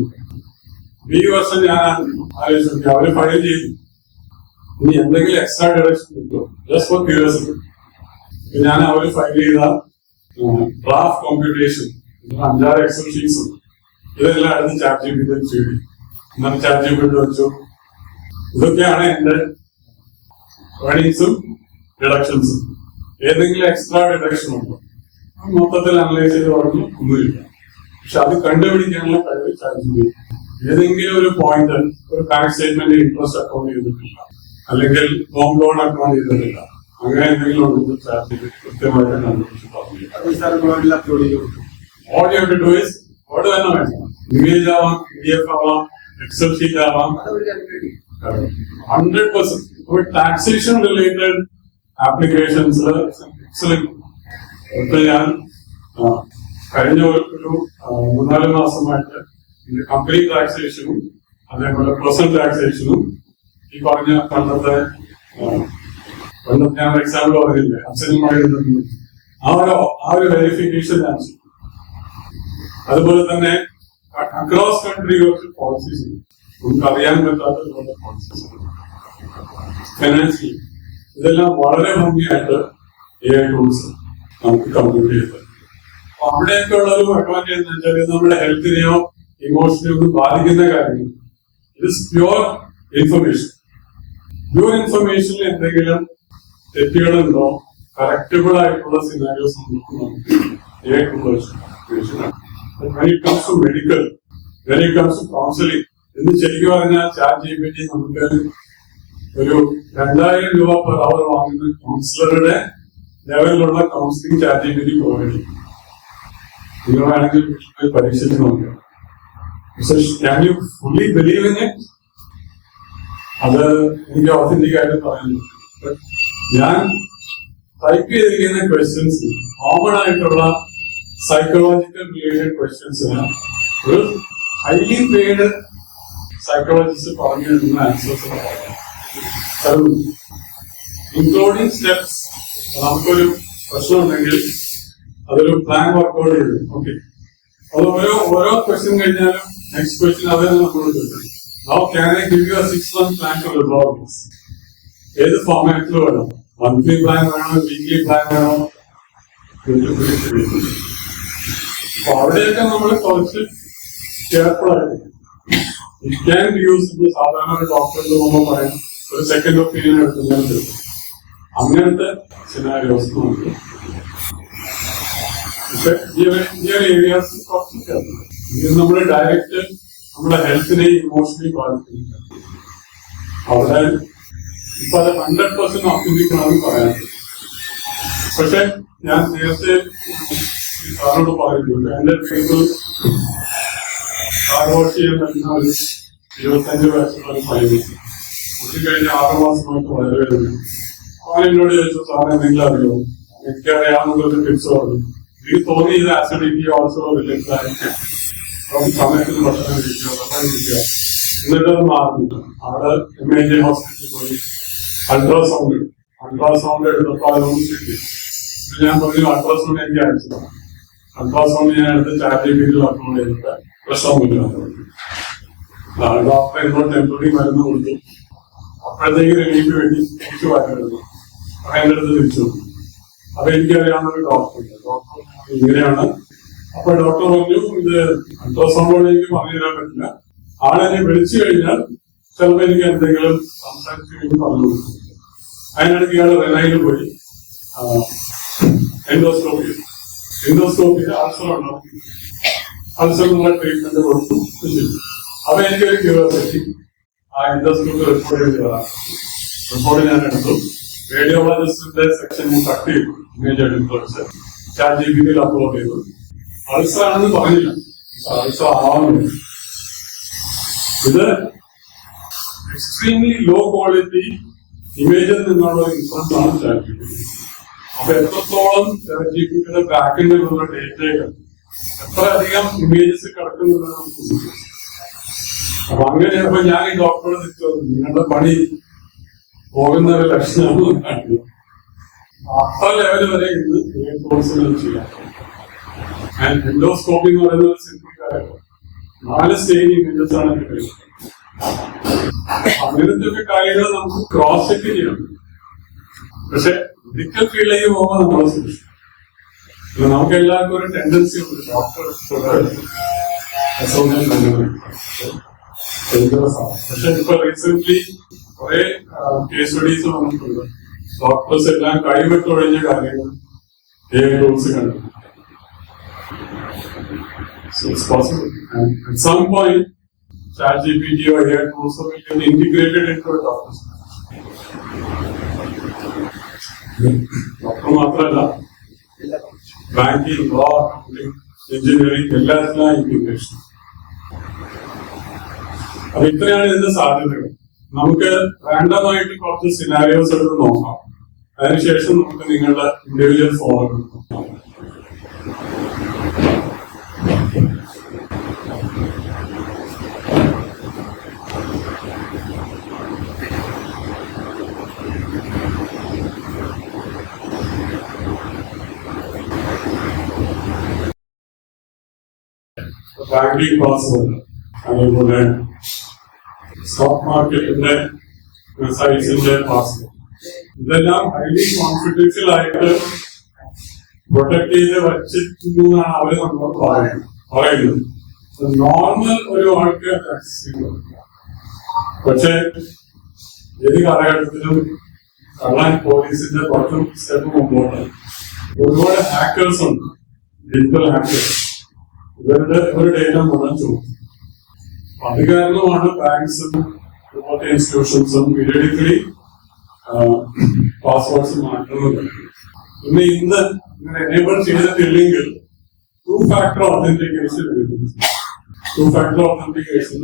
ഈ വർഷം ഞാൻ ആലോചിച്ചു അവര് ഫയൽ ചെയ്തു, ഇനി എന്തെങ്കിലും എക്സ്ട്രാ ഡിഡക്ഷൻ കിട്ടുമോ, ജസ്റ്റ് ഫോർ ക്യൂരിയോസിറ്റി. ഞാൻ അവർ ഫയൽ ചെയ്ത ഡ്രാഫ്റ്റ് കോമ്പ്യൂട്ടേഷൻ 5-6 എക്സൽ ഷീറ്റ്സ് ഇതെല്ലാം അടുത്ത് ChatGPT ചെയ്തു. എന്നാൽ ChatGPT വെച്ചു ഇതൊക്കെയാണ് എന്റെ ഏർണിങ്സും ഡിഡക്ഷൻസും. ഏതെങ്കിലും എക്സ്ട്രാ ഡിഡക്ഷൻ ഉണ്ടോ? മൊത്തത്തിൽ അനലൈസ് ചെയ്ത് പറഞ്ഞു ഒന്നുമില്ല. പക്ഷെ അത് കണ്ടുപിടിക്കാനുള്ള കഴിവ് ChatGPT. ഏതെങ്കിലും ഒരു പോയിന്റ്, ഒരു ബാങ്ക് സ്റ്റേറ്റ്മെന്റ് ഇൻട്രസ്റ്റ് അക്കൗണ്ട് ചെയ്തിട്ടില്ല, അല്ലെങ്കിൽ ഹോം ലോൺ അക്കൗണ്ട് ചെയ്തിട്ടില്ല, അങ്ങനെ എന്തെങ്കിലും ഉണ്ടെങ്കിൽ ChatGPT കൃത്യമായിട്ട് കണ്ടുപിടിച്ച് പറഞ്ഞു. All you have to do is what വേണം വേണം, ഇമേജ് ആവാം, PDF ആവാം, എക്സൽ ഷീറ്റ് ആവാം, 100%. Taxation related applications excellent. ഇപ്പൊ ഞാൻ കഴിഞ്ഞ ഒരു 3-4 മാസമായിട്ട് കമ്പനി ടാക്സേഷനും അതേപോലെ പേഴ്സണൽ ടാക്സേഷനും ഈ പറഞ്ഞ പണ്ടത്തെ ഞാൻ എക്സാമ്പിൾ പറഞ്ഞില്ലേ അച്ഛനുമായി ആ ഒരു വെരിഫിക്കേഷൻ ഞാൻ ചെയ്യും. അതുപോലെ തന്നെ അക്രോസ് കൺട്രി പോളിസീസ് നമുക്ക് അറിയാൻ പറ്റാത്ത ഒരുപാട് പോളിസീസ്, ഫൈനാൻഷ്യലി ഇതെല്ലാം വളരെ ഭംഗിയായിട്ട് AI ടൂൾസ് നമുക്ക് കമ്പ്യൂട്ട് ചെയ്ത്. അപ്പൊ അവിടെയൊക്കെ ഉള്ള ഒരു അഡ്വാൻറ്റേജ് എന്ന് വെച്ചാൽ നമ്മുടെ ഹെൽത്തിനെയോ ഇമോഷനെയോ ഒന്നും ബാധിക്കുന്ന കാര്യങ്ങൾ. ഇത് പ്യുവർ ഇൻഫർമേഷൻ. പ്യുവർ ഇൻഫർമേഷനിൽ എന്തെങ്കിലും തെറ്റുകളുണ്ടോ, കറക്റ്റബിൾ ആയിട്ടുള്ള സിനാരിയോസ് നമുക്ക് AI tools. When it comes to medical, when it comes to counseling, എന്ന് ശരിക്കും പറഞ്ഞാൽ ChatGPT നമുക്ക് ഒരു 2000 രൂപ പെർ അവർ വാങ്ങുന്ന കൗൺസിലറുടെ ലെവലിലുള്ള കൗൺസിലിംഗ് ChatGPT പ്രൊവൈഡ് ചെയ്യും. നിങ്ങൾ വേണമെങ്കിൽ പരീക്ഷിച്ച് നോക്കാം. Can you fully believe in it? അത് എനിക്ക് ഓതന്റിക് ആയിട്ട് പറയുന്നു. ഞാൻ ടൈപ്പ് ചെയ്തിരിക്കുന്ന ക്വസ്റ്റ്യൻസ് കോമൺ ആയിട്ടുള്ള സൈക്കോളജിക്കൽ റിലേറ്റഡ് ക്വസ്റ്റ്യൻസിന് ഒരു ഹൈലി പെയ്ഡ് സൈക്കോളജിസ്റ്റ് പറഞ്ഞു തരുന്ന ആൻസേഴ്സ് ഇൻക്ലൂഡിംഗ് സ്റ്റെപ്സ്. നമുക്കൊരു പ്രശ്നം ഉണ്ടെങ്കിൽ അതൊരു പ്ലാൻ വർക്ക്ഔട്ട് ചെയ്തു. ഓക്കെ, അത് ഓരോ ക്വസ്റ്റ്യൻ കഴിഞ്ഞാലും നെക്സ്റ്റ് ക്വസ്റ്റ്യൻ അതേ നമ്മൾ ചോദിക്കും. Now can I give you a 6-month plan to resolve this? ഏത് ഫോർമാറ്റിൽ വേണം? മന്ത്ലി പ്ലാൻ വേണോ, വീക്ക്ലി പ്ലാൻ വേണോ? അപ്പൊ അവിടെയൊക്കെ നമ്മൾ കുറച്ച് കെയർഫുൾ ആയിരിക്കും. It can be used. സാധാരണ ഒരു ഡോക്ടറിൽ നമ്മൾ പറയാം ഒരു സെക്കൻഡ് ഒപ്പീനിയൻ എടുക്കുന്നത്. അങ്ങനത്തെ സിനാരിയോസ് നമുക്ക് ഏരിയാസ് കുറച്ച് കെയർഫുൾ. ഇത് നമ്മൾ ഡയറക്റ്റ് നമ്മുടെ ഹെൽത്തിനെ ഇമോഷണലി ബാധിക്കുന്നില്ല. അവിടെ ഇപ്പൊ അത് 100% ഒപ്റ്റിമിക്കണമെന്ന് പറയാൻ. പക്ഷെ ഞാൻ നേരത്തെ സാറിനോട് പറഞ്ഞിട്ടുണ്ട്, എന്റെ പേര് കാർ വാഷ് ചെയ്യാൻ പറ്റുന്ന ഒരു 25 വയസ്സുള്ള ഒരു പയ്യൻ കുട്ടി കഴിഞ്ഞ 6 മാസമായിട്ട് വളരെ വരുന്നു. അവൻ എന്നോട് ചോദിച്ചു, സാർ എന്തെങ്കിലും അറിയോ? എനിക്കറിയാവുന്നൊരു ടിപ്സ് പറഞ്ഞു. എനിക്ക് തോന്നി ഇത് ആസിഡിറ്റി ഓൾസോ റിലേറ്റഡ് ആയിരിക്കും. സമയത്തിന് ഭക്ഷണം കഴിക്കുക, ഭക്ഷണം കഴിക്കുക. എന്നിട്ട് അത് മാറുന്നില്ല. അവിടെ MAJ ഹോസ്പിറ്റലിൽ പോയി അൾട്രാസൗണ്ട് എടുത്തപ്പോൾ അതൊന്നും കിട്ടി. ഞാൻ പറഞ്ഞു അൾട്രാസൗണ്ട് എനിക്ക് അയച്ചതാണ്. അൾട്രാസൗണ്ട് ഞാൻ എടുത്ത് ChatGPT അപ്ലോഡ് ചെയ്തിട്ട് പ്രശ്നമൊന്നുമില്ല. ഡോക്ടർ എന്നോട് ടെമ്പററി മരുന്ന് കൊടുത്തു. അപ്പോഴത്തേക്ക് റിലീഫ് വേണ്ടി തിരിച്ചു വരുന്നു. അപ്പൊ എന്റെ അടുത്ത് തിരിച്ചു വന്നു. അപ്പൊ എനിക്കറിയാവുന്ന ഒരു ഡോക്ടറുണ്ട്. ഡോക്ടർ ഇങ്ങനെയാണ്. അപ്പൊ ഡോക്ടർ പറഞ്ഞു, ഇത് അൾട്രാസൗണ്ട് എനിക്ക് പറഞ്ഞു തരാൻ പറ്റില്ല. ആളെന്നെ വിളിച്ചു കഴിഞ്ഞാൽ ചിലപ്പോൾ എനിക്ക് എന്തെങ്കിലും സംസാരിച്ചു കഴിഞ്ഞ് പറഞ്ഞു കൊടുക്കും. അതിനിടയ്ക്ക് ഇയാൾ റെനൈല് പോയി എൻഡോസ്കോപ്പി അൾസർ ഉണ്ടാവും. അൾസറിനുള്ള ട്രീറ്റ്മെന്റ് കൊടുത്തു. അപ്പൊ എനിക്കൊരു ക്യൂരിയോസിറ്റി, ആ എൻഡോസ്കോപ്പി റിപ്പോർട്ട് ഞാൻ എടുത്തു. റേഡിയോളജിസ്റ്റിന്റെ സെക്ഷൻ കട്ട് ചെയ്തു. ഇമേജ് എടുത്ത് ChatGPT അപ്ലോഡ് ചെയ്തു. അൾസർ ആണെന്ന് പറഞ്ഞില്ല, അൾസർ ആവുന്നില്ല. ഇത് എക്സ്ട്രീംലി ലോ ക്വാളിറ്റി ഇമേജിൽ നിന്നുള്ള ഇൻഫ്ലുവൻസ് ആണ് ChatGPT. അപ്പൊ എത്രത്തോളം ChatGPTയുടെ ബാക്കിലുള്ള ഡേറ്റകൾ എത്ര അധികം ഇമേജസ് കിടക്കുന്നുണ്ട് നമുക്ക്. അപ്പൊ അങ്ങനെയപ്പോ ഞാൻ ഈ ഡോക്ടറോട് തിരിച്ചു, നിങ്ങളുടെ പണി പോകുന്ന ഒരു ലക്ഷണമാണ് കാണിക്കുന്നത്. അത്ര ലെവൽ വരെ ഇന്ന് കോഴ്സുകൾ ചെയ്യാം. എൻഡോസ്കോപ്പി എന്ന് പറയുന്ന ഒരു സിമ്പിൾ കാര്യമാണ്. 4 സ്റ്റേജ് ഇമേജസ് ആണ് എന്റെ കഴിയുന്നത്. അങ്ങനത്തെ ഒക്കെ കാര്യങ്ങൾ നമുക്ക് ക്രോസ് ചെക്ക് ചെയ്യണം. പക്ഷെ മെഡിക്കൽ ഫീൽഡിലേക്ക് പോകുമ്പോൾ നമ്മളെ സൂക്ഷിക്കും. നമുക്ക് എല്ലാവർക്കും ഒരു ടെൻഡൻസി ഉണ്ട് ഡോക്ടർ. പക്ഷെ ഇപ്പൊ റീസെന്റ് കുറെ കേസ് സ്റ്റഡീസ് വന്നിട്ടുണ്ട്. ഡോക്ടേഴ്സ് എല്ലാം കൈവിട്ടൊഴിഞ്ഞ കാര്യങ്ങൾ ടൂൾസ് കണ്ടു. So it's possible. And at some point, ChatGPT or AI tools will get integrated into a doctor's. Doctor മാത്രമല്ല, ബാങ്കിങ്, ലോ, എഞ്ചിനീയറിംഗ് എല്ലാത്തിലും ഇന്റിഗ്രേഷൻ. അപ്പൊ ഇത്രയാണ് ഇതിന്റെ സാധ്യതകൾ. നമുക്ക് റാൻഡമായിട്ട് കുറച്ച് സിനാരിയോസ് എടുത്ത് നോക്കാം. അതിനുശേഷം നമുക്ക് നിങ്ങളുടെ ഇൻഡിവിജ്വൽ ഫോൺ എടുക്കാം. ബാങ്കിങ് പാസ്വേഡ്, അതേപോലെ സ്റ്റോക്ക് മാർക്കറ്റിന്റെ സൈസിന്റെ പാസ്വേഡ്, ഇതെല്ലാം ഹൈലി കോൺഫിഡൻഷ്യൽ ആയിട്ട് പ്രൊട്ടക്ട് ചെയ്ത് വച്ചിരിക്കുന്നു എന്നാണ് അവര് നമ്മളോട് പറയുന്നത്. നോർമൽ ഒരു ആൾക്ക് ആക്സസ് ചെയ്യുന്നത്. പക്ഷെ ഏത് കാലഘട്ടത്തിലും കള്ളൻ പോലീസിന്റെ 10 സ്റ്റെപ്പ് മുമ്പോട്ട് ഒരുപാട് ഹാക്കേഴ്സ് ഉണ്ട്. ഡിജിറ്റൽ ഹാക്കേഴ്സ് ഇവരുടെ ഒരു ഡേറ്റ മുഴുവൻ ചോദിക്കും. അത് കാരണമാണ് ബാങ്ക്സും ഇൻസ്റ്റിറ്റ്യൂഷൻസും പീരിയഡിക്കലി പാസ്വേഡ്സ് മാറ്റുന്നത്. പിന്നെ ഇന്ന് ഇങ്ങനെ എനേബിൾ ചെയ്തിട്ടില്ലെങ്കിൽ 2-factor authentication വരുന്നു. 2-factor authentication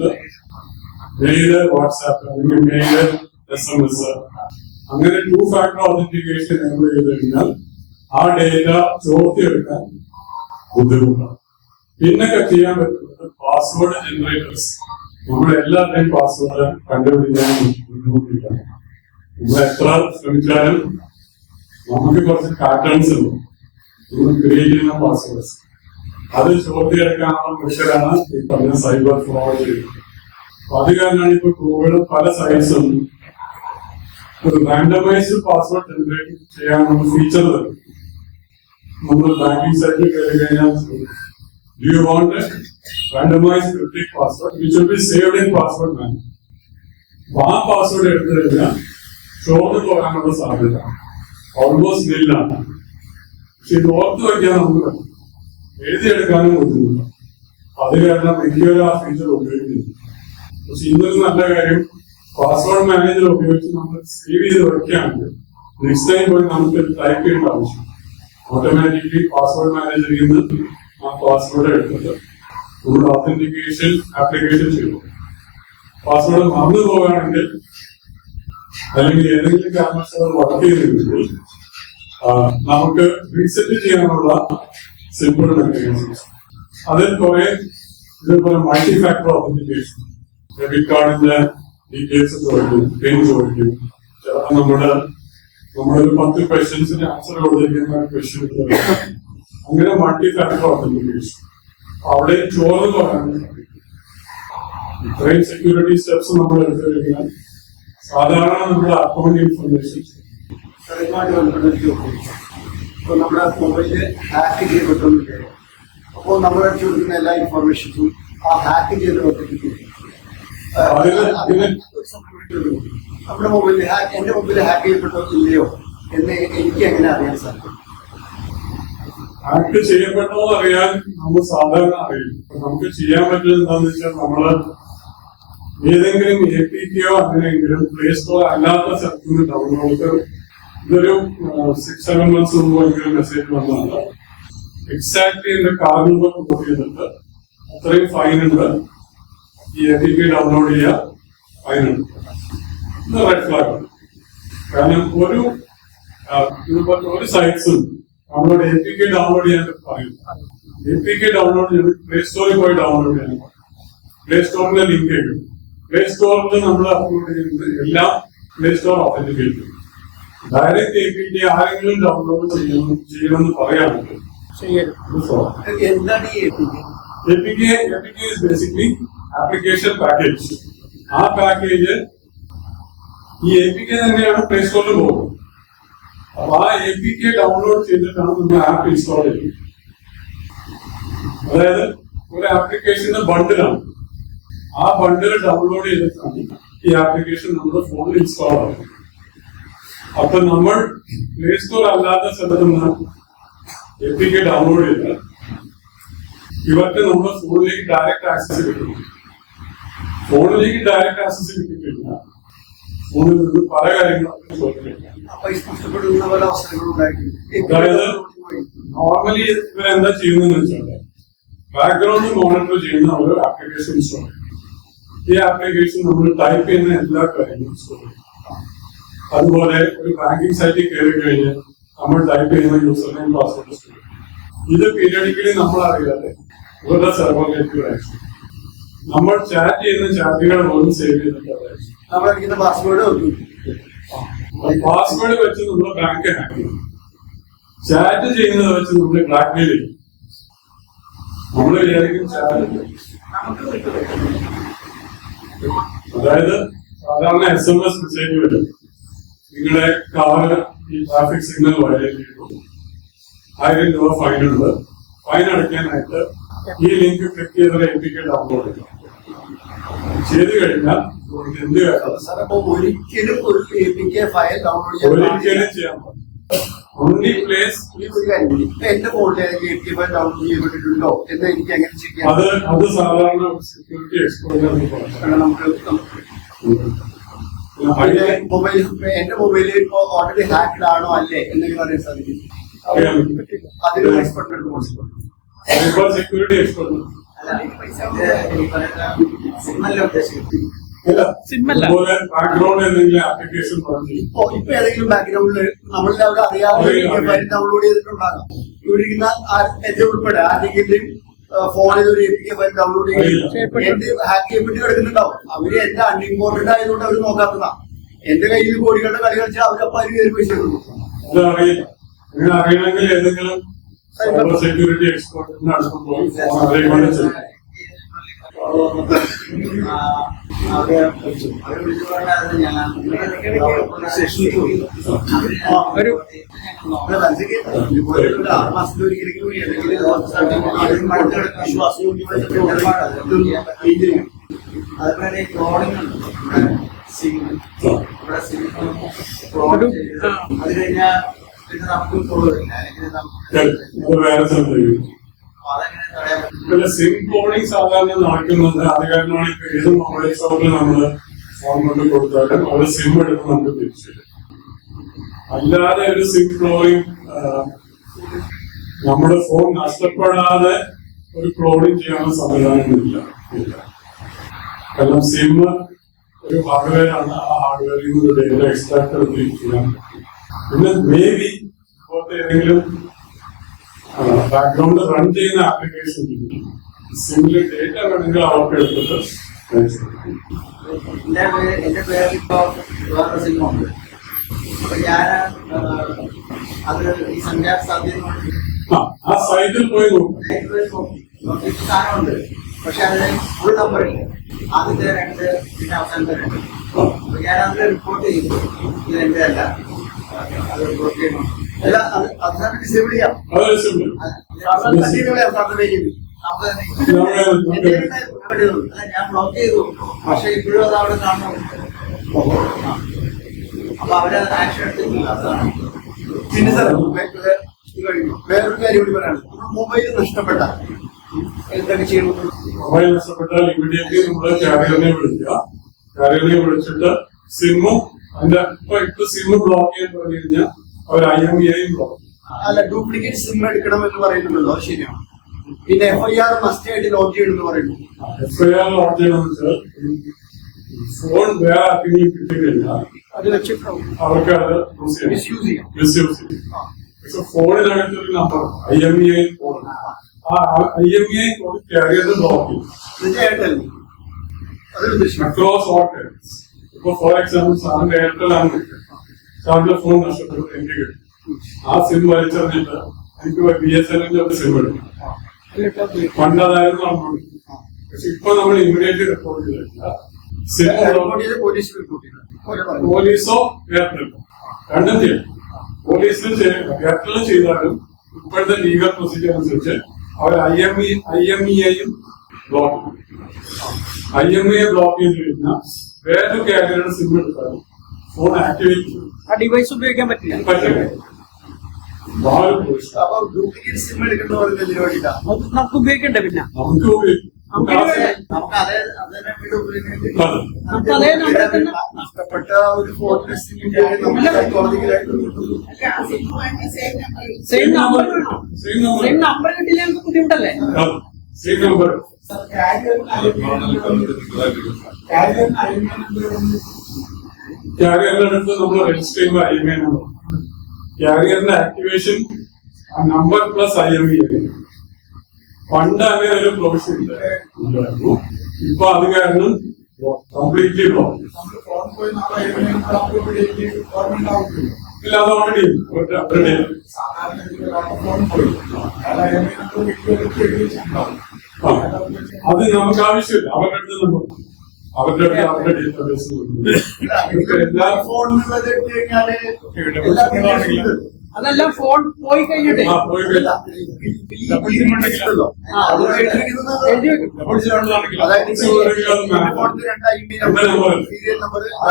മെയില്, വാട്സാപ്പ് അല്ലെങ്കിൽ മെയില്, SMS അങ്ങനെ 2-factor authentication എനേബിൾ ചെയ്ത് കഴിഞ്ഞാൽ ആ ഡേറ്റ ചോർത്തിയെടുക്കാൻ ബുദ്ധിമുട്ടാണ്. പിന്നൊക്കെ ചെയ്യാൻ പറ്റുന്നത് പാസ്വേഡ് ജനറേറ്റേഴ്സ്. നമ്മുടെ എല്ലാവരുടെയും പാസ്വേഡ് കണ്ടുപിടിക്കാൻ ബുദ്ധിമുട്ടില്ല. നമ്മൾ എത്ര ശ്രമിച്ചാലും നമുക്ക് കുറച്ച് പാറ്റേൺസ് ഉണ്ട് നമ്മൾ ക്രിയേറ്റ് ചെയ്യുന്ന പാസ്വേഡ്സ്. അത് ചോർത്തിയെടുക്കാനുള്ള മെഷറാണ് ഈ പറഞ്ഞ സൈബർ ഫ്രോഡ് ചെയ്യുന്നത്. അത് കാരണമാണ് ഇപ്പൊ കോവിഡ് പല സൈറ്റ്സും ഒരു റാൻഡമൈസ്ഡ് പാസ്വേഡ് ജനറേറ്റ് ചെയ്യാനുള്ള ഫീച്ചർ തരും. നമ്മൾ ബാങ്കിങ് സൈറ്റിൽ കയറി കഴിഞ്ഞാൽ do you want randomised cryptic password which will be saved in password manager. ആ പാസ്വേഡ് എടുത്തു കഴിഞ്ഞാൽ ചോർന്ന് പോകാനുള്ള സാധ്യത ഓൾമോസ്റ്റ് നില്ലാണ്. പക്ഷെ ഇത് ഓർത്ത് വയ്ക്കാൻ നമുക്ക് പറ്റും, എഴുതിയെടുക്കാനും ബുദ്ധിമുട്ടാണ്. അത് കാരണം മിക്കവരും ആ ഫീച്ചർ ഉപയോഗിക്കുന്നു. പക്ഷെ ഇന്നൊരു നല്ല കാര്യം, പാസ്വേഡ് മാനേജർ ഉപയോഗിച്ച് നമ്മൾ സേവ് ചെയ്ത് വെക്കുകയാണെങ്കിൽ നെക്സ്റ്റ് ടൈം പോയി നമുക്ക് ടൈപ്പ് ചെയ്യേണ്ട ആവശ്യം. ഓട്ടോമാറ്റിക്കലി പാസ്വേഡ് മാനേജറിൽ നിന്ന് ആ പാസ്വേഡ് എടുത്തിട്ട് നമ്മൾ ഓത്തന്റിക്കേഷൻ ആപ്ലിക്കേഷൻ ചെയ്തു. പാസ്വേഡ് മറന്നു പോവുകയാണെങ്കിൽ അല്ലെങ്കിൽ ഏതെങ്കിലും കാരണവശാൽ വർക്ക് ചെയ്തിട്ടുണ്ടെങ്കിൽ നമുക്ക് റീസെറ്റ് ചെയ്യാനുള്ള സിമ്പിൾ മെക്കാനിസംസ്. അതിൽ കുറെ ഇതേപോലെ മൾട്ടി ഫാക്ടർ ഓതന്റിക്കേഷൻ, ഡെബിറ്റ് കാർഡിന്റെ ഡീറ്റെയിൽസ് ചോദിക്കും, പിൻ ചോദിക്കും. ചിലപ്പോൾ നമ്മളൊരു 10 ക്വസ്റ്റ്യൻസിന് ആൻസർ കൊടുത്തിരിക്കുന്ന ക്വസ്റ്റ്യൻ അങ്ങനെ മൾട്ടി ഫാക്ടർ ഓതന്റിക്കേഷൻ. അവിടെ ചോർന്ന് പോകാൻ ഇത്രയും സെക്യൂരിറ്റി സ്റ്റെപ്സ് നമ്മൾ എടുത്തു കഴിഞ്ഞാൽ സാധാരണ നമ്മുടെ അക്കൗണ്ട് ഇൻഫർമേഷൻ ഇപ്പൊ നമ്മുടെ മൊബൈല് ഹാക്ക് ചെയ്യപ്പെട്ടിട്ടുണ്ട്. അപ്പോൾ നമ്മൾ അടിച്ചു കൊടുക്കുന്ന എല്ലാ ഇൻഫർമേഷൻസും ആ ഹാക്ക് ചെയ്ത് നമ്മുടെ മൊബൈലിൽ എന്റെ മൊബൈലിൽ ഹാക്ക് ചെയ്യപ്പെട്ടോ ഇല്ലയോ എന്ന് എനിക്ക് എങ്ങനെ അറിയാൻ സാധിക്കും? ഹാക്ക് ചെയ്യപ്പെട്ടോ അറിയാൻ നമ്മൾ സാധാരണ അറിയും. നമുക്ക് ചെയ്യാൻ പറ്റുന്നത് എന്താണെന്ന് വെച്ചാൽ നമ്മള് ഏതെങ്കിലും APKയോ അങ്ങനെയെങ്കിലും പ്ലേ സ്റ്റോർ അല്ലാത്ത സ്ഥലത്ത് നിന്ന് ഡൗൺലോഡ്, ഇതൊരു 6-7 months മുമ്പെങ്കിലും മെസ്സേജ് വന്നതാണ്. എക്സാക്ട്ലി എന്റെ കാർഡ് നമ്പർ നോട്ട് ചെയ്തിട്ട് അത്രയും ഫൈൻ ഉണ്ട്, ഈ APK ഡൗൺലോഡ് ചെയ്യുക, ഫൈൻ ഉണ്ട്. ഇത് റെഡ് ഫ്ലാഗ് ആണ്. കാരണം ഒരു സൈറ്റ്സും നമ്മളോട് APK ഡൗൺലോഡ് ചെയ്യാൻ പറയും. APK ഡൗൺലോഡ് ചെയ്ത് പ്ലേ സ്റ്റോറിൽ പോയി ഡൗൺലോഡ് ചെയ്യാൻ പറയും. പ്ലേ സ്റ്റോറിന്റെ ലിങ്ക് കിട്ടും. പ്ലേ സ്റ്റോറിൽ നമ്മൾ അപ്ലോഡ് ചെയ്യുന്നത് എല്ലാം പ്ലേ സ്റ്റോർ ഓതന്റിക്കേറ്റ് ചെയ്യും. ഡയറക്റ്റ് APK ആരെങ്കിലും ഡൗൺലോഡ് ചെയ്യണമെന്ന് പറയാറുണ്ട്. എന്താണ് ഈ APK is basically application package. ആ പാക്കേജ് ഈ APK തന്നെയാണ് പ്ലേ സ്റ്റോറിൽ പോകുന്നത്. അപ്പൊ ആ APK ഡൗൺലോഡ് ചെയ്തിട്ടാണ് നമ്മൾ ആപ്പ് ഇൻസ്റ്റാൾ ചെയ്യുന്നത്. അതായത് ഒരു ആപ്ലിക്കേഷന്റെ ബണ്ടിലാണ്, ആ ബണ്ടിൽ ഡൗൺലോഡ് ചെയ്തിട്ടാണ് ഈ ആപ്ലിക്കേഷൻ നമ്മുടെ ഫോണിൽ ഇൻസ്റ്റാൾ ആകുന്നത്. അപ്പൊ നമ്മൾ പ്ലേ സ്റ്റോർ അല്ലാത്ത സ്ഥലത്ത് നിന്ന് APK ഡൗൺലോഡ് ചെയ്താൽ ഇവർക്ക് നമ്മുടെ ഫോണിലേക്ക് ഡയറക്റ്റ് ആക്സസ് കിട്ടും. ഫോണിലേക്ക് ഡയറക്റ്റ് ആക്സസ് കിട്ടിക്കഴിഞ്ഞാൽ ഫോണിൽ നിന്ന് പല കാര്യങ്ങളും ചോദിക്കില്ല. അതായത് നോർമലി ഇവരെന്താ ചെയ്യുന്നതെന്ന് വെച്ചാൽ ബാക്ക്ഗ്രൗണ്ട് മോണിറ്റർ ചെയ്യുന്ന ഒരു ആപ്ലിക്കേഷൻ ഇൻസ്റ്റാൾ ചെയ്യും. ഈ ആപ്ലിക്കേഷൻ നമ്മൾ ടൈപ്പ് ചെയ്യുന്ന എല്ലാ കാര്യങ്ങളും ഇൻസ്റ്റാൾ ചെയ്യും. അതുപോലെ ഒരു ബാങ്കിങ് സൈറ്റിൽ കയറി കഴിഞ്ഞാൽ നമ്മൾ ടൈപ്പ് ചെയ്യുന്ന യൂസർ നെയിം പാസ്വേഡ് ചെയ്യും. ഇത് പീരിയഡിക്കലി നമ്മൾ അറിയാതെ ഇവരുടെ സെർവറിലേക്ക് അയച്ചു. നമ്മൾ ചാറ്റ് ചെയ്യുന്ന ചാറ്റുകൾ പോലും സേവ് ചെയ്തിട്ട് അയച്ചു. പാസ്വേഡ് വെച്ച് നമ്മൾ ബാങ്ക് ഹാക്ക് ചെയ്യും. ചാറ്റ് ചെയ്യുന്നത് വെച്ച് നമ്മൾ ബ്ലാക്ക്മെയിൽ ചെയ്യും. നമ്മൾ വിചാരിക്കും ചാറ്റ്, അതായത് സാധാരണ SMS മെസ്സേജ് വരും, നിങ്ങളുടെ കാറ് ഈ ട്രാഫിക് സിഗ്നൽ വയലേറ്റ് ചെയ്തു, 1000 രൂപ ഫൈൻ ഉണ്ട്, ഫൈൻ അടയ്ക്കാനായിട്ട് ഈ ലിങ്ക് ക്ലിക്ക് ചെയ്തൊരു APK ഡൗൺലോഡ് ചെയ്ത് കഴിഞ്ഞാൽ എന്ത് ഒരിക്കലും ഒരു APK ഫയൽ ഡൗൺലോഡ് ചെയ്യാൻ പറ്റും. ഓൺലി പ്ലേസ് എന്റെ ഫോണിൽ APK ഫയൽ ഡൗൺലോഡ് ചെയ്യപ്പെട്ടിട്ടുണ്ടോ എന്ന് എനിക്ക് എങ്ങനെ ചെയ്യാം? അത് സാധാരണ സെക്യൂരിറ്റി എക്സ്പോർട്ട് നമുക്ക് എന്റെ മൊബൈലിൽ ഇപ്പോ ഓൾറെഡി ഹാക്ഡ് ആണോ അല്ലേ എന്തെങ്കിലും അറിയാൻ സാധിക്കും. അതിന് എക്സ്പെർട്ട് സെക്യൂരിറ്റി എക്സ്പോർട്ട് ബാക്ക്ഗ്രൗണ്ട് എന്തെങ്കിലും ആപ്ലിക്കേഷൻ ഇപ്പൊ ഏതെങ്കിലും ബാക്ക്ഗ്രൗണ്ടിൽ നമ്മളെല്ലാവരും അറിയാതെ ഡൗൺലോഡ് ചെയ്തിട്ടുണ്ടാകാം. ഇവിടെ ഇരിക്കുന്ന എന്റെ ഉൾപ്പെടെ ആരെങ്കിലും ഫോണിൽ ഒരു APK ഫയൽ ഡൗൺലോഡ് ചെയ്ത് ഹാക്ക് ചെയ്യപ്പെട്ട് കിടക്കുന്നുണ്ടാവും. അവര് എന്റെ അൺഇമ്പോർട്ടന്റ് ആയതുകൊണ്ട് അവർ നോക്കാത്തതാ. എന്റെ കയ്യിൽ കോടികളുടെ കളി കളിച്ചാൽ അവരപ്പോ അതിന് കയറി പൈസ കൊടുക്കും. അറിയണമെങ്കിൽ ഏതെങ്കിലും സെക്യൂരിറ്റി എക്സ്പെർട്ടിന്റെ അടുത്ത് പോയി അവരെ വിളിച്ചു പറഞ്ഞാൽ ഞാൻ സ്റ്റേഷനിൽ പോയി ഒരു 6 മാസത്തിൽ ഒരിക്കലും അതുപോലെ ക്ലോണിംഗ് ഉണ്ട് അത് കഴിഞ്ഞാൽ പിന്നെ നമുക്ക് കൊള്ളില്ല അല്ലെങ്കിൽ വേറെ സ്ഥലത്തേക്ക് അതെങ്ങനെ തടയാൻ പറ്റും? പിന്നെ സിം ക്ലോണിംഗ് സാധാരണ നടക്കുന്നുണ്ട്. അത് കാരണമാണ് ഇപ്പൊ ഏത് മൊബൈൽ ഷോപ്പിൽ നമ്മള് ഫോൺ കൊണ്ട് കൊടുത്താലും അവർ സിം എടുത്ത് നമുക്ക് തിരിച്ചു തരും. അല്ലാതെ ഒരു സിം ക്ലോണിംഗ് നമ്മുടെ ഫോൺ നഷ്ടപ്പെടാതെ ഒരു ക്ലോണിംഗ് ചെയ്യാനുള്ള സംവിധാനമില്ല. കാരണം സിം ഒരു ഹാർഡ്വെയർ ആണ്. ആ ഹാർഡ്വെയറിൽ നിന്ന് ഒരു ഡേറ്റ എക്സ്ട്രാക്ട് എടുത്ത് ചെയ്യാൻ പറ്റും. പിന്നെ മേ ബി ഇപ്പോഴത്തെ ഏതെങ്കിലും ബാക്ക്ഗ്രൗണ്ട് റൺ ചെയ്യുന്ന ആപ്ലിക്കേഷൻ സിമ്മിൽ ഡേറ്റ വേണമെങ്കിൽ അവർക്ക് എടുത്തിട്ട് എന്റെ പേരിൽ ഇപ്പൊ വേറെ സിനിമയുണ്ട്. അപ്പൊ ഞാൻ അത് ഈ സംഖ്യാ സാധ്യത ആ സൈറ്റിൽ പോയി നോക്കും. സാധനമുണ്ട്. പക്ഷെ അതിന് ഫുൾ നമ്പർ ഇല്ല. ആദ്യത്തെ 2 പിന്നെ അവസാനത്തെ 2. അപ്പൊ ഞാൻ അതിൽ റിപ്പോർട്ട് ചെയ്തു. ഇത് എന്റെ അല്ല, അത് റിപ്പോർട്ട് ചെയ്യണം. അല്ല അത് അവസാനം ഡിസേബിൾ ചെയ്യാം. അതൊരു സിമ്പിൾ ഞാൻ ബ്ലോക്ക് ചെയ്തു. പക്ഷെ ഇപ്പോഴും അത് അവിടെ കാണണം. അപ്പൊ അവര് ആക്ഷൻ എടുത്തിട്ടില്ല. അതാണ്. പിന്നെ സാർ വേറൊരു കാര്യം കൂടി പറയാണ്. മൊബൈൽ നഷ്ടപ്പെട്ട എന്തൊക്കെ ചെയ്യണം? മൊബൈൽ നഷ്ടപ്പെട്ടാൽ ഇമ്മീഡിയറ്റ്ലി നമ്മൾ കാരിയറിനെ വിളിക്കുക. കാരിയറിനെ വിളിച്ചിട്ട് സിമ്മും അതിന്റെ ഇപ്പൊ സിമ്മ് ബ്ലോക്ക് ചെയ്യാൻ പറഞ്ഞു കഴിഞ്ഞാൽ അവർ IMEI ബ്ലോക്ക്. അല്ല, ഡ്യൂപ്ലിക്കേറ്റ് സിം എടുക്കണം എന്ന് പറയുന്നുണ്ടല്ലോ, ശരിയാണ്. പിന്നെ FIR മസ്റ്റ് ആയിട്ട് ലോഞ്ച് ചെയ്യണമെന്ന് പറയുന്നു. FIR ലോഞ്ച് ചെയ്യണമെന്ന് വെച്ചാൽ ഫോൺ വേറെ ആർക്കെങ്കിലും കിട്ടിക്കഴിഞ്ഞാൽ അത് വെച്ച് അവർക്ക് അത് മിസ്യൂസ് ചെയ്യാം. മിസ്യൂസ് ചെയ്യും. പക്ഷെ ഫോണിനകത്തൊരു നമ്പർ IMEI കോഡ്, ആ IMEI കോഡ് കാരിയറിന് ബ്ലോക്ക് ചെയ്യും. Across all carriers. ഇപ്പൊ ഫോർ എക്സാമ്പിൾ സാറിന്റെ എയർടെൽ ആണ് കിട്ടുക. സാറിന്റെ ഫോൺ നഷ്ടപ്പെട്ടു, എനിക്ക് കിട്ടും. ആ സിം വലിച്ചെറിഞ്ഞിട്ട് എനിക്ക് BSNL ഒരു സിം എടുക്കും. പണ്ട് അതായിരുന്നു നമ്മൾ. പക്ഷെ ഇപ്പൊ നമ്മൾ ഇമ്മീഡിയറ്റ്ലി റിപ്പോർട്ട് ചെയ്തിട്ടില്ല. സിം പോലീസോ എയർടെല്ലോ രണ്ടും ചെയ്യും. പോലീസിലും എയർടെല്ലും ചെയ്താലും ഇപ്പോഴത്തെ ലീഗൽ പ്രൊസീജിയർ അനുസരിച്ച് അവർ IMEIയും ബ്ലോക്ക് ചെയ്യും. IMEI ബ്ലോക്ക് ചെയ്ത് കഴിഞ്ഞാൽ വേറൊരു കാരിയറുടെ സിം എടുത്താലും ഫോൺ ആക്ടിവേറ്റ് ചെയ്യും. ആ ഡിവൈസ് ഉപയോഗിക്കാൻ പറ്റില്ല. അപ്പൊ ഡ്യൂപ്ലിക്കേറ്റ് സിം എടുക്കുന്ന പറയുന്നതിന് വേണ്ടിയിട്ടാണ്. അത് നമുക്ക് ഉപയോഗിക്കണ്ടേ? പിന്നെ നമുക്ക് നമുക്ക് അതേ വീട് ഉപയോഗിക്കാൻ നമുക്ക് അതേ നമ്പർ തന്നെ നഷ്ടപ്പെട്ട ഒരു ഫോണിന്റെ സിമ്മിന്റെ കോടതിയിലായിട്ട് സെയിം നമ്പർ വേണം. സെയിം നമ്പർ കിട്ടിയില്ല നമുക്ക് ബുദ്ധിമുട്ടല്ലേ? സെയിം നമ്പർ ക്യാരിയറിന്റെ അടുത്ത് നമ്മൾ രജിസ്റ്റർ ചെയ്യുമ്പോൾ IMEI നമ്പർ, ക്യാരിയറിന്റെ ആക്ടിവേഷൻ നമ്പർ പ്ലസ് IMEI. പണ്ട് അങ്ങനെ ഒരു പ്രൊവിഷൻ ഉണ്ടായിരുന്നു. ഇപ്പൊ അത് കാരണം കംപ്ലീറ്റ്ലി ബ്ലോക്ക്. ഇല്ല, അത് ഓൾറെഡി അവരുടെ അത് നമുക്ക് ആവശ്യമില്ല. അവരുടെ അടുത്ത് നമ്മൾ അവരുടെ ഡേറ്റാബേസ് എല്ലാ ഫോണിലുള്ളത് എടുത്തു കഴിഞ്ഞാല് അതെല്ലാം ഫോൺ പോയി കഴിഞ്ഞിട്ടേ പോയി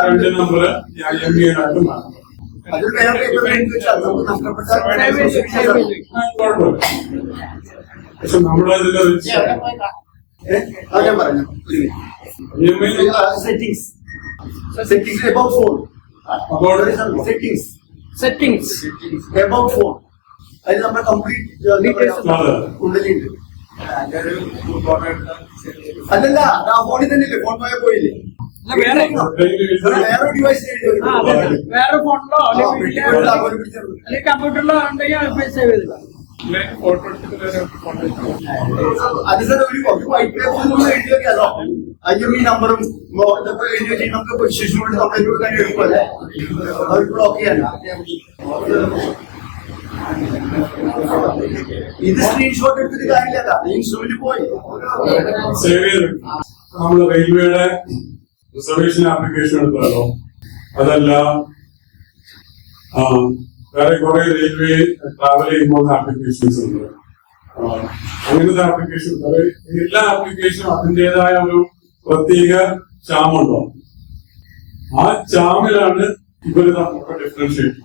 രണ്ട് നമ്പർ IMEI ആയിട്ട് മാറും. പക്ഷെ നമ്മുടെ ഇതില് ഞാൻ പറഞ്ഞു settings about phone settings about phone അതിൽ നമ്മുടെ കംപ്ലീറ്റ് ഉള്ളിലുണ്ട്. അല്ലല്ല, ആ ഫോണിൽ തന്നെ ഇല്ലേ? ഫോൺ പോയില്ലേ? വേറെ വേറെ ഡിവൈസ് വേറെ ഫോണിലോ അല്ലെങ്കിൽ കമ്പ്യൂട്ടറിലോ ഉണ്ടെങ്കിൽ സേവ് ചെയ്തില്ല. അത് സാർ ഒരു വൈറ്റ് പേപ്പർ എഴുതി വെക്കാലോ. IMEI നമ്പറും ഇതൊക്കെ എഴുതി വെച്ചാൽ നമുക്ക് പൊസിഷൻ കൊണ്ട് കംപ്ലൈന്റ് കൊടുക്കാൻ എളുപ്പമല്ലേ? അവർ ബ്ലോക്ക് ചെയ്യാൻ ഇത് സ്ക്രീൻഷോട്ട് എടുത്തിട്ട് കാര്യമില്ല. ഇൻസ്ട്രുമെന്റ് പോയി സേവ് ചെയ്ത് നമ്മള് റെയിൽവേയുടെ റിസർവേഷൻ ആപ്ലിക്കേഷൻ എടുത്താലോ, അതല്ല വേറെ കുറെ റെയിൽവേ ട്രാവൽ ചെയ്യുമ്പോൾ ആപ്ലിക്കേഷൻസ് ഉണ്ട്. അങ്ങനത്തെ ആപ്ലിക്കേഷൻ എല്ലാ ആപ്ലിക്കേഷനും അതിൻ്റെതായ ഒരു പ്രത്യേക ചാമുണ്ടോ. ആ ചാമിലാണ് ഇവര് നമുക്ക് ഡിഫറൻഷിയേറ്റ്.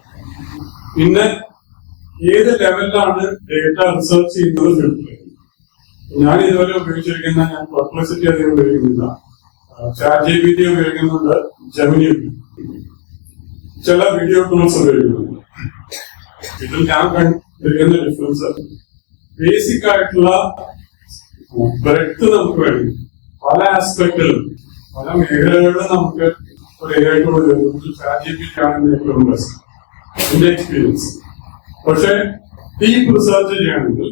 പിന്നെ ഏത് ലെവലിലാണ് ഡേറ്റ റിസർച്ച് ചെയ്യുന്നത് ഫിൽട്ടർ. ഞാൻ ഇതുവരെ ഉപയോഗിച്ചിരിക്കുന്ന, ഞാൻ പെർപ്ലക്സിറ്റി അധികം ഉപയോഗിക്കുന്നില്ല, ChatGPT ഉപയോഗിക്കുന്നുണ്ട്, ജെമിനി ഉപയോഗിക്കുന്നുണ്ട്, ചില വീഡിയോ ടൂൾസ് ഉപയോഗിക്കുന്നുണ്ട്. ഇതിൽ ഞാൻ കണ്ടിരിക്കുന്ന ഡിഫറൻസ് ബേസിക് ആയിട്ടുള്ള ബ്രെഡ്ത്ത് നമുക്ക് വേണം. പല ആസ്പെക്റ്റിലും പല മേഖലകളിലും നമുക്ക് ഒരു AI ടൂൾ ChatGPT ആണ് ഏറ്റവും ബെസ്റ്റ് എന്റെ എക്സ്പീരിയൻസ്. പക്ഷെ ഡീപ്പ് റിസർച്ച് ചെയ്യണമെങ്കിൽ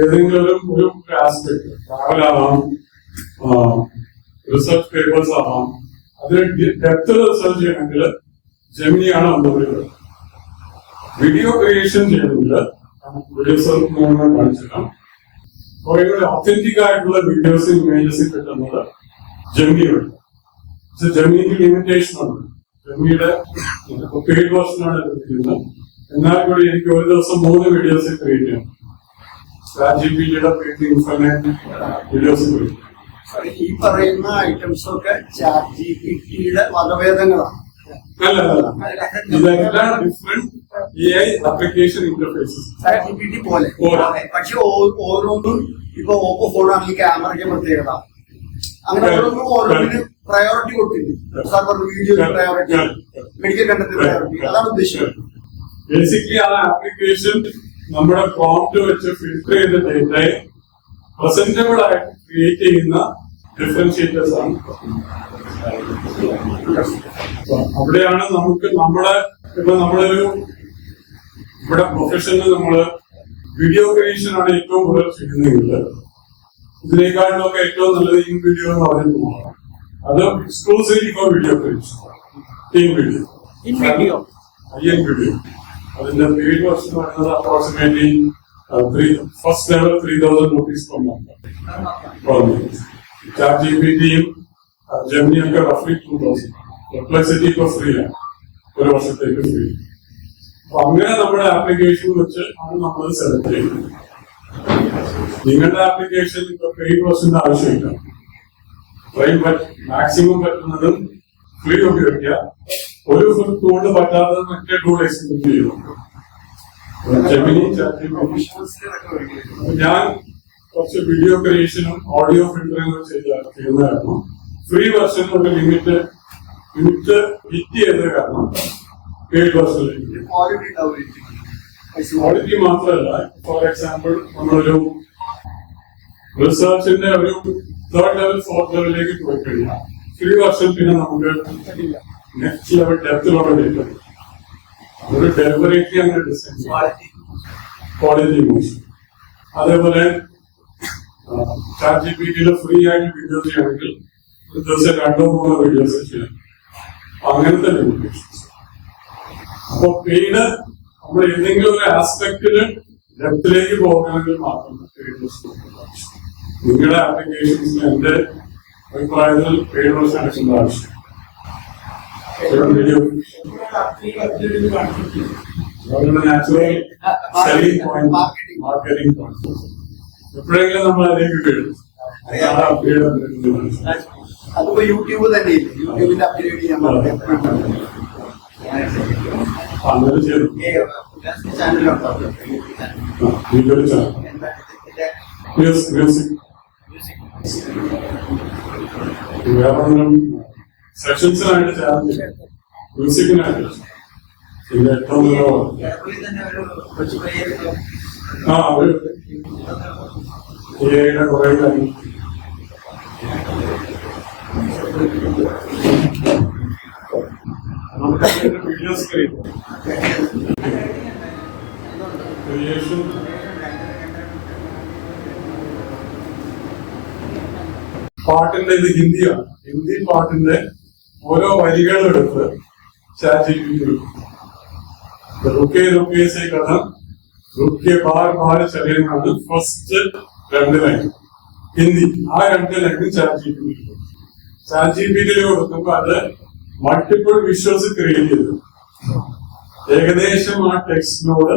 ഏതെങ്കിലും ഒരു ആസ്പെക്ട്, ട്രാവൽ ആവാം, റിസർച്ച് പേപ്പേഴ്സ് ആവാം, അതിന് ഡെപ്ത് റിസർച്ച് ചെയ്യണമെങ്കിൽ ജെമിനിയാണ് അന്തപുരം. വീഡിയോ ക്രിയേഷൻ ചെയ്യണമെങ്കിൽ വീഡിയോസ് കാണിച്ചിടാം. കുറെ കൂടെ ഒത്തന്റിക് ആയിട്ടുള്ള വീഡിയോസ്, ഇമേജസ് കിട്ടുന്നത് ജെമിനിയുണ്ട്. പക്ഷെ ജെമിനിക്ക് ലിമിറ്റേഷൻ ഉണ്ട്. ജെമിനിയുടെ പെയ്ഡ് വേർഷനാണ് എടുത്തിരിക്കുന്നത്. എന്നാൽ കൂടി എനിക്ക് ഒരു ദിവസം 3 വീഡിയോസ് ക്രിയേറ്റ് ചെയ്യണം. ChatGPTയുടെ പെയ്ഡ് ഇൻഫർമേറ്റ് വീഡിയോസ് ക്രിയേറ്റ്. ഈ പറയുന്ന ഐറ്റംസ് ഒക്കെ ChatGPTയുടെ വകഭേദങ്ങളാണ്. ഇതെല്ലാം different AI application interfaces. ChatGPT പോലെ. പക്ഷെ ഓരോന്നും ഇപ്പൊ ഓപ്പോ ഫോണാണെങ്കിൽ ക്യാമറയ്ക്ക് പ്രത്യേകത, അങ്ങനെ ഓരോന്നിനും പ്രയോറിറ്റി കൊടുത്തിട്ടുണ്ട്. Server video priority, medical content priority, അതാണ് ഉദ്ദേശിക്കുന്നത്. ബേസിക്കലി ആ ആപ്ലിക്കേഷൻ നമ്മുടെ പ്രോംപ്റ്റ് വെച്ച് ഫിൽട്ടർ ചെയ്ത ഡേറ്റയെ പ്രസന്റബിൾ ആയിട്ട് ക്രിയേറ്റ് ചെയ്യുന്ന ഡിഫറൻഷിയേറ്റേഴ്സ് ആണ്. അവിടെയാണ് നമുക്ക് ഇപ്പൊ നമ്മളൊരു ഇവിടെ പ്രൊഫഷനിൽ നമ്മള് വീഡിയോ ക്രിയേഷൻ ആണ് ഏറ്റവും കൂടുതൽ ചെയ്യുന്നതെങ്കിൽ ഇതിനേക്കാളും ഏറ്റവും നല്ലത് ഇൻ വീഡിയോ എന്ന് പറയുന്നതാണ്. അത് exclusively for video creation. In video അതിന്റെ പെയ്ഡ് വേർഷൻ എന്ന് പറയുന്നത് approximately first level 3,000 rupees per month. ChatGPTയും ജെമിനിയും ഒക്കെ റഫ്ലി 2,000. പെർപ്ലക്സിറ്റി ഇപ്പൊ ഫ്രീ ആണ്, ഒരു വർഷത്തേക്ക് ഫ്രീ. അപ്പൊ അങ്ങനെ നമ്മുടെ ആപ്ലിക്കേഷൻ വെച്ച് ആണ് നമ്മൾ സെലക്ട് ചെയ്യുന്നത്. നിങ്ങളുടെ ആപ്ലിക്കേഷൻ ഇപ്പൊ പെയ്ഡ് വേർഷന്റെ ആവശ്യമില്ല. മാക്സിമം പറ്റുന്നതും ഫ്രീ ഉപയോഗിക്കുക. ഒരു ടൂള് പറ്റാതെ മറ്റേ ടൂൾ എക്സിക്യൂട്ട് ചെയ്യും. ജെമിനി, ഞാൻ കുറച്ച് വീഡിയോ ക്രിയേഷനും ഓഡിയോ ഫിൽറ്ററിംഗും ചെയ്യുന്നതായിരുന്നു. ഫ്രീ വെർഷൻ ഒരു ലിമിറ്റ് ഹിറ്റ് ചെയ്തത് കാരണം പെയ്ഡ് വെർഷനിലേക്ക്. ക്വാളിറ്റി മാത്രമല്ല, ഫോർ എക്സാമ്പിൾ നമ്മളൊരു റിസർച്ചിന്റെ ഒരു 3rd ലെവൽ 4th ലെവലിലേക്ക് പോയി കഴിഞ്ഞാൽ ഫ്രീ വെർഷൻ പിന്നെ നമുക്ക് നെക്സ്റ്റ് ലെവൽ ഡെപ്തിലുള്ള ഡേറ്റ, ഒരു ഡെലിവറിക്ക് അങ്ങനെ ഡിസൈൻ ക്വാളിറ്റി മോശം. അതേപോലെ ChatGPTയിൽ ഫ്രീ ആയിട്ട് വീഡിയോസ് ചെയ്യണമെങ്കിൽ ഒരു ദിവസം 2-3 വീഡിയോസ് ചെയ്യാം. അങ്ങനത്തെ ലിമിറ്റേഷൻസ്. അപ്പൊ പെയ്ഡ് നമ്മൾ ഏതെങ്കിലും ഒരു ആസ്പെക്റ്റില് ഡെപ്തിലേക്ക് പോകണമെങ്കിൽ മാത്രം നിങ്ങളുടെ ആപ്ലിക്കേഷൻസിന് എന്റെ അഭിപ്രായത്തിൽ പെയ്ഡ് വേർഷൻ എടുക്കേണ്ട ആവശ്യം. Natural selling point, marketing point എപ്പോഴെങ്കിലും നമ്മൾ അതിലേക്ക് കഴിയും. അതിപ്പോ യൂട്യൂബ് തന്നെ യൂട്യൂബിന്റെ അപ്ഗ്രേഡ് ചെയ്യാൻ അങ്ങനെ ചെയ്തു. വേറെ സെക്ഷൻസിനായിട്ട് ചാർജ് മ്യൂസിക്കിനായിട്ട് ഇതിന്റെ ഏറ്റവും ഒരു AI-യുടെ കുറെ കാര്യം വീഡിയോസ് ക്രിയേഷൻ പാട്ടിന്റെ ഇത് ഹിന്ദിയാണ്. ഹിന്ദി പാട്ടിന്റെ ഓരോ വരികളും എടുത്ത് ChatGPT റുക്കേ റുക്കേ സേ കഥം റുക്കേ ബാർ ബാർ ചലേന്നാണ് ഫസ്റ്റ് 2 ലൈൻ ഹിന്ദി. ആ 2 ലൈനും ChatGPT. ChatGPT കൊടുക്കുമ്പോൾ അത് മൾട്ടിപ്പിൾ വിഷ്വൽസ് ക്രിയേറ്റ് ചെയ്തു. ഏകദേശം ആ ടെക്സ്റ്റിനോട്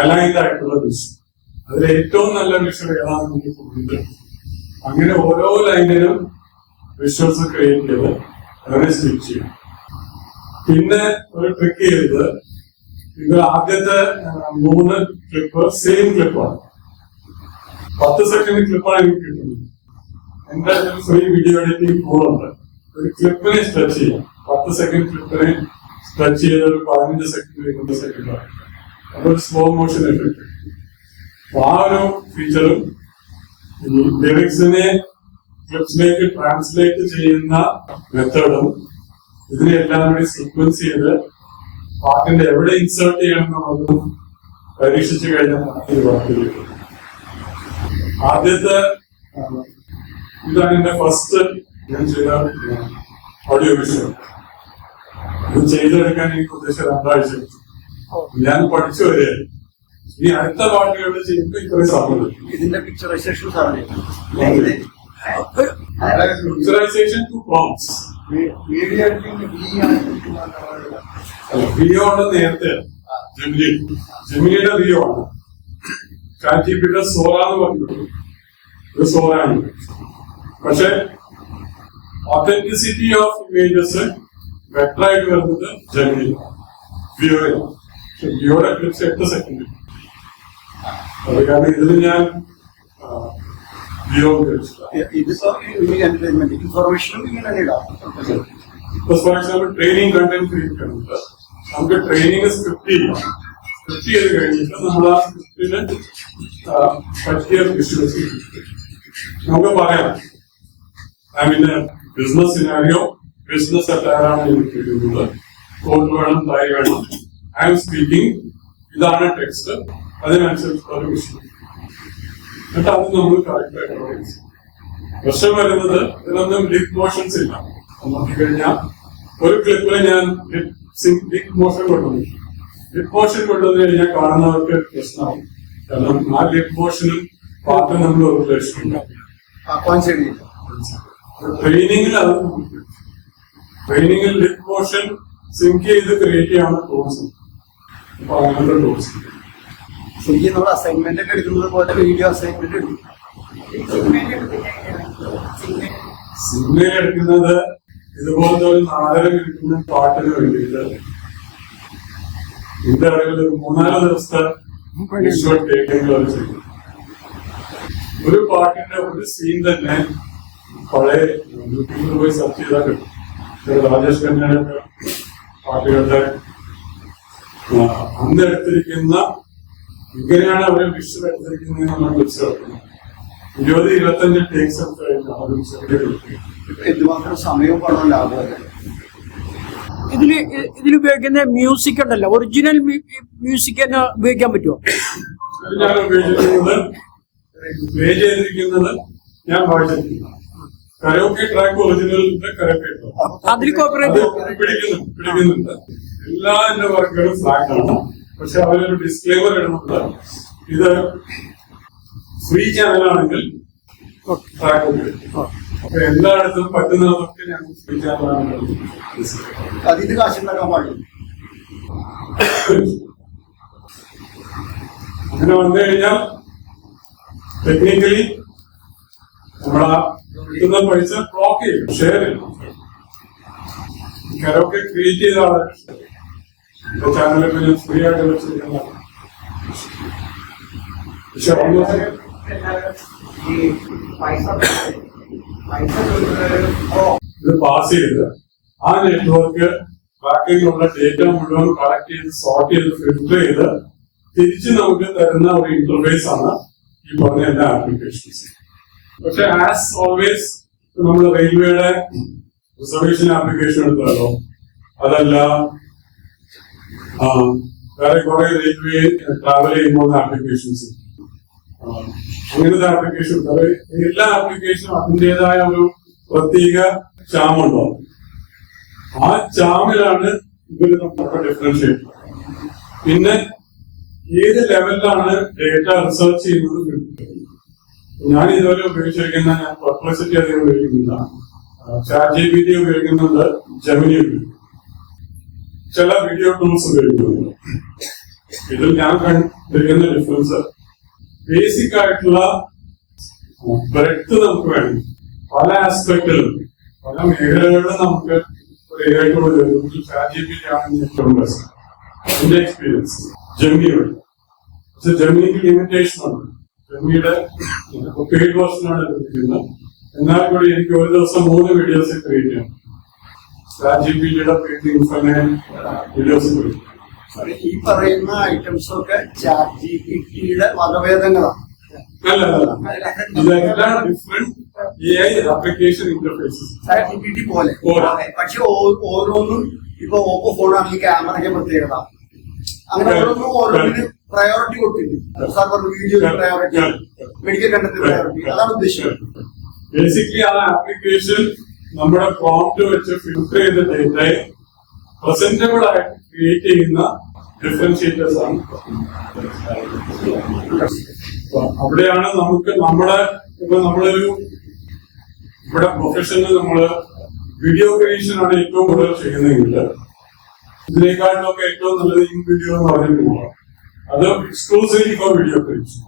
അലൈൻഡ് ആയിട്ടുള്ള വിഷ്വൽ, അതിൽ ഏറ്റവും നല്ല വിഷ്വൽ ഏതാണെന്ന് നമുക്ക് തോന്നുന്നത്. അങ്ങനെ ഓരോ ലൈനിനും വിഷ്വൽസ് ക്രിയേറ്റ് ചെയ്ത് അതിനെ സ്റ്റിച്ച് ചെയ്യും. പിന്നെ ഒരു ട്രിക്ക് ചെയ്തത്, ഇത് ആദ്യത്തെ 3 ക്ലിപ്പ് സെയിം ക്ലിപ്പാണ്. 10 സെക്കൻഡ് ക്ലിപ്പാണ് എനിക്ക് കിട്ടുന്നത്. എന്റെ ഫ്രീ വീഡിയോ എഡിറ്റിംഗ് ടൂളുണ്ട്. ഒരു ക്ലിപ്പിനെ സ്ട്രെച്ച് ചെയ്യാം. 10 സെക്കൻഡ് ക്ലിപ്പിനെ സ്ട്രെച്ച് ചെയ്ത് ഒരു 15 സെക്കൻഡ് 20 സെക്കൻഡ് ആണ്. അതൊരു സ്ലോ മോഷൻ എഫക്ട്. ആ ഒരു ഫീച്ചറും ഈ ലിറിക്സിനെ ക്ലിപ്സിലേക്ക് ട്രാൻസ്ലേറ്റ് ചെയ്യുന്ന മെത്തേഡും ഇതിനെല്ലാം കൂടി സീക്വൻസ് ചെയ്ത് പാട്ടിന്റെ എവിടെ ഇൻസേർട്ട് ചെയ്യണം എന്നുള്ളതും പരീക്ഷിച്ചു കഴിഞ്ഞാൽ ഇത് വർക്ക് ചെയ്യും. ആദ്യത്തെ ഇതാണ് എന്റെ ഫസ്റ്റ് ഞാൻ ചെയ്ത ഓഡിയോ വിഷ്വൽ. ഇത് ചെയ്തെടുക്കാൻ എനിക്ക് ഉദ്ദേശിച്ച 2 ആഴ്ച. ഞാൻ പഠിച്ചു വരികയായി. ഇനി അടുത്ത പാട്ടുകൾ ചെയ്യുമ്പോൾ ഇത്രയും സമയം. ഇതിന്റെ പിക്ചറൈസേഷൻ സാറിന് പിക്ചറൈസേഷൻ ടു പ്രോംപ്റ്റ്സ് വീഡിയോ എഡിറ്റിംഗ് വിയോ ആണ് നേരത്തെ. ജെമിനിയുടെ വിയോ ആണ്. ChatGPT സോറ എന്ന് പറഞ്ഞിട്ടുണ്ട്. ഇത് സോറാണ്. പക്ഷെ ഒത്തന്റിസിറ്റി ഓഫ് ഇമേജസ് ബെറ്റർ ആയിട്ട് വരുന്നത് ജെമിനി വിയോയിലാണ്. പക്ഷെ വിയോയുടെ ക്ലിപ്സ് 8 സെക്കൻഡ്. അത് കാരണം ഇതിൽ ഞാൻ വിയോ ഉപയോഗിച്ചില്ല. ഇതിപ്പോ എന്റർടൈൻമെന്റ് ഇൻഫർമേഷനും ഇങ്ങനെ തന്നെ ഇടാം. For example training content create ചെയ്യുന്നുണ്ട്. നമുക്ക് ട്രെയിനിങ് സ്ക്രിപ്റ്റ് ചെയ്യാം. സ്ക്രിപ്റ്റ് ചെയ്ത് കഴിഞ്ഞിട്ട് നമ്മൾ ആ സ്ക്രിപ്റ്റിന് പറ്റിയ വിഷ്വൽസ് നമുക്ക് പറയാം. I mean business scenario, business അറ്റാറാണ് എനിക്ക് കിട്ടുന്നത്. കോഡ് വേണം, ടൈ വേണം. ഐ എം സ്പീക്കിംഗ്, ഇതാണ് ടെക്സ്റ്റ്, അതിനനുസരിച്ചുള്ള ഒരു വിഷയം. എന്നിട്ട് അത് നമ്മൾ കറക്റ്റ് ആയിട്ട് പ്രശ്നം വരുന്നത് ഇതിനൊന്നും ലിപ് മോഷൻസ് ഇല്ല. നോക്കിക്കഴിഞ്ഞാൽ ഒരു ക്ലിപ്പിൽ ഞാൻ ലിപ് മോഷൻ കൊണ്ടുവന്നു. ലിപ് മോഷൻ കൊണ്ടുവന്നു കഴിഞ്ഞാൽ കാണുന്നവർക്ക് പ്രശ്നമാവും. കാരണം ആ ലിപ് മോഷനും പാട്ടും നമ്മൾ ഒരു റിലേഷൻ ഉണ്ടാവും. ട്രെയിനിങ്ങിൽ ലിപ് മോഷൻ സിങ്ക് ചെയ്ത് ക്രിയേറ്റ് ചെയ്യാവുന്ന ടൂൾസ്. അപ്പൊ അങ്ങനത്തെ ടൂൾസ് ശരിക്കും നമ്മൾ അസൈൻമെന്റ് ഒക്കെ എടുക്കുന്നത് പോലെ വീഡിയോ അസൈൻമെന്റ് എടുക്കും. സിനിമയിൽ എടുക്കുന്നത് ഇതുപോലത്തെ ഒരു 4.5 മിനിറ്റ് പാട്ടിന് വേണ്ടിയിട്ട് എന്റെ അറിവിൽ 3-4 ദിവസത്തെ വിഷ്വൽ ടേക്കിംഗ് ചെയ്തു. ഒരു പാട്ടിന്റെ ഒരു സീൻ തന്നെ പഴയ യൂട്യൂബിൽ പോയി സെർച്ച് ചെയ്താൽ കിട്ടും. രാജേഷ് ഖന്നയുടെ പാട്ടുകളുടെ അന്ന് എടുത്തിരിക്കുന്ന ഇങ്ങനെയാണ് അവർ വിഷ്വൽ എടുത്തിരിക്കുന്നത് നമ്മൾ മനസ്സിലാക്കുന്നത്. 20-25 ടേക്സ് ഒക്കെ കഴിഞ്ഞാൽ അത് എന്തുമാത്രം സമയവും പണവും ലാഭമല്ല. ഇതിലുപയോഗിക്കുന്ന മ്യൂസിക് ഉണ്ടല്ലോ, ഒറിജിനൽ മ്യൂസിക് തന്നെ ഉപയോഗിക്കാൻ പറ്റുമോ? ഞാൻ ഉപയോഗിച്ചിരിക്കുന്നത് പ്ലേ ചെയ്തിരിക്കുന്നത് ഞാൻ വായിച്ചിരിക്കുന്നത് കരോക്കെ ട്രാക്ക് ഒറിജിനലിന്റെ കരോക്കെ അതിൽ കോപ്പറേറ്റ് പിടിക്കുന്നുണ്ട്. എല്ലാ എന്റെ വർക്കുകളും ഫ്ലാറ്റ് ആണ്. പക്ഷെ അവരൊരു ഡിസ്ക്ലെയിമർ ഇടുന്നുണ്ട്, ഇത് ഫ്രീ ചാനലാണെങ്കിൽ ട്രാക്ക് ഉപയോഗിക്കും. അപ്പൊ എല്ലായിടത്തും പറ്റുന്നതൊക്കെ ഞാൻ ഫ്രീ ചാനലാണ്. അതിന് കാശുണ്ടാക്കാൻ പാടില്ല. അങ്ങനെ വന്നു കഴിഞ്ഞാൽ ടെക്നിക്കലി നമ്മളാ കിട്ടുന്ന പൈസ ബ്ലോക്ക് ചെയ്യും, ഷെയർ ചെയ്യും. കരോക്കെ ക്രിയേറ്റ് ചെയ്ത ആളാണ് ചാനലൊക്കെ ഞാൻ ഫ്രീ ആയിട്ട് വെച്ചിരിക്കുന്ന. പക്ഷെ ഇത് പാസ് ചെയ്ത് ആ നെറ്റ്വർക്ക് ബാക്കിലുള്ള ഡേറ്റ മുഴുവൻ കളക്ട് ചെയ്ത് സോർട്ട് ചെയ്ത് ഫിൽട്ടർ ചെയ്ത് തിരിച്ച് നമുക്ക് തരുന്ന ഒരു ഇന്റർഫേസ് ആണ് ഈ പറഞ്ഞ എല്ലാ ആപ്ലിക്കേഷൻസ്. പക്ഷെ ആസ് ഓൾവേസ് നമ്മൾ റെയിൽവേയുടെ റിസർവേഷൻ ആപ്ലിക്കേഷൻ എടുത്താലോ, അതല്ല വേറെ കുറെ റെയിൽവേ ട്രാവൽ ചെയ്യുമ്പോൾ ആപ്ലിക്കേഷൻസ്, അങ്ങനത്തെ ആപ്ലിക്കേഷൻ എല്ലാ ആപ്ലിക്കേഷനും അതിൻ്റെതായ ഒരു പ്രത്യേക ചാമുണ്ടോ. ആ ചാമിലാണ് ഇവർ നമുക്ക് ഡിഫറൻഷിയേറ്റ്. പിന്നെ ഏത് ലെവലിലാണ് ഡേറ്റ റിസർച്ച് ചെയ്യുന്നത്. ഞാൻ ഇതുവരെ ഉപയോഗിച്ചിരിക്കുന്ന, ഞാൻ പെർപ്ലക്സിറ്റി അധികം ഉപയോഗിക്കുന്നില്ല. ChatGPT ഉപയോഗിക്കുന്നുണ്ട്, ജെമിനി ഉപയോഗിക്കും, ചില വീഡിയോ ടൂൾസ് ഉപയോഗിക്കുന്നുണ്ട്. ഇതിൽ ഞാൻ കണ്ടിരിക്കുന്ന ഡിഫറൻസ് ബേസിക് ആയിട്ടുള്ള ബ്രെഡ്ത്ത് നമുക്ക് വേണം. പല ആസ്പെക്റ്റിലും പല മേഖലകളിലും നമുക്ക് ഒരു AI ടൂൾ ChatGPT ആണ് ഏറ്റവും ബെസ്റ്റ്. എന്റെ എക്സ്പീരിയൻസ് ജെമിനി വഴി. പക്ഷെ ജെമിനിക്ക് ലിമിറ്റേഷൻ ഉണ്ട്. ജെമിനിയുടെ പെയ്ഡ് വേർഷനാണ് ലഭിക്കുന്നത്. എന്നാൽ കൂടി എനിക്ക് ഒരു ദിവസം 3 വീഡിയോസ് ക്രിയേറ്റ് ചെയ്യണം. ChatGPTയുടെ പെയ്ഡ് ഇൻഫർമേഷൻ വീഡിയോസ് ക്രിയേറ്റ്. ഈ പറയുന്ന ഐറ്റംസ് ഒക്കെ ChatGPTയുടെ വകഭേദങ്ങളാണ്. ഇതെല്ലാം different AI application interfaces ChatGPT പോലെ. പക്ഷെ ഓരോന്നും ഇപ്പൊ ഓപ്പോ ഫോൺ ആണെങ്കിൽ ക്യാമറയ്ക്ക് പ്രത്യേകത, അങ്ങനെ ഓരോന്നും ഓരോന്നിനും പ്രയോറിറ്റി കൊടുത്തിട്ടുണ്ട്. സാർ പറഞ്ഞു video priority, medical content priority, അതാണ് ഉദ്ദേശിക്കുന്നത്. ബേസിക്കലി ആ ആപ്ലിക്കേഷൻ നമ്മുടെ പ്രോംപ്റ്റ് വെച്ച് ഫിൽട്ടർ ചെയ്ത ഡേറ്റയെ പ്രസന്റബിൾ ആയിട്ട് ക്രിയേറ്റ് ചെയ്യുന്ന ഡിഫറൻഷിയേറ്റേഴ്സ് ആണ്. അവിടെയാണ് നമുക്ക് ഇപ്പൊ നമ്മളൊരു ഇവിടെ പ്രൊഫഷനിൽ നമ്മള് വീഡിയോ ക്രിയേഷൻ ആണ് ഏറ്റവും കൂടുതൽ ചെയ്യുന്നതെങ്കിൽ ഇതിനേക്കാളിലൊക്കെ ഏറ്റവും നല്ലത് ഇൻ വീഡിയോ എന്ന് പറഞ്ഞിട്ടുള്ള അത് exclusively for video creation.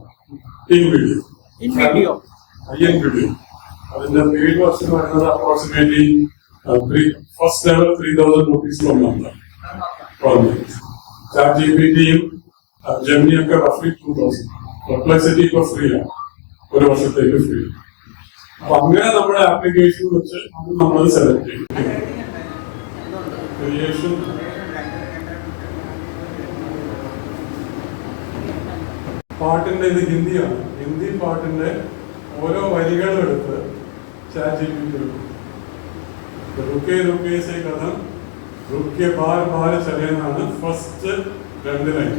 In video അതിന്റെ പെയ്ഡ് വേർഷൻ വരുന്നത് approximately first level 3,000 rupees per month. ChatGPTയും ജെമിനിയൊക്കെ റഫ്ലി 2,000. Perplexity ഇപ്പൊ ഫ്രീ ആണ്, ഒരു വർഷത്തേക്ക് ഫ്രീ. അപ്പൊ അങ്ങനെ നമ്മുടെ ആപ്ലിക്കേഷൻ വെച്ച് നമ്മൾ സെലക്ട് ചെയ്യും. ക്രിയേഷൻ പാട്ടിന്റെ ഇത് ഹിന്ദിയാണ്. ഹിന്ദി പാട്ടിന്റെ ഓരോ വരികളും എടുത്ത് ChatGPT റുക്കേ റുക്കേ സേ കഥം റുക്കേ ബാർ ബാർ ചലേന്നാണ് ഫസ്റ്റ് 2 ലൈൻ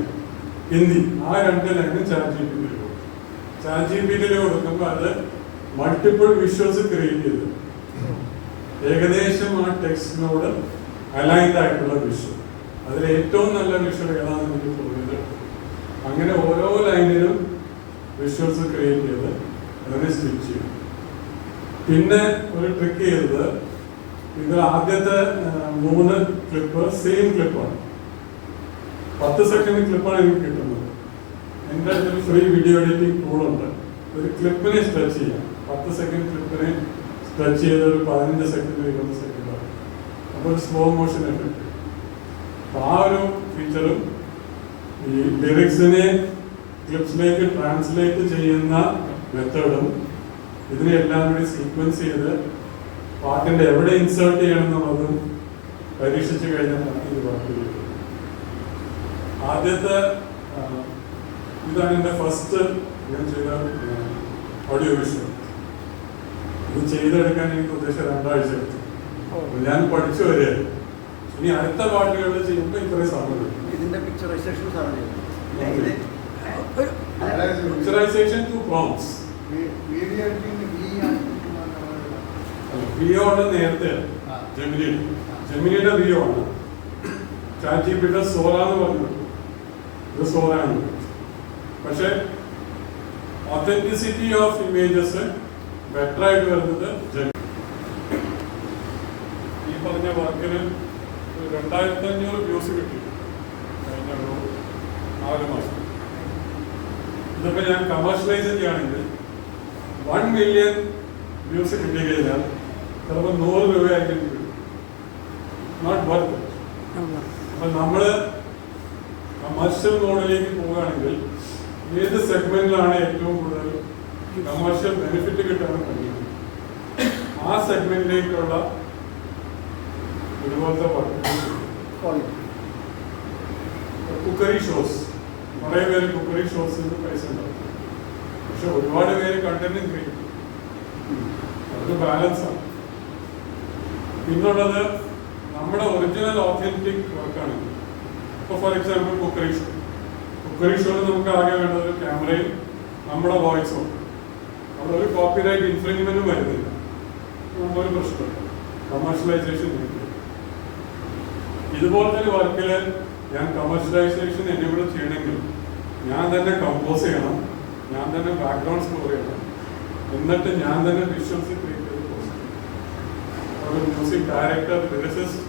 ഹിന്ദി. ആ 2 ലൈന് ChatGPT കൊടുക്കുമ്പോൾ അത് മൾട്ടിപ്പിൾ വിഷ്വൽസ് ക്രിയേറ്റ് ചെയ്തു ഏകദേശം ആ ടെക്സ്റ്റിനോട് അലൈൻഡ് ആയിട്ടുള്ള വിഷ്വൽ. അതിൽ ഏറ്റവും നല്ല വിഷ്വൽ ഏതാണെന്ന് എനിക്ക് തോന്നിയത്. അങ്ങനെ ഓരോ ലൈനിലും വിഷ്വൽസ് ക്രിയേറ്റ് ചെയ്ത് അതിനെ സ്റ്റിച്ച് ചെയ്യും. പിന്നെ ഒരു ട്രിക്ക് ചെയ്തത്, ഇത് ആദ്യത്തെ 3 ക്ലിപ്പ് സെയിം ക്ലിപ്പാണ്. 10 സെക്കൻഡ് ക്ലിപ്പാണ് എനിക്ക് കിട്ടുന്നത്. എൻ്റെ അടുത്തൊരു ഫ്രീ വീഡിയോ എഡിറ്റിംഗ് ടൂളുണ്ട്. ഒരു ക്ലിപ്പിനെ സ്ട്രെച്ച് ചെയ്യാം. 10 സെക്കൻഡ് ക്ലിപ്പിനെ സ്ട്രെച്ച് ചെയ്ത് ഒരു 15 സെക്കൻഡ് 20 സെക്കൻഡ് ആകും. അപ്പോൾ ഒരു സ്ലോ മോഷൻ എഫക്റ്റ്. അപ്പോൾ ആ ഒരു ഫീച്ചറും ഈ ലിറിക്സിനെ ക്ലിപ്സിലേക്ക് ട്രാൻസ്ലേറ്റ് ചെയ്യുന്ന മെത്തേഡും ഇതിനെല്ലാം കൂടി സീക്വൻസ് ചെയ്ത് പാട്ടിന്റെ എവിടെ ഇൻസേർട്ട് ചെയ്യണം എന്നുള്ളതും പരീക്ഷിച്ചു കഴിഞ്ഞാൽ ഇത് വർക്ക് ചെയ്യും. ആദ്യത്തെ ഇതാണ് എൻ്റെ ഫസ്റ്റ് ഞാൻ ചെയ്ത ഓഡിയോ വിഷ്വൽ. ഇത് ചെയ്തെടുക്കാൻ എനിക്ക് ഉദ്ദേശം 2 ആഴ്ച എടുത്തു. ഞാൻ പഠിച്ചു വരികയായിരുന്നു. ഇനി അടുത്ത പാട്ടുകളിൽ ചെയ്യുമ്പോൾ ഇത്രയും സമയം കിട്ടും. ഇതിന്റെ പിക്ചറൈസേഷൻ പിക്ചറൈസേഷൻ ടു പ്രോംപ്റ്റ്സ് വിയോ ആണ് നേരത്തെ ജെമിനിയുടെ വിയോ ആണ്. ChatGPT സോറ എന്ന് പറഞ്ഞു, ഇത് സോറാണ്. പക്ഷെ ഒത്തന്റിസിറ്റി ഓഫ് ഇമേജസ് ബെറ്റർ ആയിട്ട് വരുന്നത് ജെമിനി. ഈ പറഞ്ഞ വർക്കിന് 2,500 വ്യൂസ് കിട്ടി കഴിഞ്ഞ ഒരു 4 മാസം. ഇതൊക്കെ ഞാൻ കമേഴ്ഷ്യലൈസ് ചെയ്യുകയാണെങ്കിൽ 1 മില്യൺ വ്യൂസ് കിട്ടി കഴിഞ്ഞാൽ ചിലപ്പോൾ 100 രൂപയായിരിക്കും കിട്ടും. Not worth. അപ്പൊ നമ്മള് കമേഴ്ഷ്യൽ മോഡലിലേക്ക് പോവുകയാണെങ്കിൽ ഏത് സെഗ്മെന്റിലാണ് ഏറ്റവും കൂടുതൽ കമേഴ്ഷ്യൽ ബെനിഫിറ്റ് കിട്ടാൻ കഴിയുന്നത് ആ സെഗ്മെന്റിലേക്കുള്ള ഇതുപോലത്തെ കുക്കറി ഷോസ്. കുറേ പേര് കുക്കറി ഷോസിന് പൈസ ഉണ്ടാവും. പക്ഷെ ഒരുപാട് പേര് കണ്ടന്റും ക്രിയേറ്റ് ചെയ്യും. അതൊരു ബാലൻസാണ്. പിന്നുള്ളത് നമ്മുടെ ഒറിജിനൽ ഓത്തന്റിക് വർക്കാണെങ്കിൽ, ഇപ്പോൾ ഫോർ എക്സാമ്പിൾ കുക്കറി ഷോയിൽ നമുക്ക് ആകെ വേണ്ടത് ഒരു ക്യാമറയും നമ്മുടെ വോയിസും. അവിടെ ഒരു കോപ്പിറൈറ്റ് ഇൻഫ്രിഞ്ച്മെന്റും വരുന്നില്ല. നമ്മളൊരു പ്രശ്നമില്ല. കമേഴ്ഷ്യലൈസേഷൻ ഇതുപോലത്തെ ഒരു വർക്കിൽ ഞാൻ കമേഴ്ഷ്യലൈസേഷൻ എന്നെ ചെയ്യണമെങ്കിൽ ഞാൻ തന്നെ കമ്പോസ് ചെയ്യണം, ഞാൻ തന്നെ ബാക്ക്ഗ്രൗണ്ട് സ്കോർ ചെയ്യണം, എന്നിട്ട് ഞാൻ തന്നെ വിഷ്വൽസ് ക്രിയേറ്റ് ചെയ്ത് പോസ്റ്റ് ചെയ്യണം. ഒരു music director, lyricist,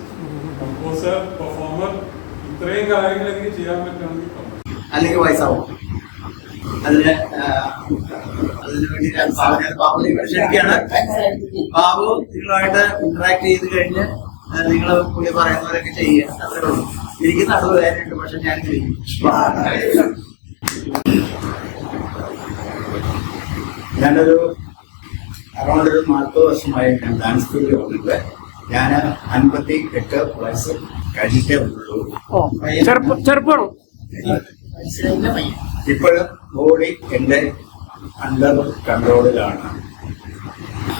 composer, performer, ഇത്രയും കാര്യങ്ങൾ എനിക്ക് ചെയ്യാൻ പറ്റുകയാണെങ്കിൽ അല്ലെങ്കിൽ വയസ്സാവും. അതിന് വേണ്ടി ഞാൻ ബാബുവിനെ ക്ഷണിക്കുകയാണ്. ബാബു നിങ്ങളുമായിട്ട് ഇന്ററാക്ട് ചെയ്ത് കഴിഞ്ഞ് നിങ്ങൾ പുള്ളി പറയുന്നവരൊക്കെ ചെയ്യുക, അത്രേ ഉള്ളൂ. എനിക്ക് നടുവ് വേദനയുണ്ട്, പക്ഷെ ഞാൻ ചെയ്യും. ഞാനൊരു അറൗണ്ട് ഒരു 40 വർഷമായി ഞാൻ ഡാൻസ് സ്കൂളിൽ വന്നിട്ട് ഞാൻ 58 വയസ്സ് കഴിഞ്ഞിട്ടേ ഉള്ളൂ. ചെറുപ്പമാണോ? ഇപ്പോഴും ബോഡി എന്റെ അണ്ടർ കൺട്രോളിലാണ്.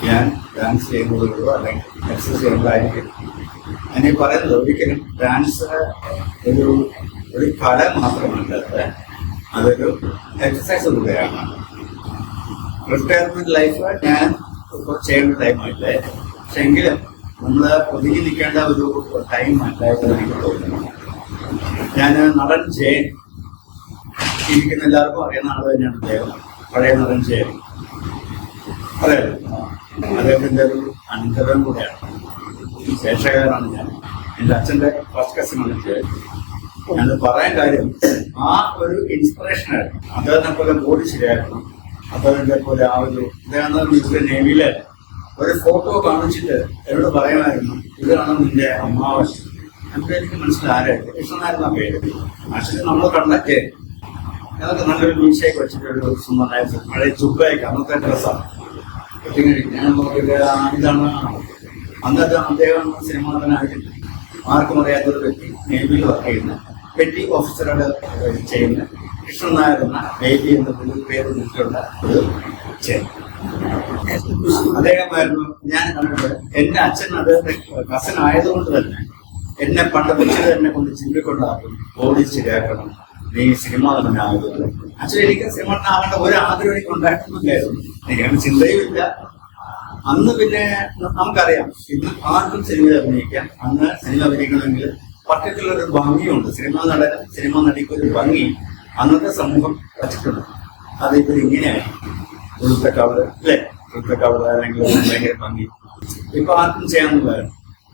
ഞാൻ ഡാൻസ് ചെയ്യുന്നതുള്ളൂ, അല്ലെങ്കിൽ എക്സസൈസ് ചെയ്യുന്നതായിരിക്കും. ഞാൻ പറയുന്നത് ഒരിക്കലും ഡാൻസ് ഒരു കല മാത്രമല്ല, അതൊരു എക്സസൈസ് കൂടെയാണ്. റിട്ടയർമെന്റ് ലൈഫ് ഞാൻ ഇപ്പോൾ ചെയ്യേണ്ട ടൈമല്ലേ, പക്ഷെ എങ്കിലും നമ്മൾ ഒതുങ്ങി നിൽക്കേണ്ട ഒരു ടൈം അല്ലായിട്ട് എനിക്ക് തോന്നുന്നു. ഞാൻ നടൻ ജയൻ, ഇരിക്കുന്ന എല്ലാവർക്കും അറിയുന്ന ആൾ തന്നെയാണ് അദ്ദേഹം, പഴയ നടൻ ജയൻ. അതെ, അദ്ദേഹത്തിന്റെ ഒരു അനന്തരം കൂടെയാണ്. ശേഷകാരാണ് ഞാൻ. എൻ്റെ അച്ഛൻ്റെ ഫസ്റ്റ് കസിനാണ് ജയൻ. ഞാനത് പറയാൻ കാര്യം, ആ ഒരു ഇൻസ്പിറേഷനായിരുന്നു. അദ്ദേഹത്തെ പോലെ ബോഡി ശരിയായിരുന്നു, അദ്ദേഹത്തെ പോലെ ആ ഒരു ഇദ്ദേഹം നേവിയിലെ ഒരു ഫോട്ടോ കാണിച്ചിട്ട് എന്നോട് പറയുമായിരുന്നു, ഇതാണ് നിന്റെ അമ്മാവൻ. എന്നിട്ട് എനിക്ക് മനസ്സിലാരായിരുന്നു, കൃഷ്ണനായിരുന്നു ആ പേര്. അച്ഛന് നമ്മൾ കണ്ടൊക്കെ അതൊക്കെ നല്ലൊരു മീശയൊക്കെ വെച്ചിട്ടൊരു സുന്ദരനായിരുന്നു. പഴയ ചുബയൊക്കെ അന്നത്തെ ഡ്രസ്സാണ്. ഞാൻ നോക്കിയിട്ട് ഇതാണ് അന്നത്തെ അദ്ദേഹം സിനിമ നടനായിട്ട് ആർക്കും അറിയാത്തൊരു വ്യക്തി, നേവിയിൽ വർക്ക് ചെയ്യുന്ന പെറ്റി ഓഫീസറുടെ ചെയ്യുന്ന കൃഷ്ണൻ നായർ എന്ന ബേബി എന്ന പേര് വിളിച്ചിട്ടുള്ള ഒരു ചെയർ. അദ്ദേഹമായിരുന്നു ഞാൻ കണ്ടിട്ട്. എന്റെ അച്ഛൻ അദ്ദേഹത്തെ കസൻ ആയതുകൊണ്ട് തന്നെ എന്നെ പണ്ട് വെച്ച് തന്നെ കൊണ്ട് ചിന്തിക്കൊണ്ടാക്കും, ബോഡി ശരിയാക്കണം, നീ സിനിമ നടനാകുന്നത്. അച്ഛൻ എനിക്ക് സിനിമ നടനാവേണ്ട ഒരു ആഗ്രഹം എനിക്ക് ഉണ്ടായിരുന്നില്ലായിരുന്നു. എനിക്കങ്ങനെ ചിന്തയും ഇല്ല. അന്ന് പിന്നെ നമുക്കറിയാം, ഇന്ന് ആർക്കും സിനിമയിൽ അഭിനയിക്കാം. അന്ന് സിനിമ അഭിനയിക്കണമെങ്കിൽ പർട്ടിക്കുലർ ഒരു ഭംഗിയുണ്ട്. സിനിമ നടിക്ക് ഒരു ഭംഗി അന്നത്തെ സമൂഹം വച്ചിട്ടുണ്ട്. അതിപ്പോൾ ഇങ്ങനെയായി ഉളുത്തക്കവള് അല്ലെ, ഉളുത്തക്കവള് അല്ലെങ്കിൽ ഭയങ്കര ഭംഗി ഇപ്പൊ ആർക്കും ചെയ്യാന്നുള്ളതാണ്.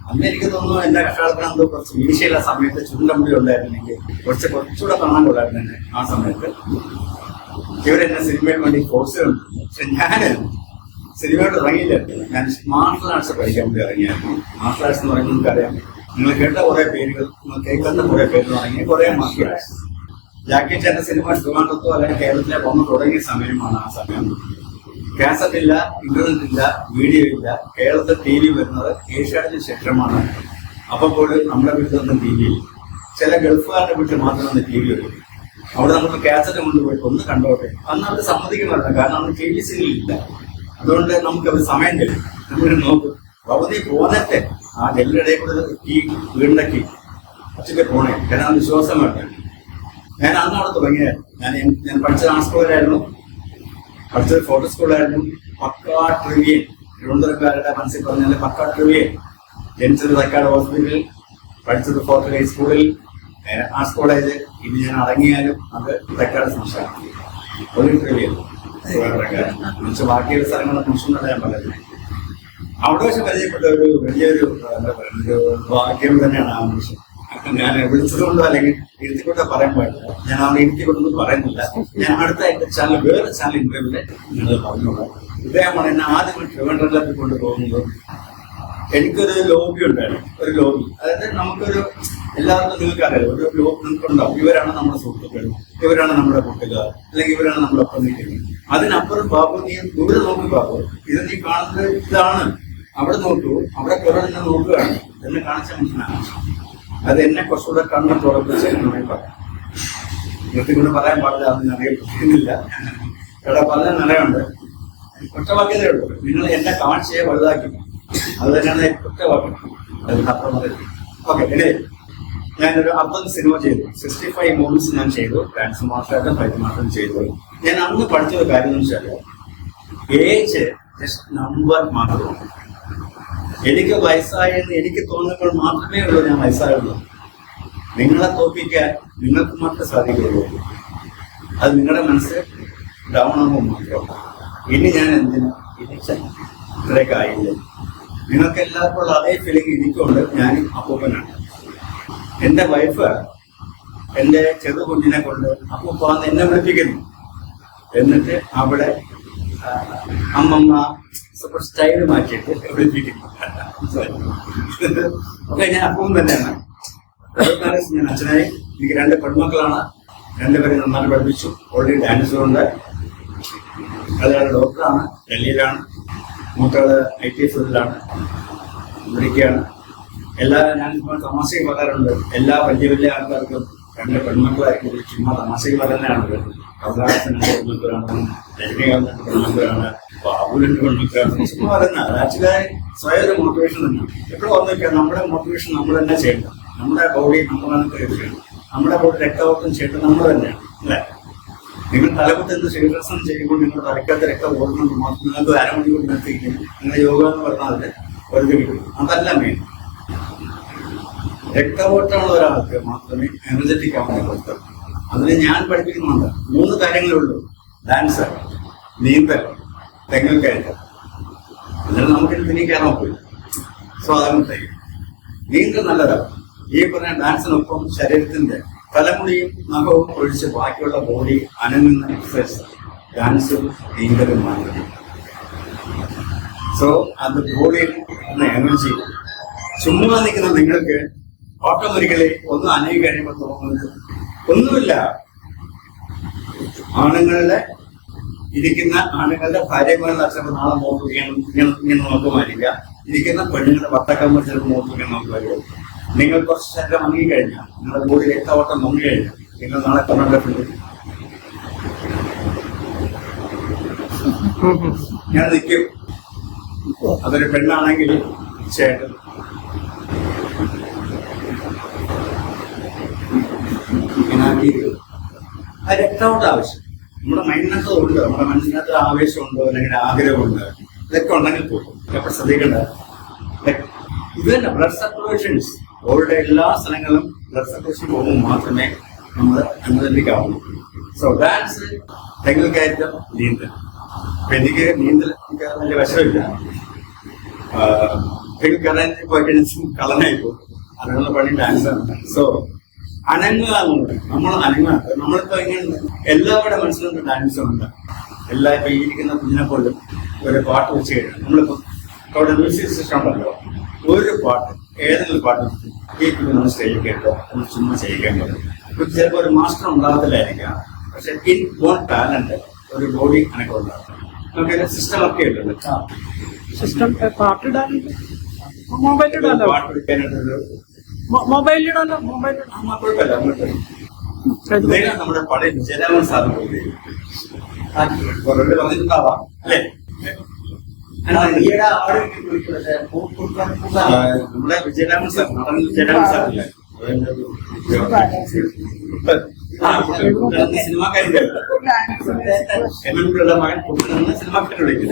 അന്ന് എനിക്ക് തോന്നുന്നു എന്റെ കഷാളത്തിന് എന്തോ കുറച്ച് വീഴ്ചയുള്ള സമയത്ത് ചുണ്ടമ്പുളി ഉണ്ടായിരുന്നെങ്കിൽ കുറച്ചുകൂടെ കാണാൻ കൊള്ളായിരുന്നു എന്നെ. ആ സമയത്ത് ഇവരെന്നെ സിനിമയിൽ വേണ്ടി ഫോഴ്സ് ചെയ്യുന്നു. പക്ഷെ ഞാൻ സിനിമയോട് ഇറങ്ങിയില്ല. ഞാൻ മാർഷൽ ആർട്സ് പഠിക്കാൻ വേണ്ടി ഇറങ്ങിയായിരുന്നു. മാർഷൽ ആർട്സ് എന്ന് പറയുമ്പോൾ നമുക്കറിയാം, നിങ്ങൾ കേട്ട കുറെ പേരുകൾ, നിങ്ങൾ കേൾക്കുന്ന കുറെ പേര് തുടങ്ങിയ കുറെ മാർഷൽ ആർട്സ്. ജാക്കി ചാന്റെ സിനിമ ട്രിവാൻഡ്രത്തോ അല്ലെങ്കിൽ കേരളത്തിലെ വന്നു തുടങ്ങിയ സമയമാണ്. ആ സമയം കാസറ്റ് ഇല്ല, ഇന്റർനെറ്റ് ഇല്ല, വീഡിയോ ഇല്ല. കേരളത്തിൽ ടി വി വരുന്നത് ഏഷ്യാനെറ്റിന് ശേഷമാണ്. അപ്പോൾ പോലും നമ്മുടെ വീട്ടിലൊന്നും ടി വി ഇല്ല. ചില ഗൾഫുകാരുടെ വീട്ടിൽ മാത്രമേ ടി വി ഉള്ളൂ. അവിടെ നമുക്ക് കാസറ്റ് കൊണ്ടുപോയിട്ട് ഒന്ന് കണ്ടോട്ടെ. അന്ന് അവർ സമ്മതിക്കുന്നില്ല, കാരണം അന്ന് ടി വി സീരിയലില്ല. അതുകൊണ്ട് നമുക്ക് അവർ സമയം തരും. നമ്മൾ നോക്കും, ഭവതി പോന്നത്തെ ആ ജെല്ലിടെ കൂടെ കീ വീടിന്റെ കീ അച്ഛൻ്റെ പോണേ, കാരണം വിശ്വാസം വേണ്ട. ഞാൻ അന്ന് അവിടെ തുടങ്ങിയായിരുന്നു. ഞാൻ പഠിച്ചത് ആ സ്കൂളിലായിരുന്നു, പഠിച്ചത് ഫോട്ടോ സ്കൂളായിരുന്നു. പക്കാ ട്രിവിയൻ, തിരുവനന്തപുരക്കാരുടെ മനസ്സിൽ പറഞ്ഞാൽ പക്കാ ട്രിവിയൻ. ജനിച്ചത് തക്കാട് ഹോസ്പിറ്റലിൽ, പഠിച്ചത് ഫോർട്ട് ഹൈ സ്കൂളിൽ, ആർട്സ് കോളേജ്. ഇനി ഞാൻ ഇറങ്ങിയാലും അത് തക്കാട് സംസ്ഥാനം ഒരു ട്രിവിയൻ. ബാക്കിയുള്ള സ്ഥലങ്ങളെ കുറിച്ചൊന്നും ഞാൻ പറയുന്നത്. അവിടെ വെച്ച് പരിചയപ്പെട്ട ഒരു വലിയൊരു എന്താ പറയുക, ഒരു ഭാഗ്യം തന്നെയാണ് ആ നിമിഷം. ഞാൻ വിളിച്ചതുകൊണ്ടോ അല്ലെങ്കിൽ ഇരുത്തിക്കൊണ്ടോ പറയാൻ പാടില്ല. ഞാൻ അവിടെ ഇരുത്തിക്കൊണ്ടൊന്നും പറയുന്നില്ല. ഞാൻ അടുത്ത എന്റെ ചാനൽ, വേറെ ചാനൽ ഇന്റർവ്യൂവില് നിങ്ങൾ പറഞ്ഞോളാം. ഇദ്ദേഹമാണ് എന്നെ ആദ്യം ട്രിവാൻഡ്രത്തിലേക്ക് കൊണ്ടുപോകുന്നത്. എനിക്കൊരു ലോബി ഉണ്ടായിരുന്നു, ഒരു ലോബി. അതായത് നമുക്കൊരു എല്ലാവർക്കും നിങ്ങൾക്ക് അറിയാം, ഒരു ലോബി നിങ്ങൾക്കുണ്ടാവും. ഇവരാണ് നമ്മുടെ സുഹൃത്തുക്കൾ, ഇവരാണ് നമ്മുടെ കൂട്ടുകാർ, അല്ലെങ്കിൽ ഇവരാണ് നമ്മുടെ ഒപ്പം നിൽക്കുന്നത്. അതിനപ്പുറം ബാബു, നീ ദൂരെ നോക്കി ബാബു, ഇത് നീ കാണുന്നത് ഇതാണ്, അവിടെ നോക്കൂ, അവിടെ കുറെ എന്നെ നോക്കുകയാണ് എന്നെ കാണിച്ച മനുഷ്യനാണ്. അത് എന്നെ കുറച്ചുകൂടെ കണ്ണ് തുറപ്പിച്ച് പറയാം. നിർത്തിക്കൊണ്ട് പറയാൻ പാടില്ല, അതൊന്നും അറിയപ്പെടുന്നില്ല. ഇവിടെ പല നിലയുണ്ട്. കുറ്റവാക്യതേ ഉള്ളൂ, നിങ്ങൾ എന്നെ കാണിച്ചേ വലുതാക്കി. അത് തന്നെയാണ് കുറ്റവാക്യം. അതിനപ്പുറം ഓക്കെ. ഇനി ഞാനൊരു 50 സിനിമ ചെയ്തു, 65 മൂവീസ് ഞാൻ ചെയ്തു. ഡാൻസ് മാസ്റ്ററായിട്ടും ഫൈറ്റ് മാസ്റ്ററും ചെയ്തു. ഞാൻ അന്ന് പഠിച്ചൊരു കാര്യം എന്ന് വെച്ചാൽ ഏജ് ജസ്റ്റ് നമ്പർ മാത്രമാണ്. എനിക്ക് വയസ്സായെന്ന് എനിക്ക് തോന്നുമ്പോൾ മാത്രമേ ഉള്ളൂ ഞാൻ വയസ്സായുള്ളൂ. നിങ്ങളെ തോൽപ്പിക്കാൻ നിങ്ങൾക്ക് മാത്രമേ സാധിക്കുള്ളൂ. അത് നിങ്ങളുടെ മനസ്സ് ഡൗൺ ആകുമ്പോൾ മാത്രം. ഇനി ഞാൻ എന്തിനാ, ഇനി ഇത്രയൊക്കെ ആയില്ലേ, നിങ്ങൾക്ക് എല്ലാവർക്കും ഉള്ള അതേ ഫീലിംഗ് എനിക്കുണ്ട്. ഞാനും അപ്പൂപ്പനാണ്. എൻ്റെ വൈഫ് എൻ്റെ ചെറു കുഞ്ഞിനെ കൊണ്ട് അപ്പൂപ്പാന്ന് എന്നെ വിളിപ്പിക്കുന്നു. എന്നിട്ട് അവിടെ അമ്മമ്മ സൂപ്പർ സ്റ്റൈൽ മാറ്റിയിട്ട് വിളിപ്പിക്കുന്നു. ഓക്കെ, ഞാൻ അപ്പൂപ്പൻ തന്നെയാണ്. ഞാൻ അച്ഛനായി. എനിക്ക് 2 പെൺമക്കളാണ്. 2 പേരെ നന്നായി പഠിപ്പിച്ചു. ഓൾറെഡി ഡാൻസറുണ്ട്. ഒരാൾ ഡോക്ടറാണ്, ഡൽഹിയിലാണ്. മൂത്താള് IT ഫീൽഡിലാണ്, പഠിക്കുകയാണ്. ഞാനിപ്പോൾ തമാശയ്ക്ക് പറയാറുണ്ട്, എല്ലാ വലിയ വലിയ ആൾക്കാർക്കും 2 പെൺമക്കളായിരിക്കും ചുമ്മാ തമാശയ്ക്ക് പറയുന്നതാണത്. കമലഹാസൻ 2 പെൺമക്കളാണ്, രജനീകാന്ത് 2 പെൺമക്കളാണ്, ബാബു 2 പെൺമക്കളാണ്. ചുമ്മാ പറയുന്നത് അത് ആക്ച്വലി സ്വയം ഒരു മോട്ടിവേഷൻ തന്നെയാണ്. എപ്പോഴും ഓർമ്മിക്കുക, നമ്മുടെ മോട്ടിവേഷൻ നമ്മൾ തന്നെ ചെയ്യണം. നമ്മുടെ ബോഡി നമ്മളാണ് ചെയ്യണം. നമ്മുടെ ബോഡി രക്തഓട്ടം ചെയ്യേണ്ടത് നമ്മൾ തന്നെയാണ്, അല്ലേ? നിങ്ങൾ തലകുത്തുന്ന ശരീരസം ചെയ്യുമ്പോൾ നിങ്ങൾ തലക്കകത്ത് രക്തം ഓടുന്നത് മാത്രം നിങ്ങൾക്ക് അരമണിക്കൂർ നിർത്തിക്കും. നിങ്ങൾ യോഗ എന്ന് പറഞ്ഞാൽ വെറുതെ കിട്ടും. അതല്ല മെയിൻ. രക്തഓട്ടമുള്ള ഒരാൾക്ക് മാത്രമേ എനർജറ്റിക് ആവാൻ പറ്റൂ. അതിന് ഞാൻ പഠിപ്പിക്കുന്നുണ്ട്. 3 കാര്യങ്ങളേ ഉള്ളൂ: ഡാൻസ്, നീന്തൽ, തെങ്ങിൽ കയറ്റം. എന്നാലും നമുക്ക് പിന്നെ കയറാൻ പോയി. സോ അതാണ് നീന്തൽ നല്ലതാണ്. ഈ പറഞ്ഞ ഡാൻസിനൊപ്പം ശരീരത്തിന്റെ തലമുടിയും നഖവും ഒഴിച്ച് ബാക്കിയുള്ള ബോഡി അനങ്ങുന്ന എക്സസൈസ് ഡാൻസും നീന്തലും മാത്രമേ. സോ അത് ബോഡിയിൽ എനർജി. ചുമ്മാ നിൽക്കുന്ന നിങ്ങൾക്ക് ഓട്ടോമാറ്റിക്കലി ഒന്ന് അനങ്ങി കഴിയുമ്പോൾ തോന്നുന്നത് ഒന്നുമില്ല. ഇരിക്കുന്ന ആണുങ്ങളുടെ ഭാര്യമാരുടെ അച്ഛൻ നാളെ നോക്കുകയാണ്, ഇങ്ങനെ നോക്കുമായിരിക്കുക. ഇരിക്കുന്ന പെണ്ണുങ്ങളുടെ വട്ടക്കമ്മ ചിലപ്പോൾ നോക്കുകയാണ് നോക്കുമായിരിക്കും. നിങ്ങൾ കുറച്ച് ശരീരം മങ്ങിക്കഴിഞ്ഞാൽ, നിങ്ങളുടെ ബോഡി രക്തഓട്ടം മങ്ങിക്കഴിഞ്ഞാൽ നിങ്ങൾ നാളെ കണ്ടിട്ടുണ്ട്. ഞാൻ നിൽക്കും. അതൊരു പെണ്ണാണെങ്കിൽ ചേട്ടൻ ആ രക്തഓട്ടം ആവശ്യം. നമ്മുടെ മൈൻഡിനകത്ത് ഉണ്ട്, നമ്മുടെ മനസ്സിനകത്ത് ആവേശമുണ്ടോ അല്ലെങ്കിൽ ആഗ്രഹമുണ്ട്, ഇതൊക്കെ ഉണ്ടെങ്കിൽ പോലും എപ്പോൾ ശ്രദ്ധിക്കേണ്ട ഇത് തന്നെ ബ്ലഡ് സർക്കുലേഷൻസ്. ബോഡിയുടെ എല്ലാ സ്ഥലങ്ങളും ബ്ലഡ് സർക്കുലേഷൻ പോകുമ്പോൾ മാത്രമേ നമ്മൾ എനർജറ്റിക്കാവുള്ളൂ. സോ ഡാൻസ്, തെങ്ങിൽ കയറ്റം, നീന്തൽ. അപ്പൊ എനിക്ക് നീന്തൽ വലിയ വശമില്ല. തെങ്ങിൽ കയറാൻ പോയിട്ട് കളനായി പോകും. അതിനുള്ള പണി ഡാൻസാണ്. സോ അനങ്ങുക എന്നുള്ളത് നമ്മൾ അനങ്ങുക. നമ്മളിപ്പോ ഇങ്ങനെ എല്ലാവരുടെ മനസ്സിലും ഡാൻസ് ഉണ്ട്. എല്ലാ ഇപ്പൊ ഇരിക്കുന്ന കുഞ്ഞിനെ പോലും ഒരു പാട്ട് വെച്ച് കഴിഞ്ഞാൽ നമ്മളിപ്പോ അവിടെ മ്യൂസിക് സിസ്റ്റം ഉണ്ടല്ലോ, ഒരു പാട്ട് ഏതെങ്കിലും പാട്ട് ഈ നമ്മൾ സ്റ്റേജിൽ കേട്ടോ നമ്മൾ ചുമ്മാ ചെയ്യിക്കാൻ പറ്റും. ഇപ്പൊ ചിലപ്പോൾ ഒരു മാസ്റ്റർ ഉണ്ടാകത്തില്ലായിരിക്കാം, പക്ഷെ ഇൻ ബോൺ ടാലന്റ് ഒരു ബോഡി അനക്കം ഉണ്ടാകും. നമുക്ക് സിസ്റ്റം ഒക്കെ ഉണ്ടല്ലോ, സിസ്റ്റം പാട്ടിടാനുണ്ട്, മൊബൈലിടാനോ, പാട്ട് എടുക്കാനായിട്ടൊരു മൊബൈലിടാനോ, മൊബൈൽ കുഴപ്പമില്ല. നമ്മുടെ പഴയ വിജയരാമൻ സാറ് പറഞ്ഞിട്ടുണ്ടാവാം അല്ലേ? നമ്മുടെ വിജയരാമൻ സാർ, നടൻ വിജയരാമൻ സാറില്ലേ, സിനിമാക്കാരില്ല, എന്റെ മകൻ സിനിമാക്കാരെ വിളിക്കും.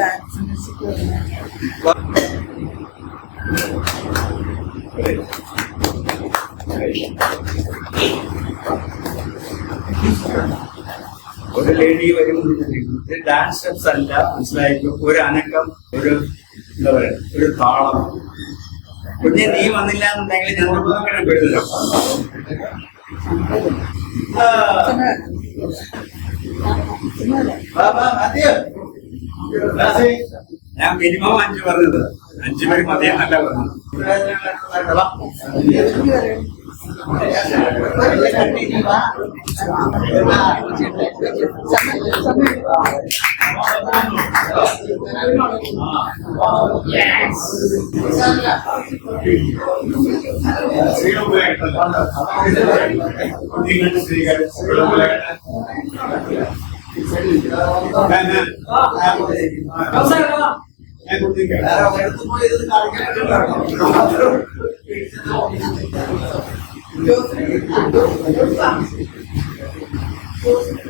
ഒരു ലേഡി വരുമ്പോൾ ഡാൻസ് സ്റ്റെപ്സ് അല്ല, മനസ്സിലായിരിക്കും. ഒരു അനക്കം, ഒരു എന്താ പറയാ, ഒരു താളം. കുഞ്ഞെ നീ വന്നില്ല എന്നുണ്ടെങ്കിൽ ഞങ്ങൾ പെടുന്നില്ല. ഞാൻ മിനിമം 5 പറഞ്ഞത്, 5 പേര് മതിയാ നല്ല പറഞ്ഞു.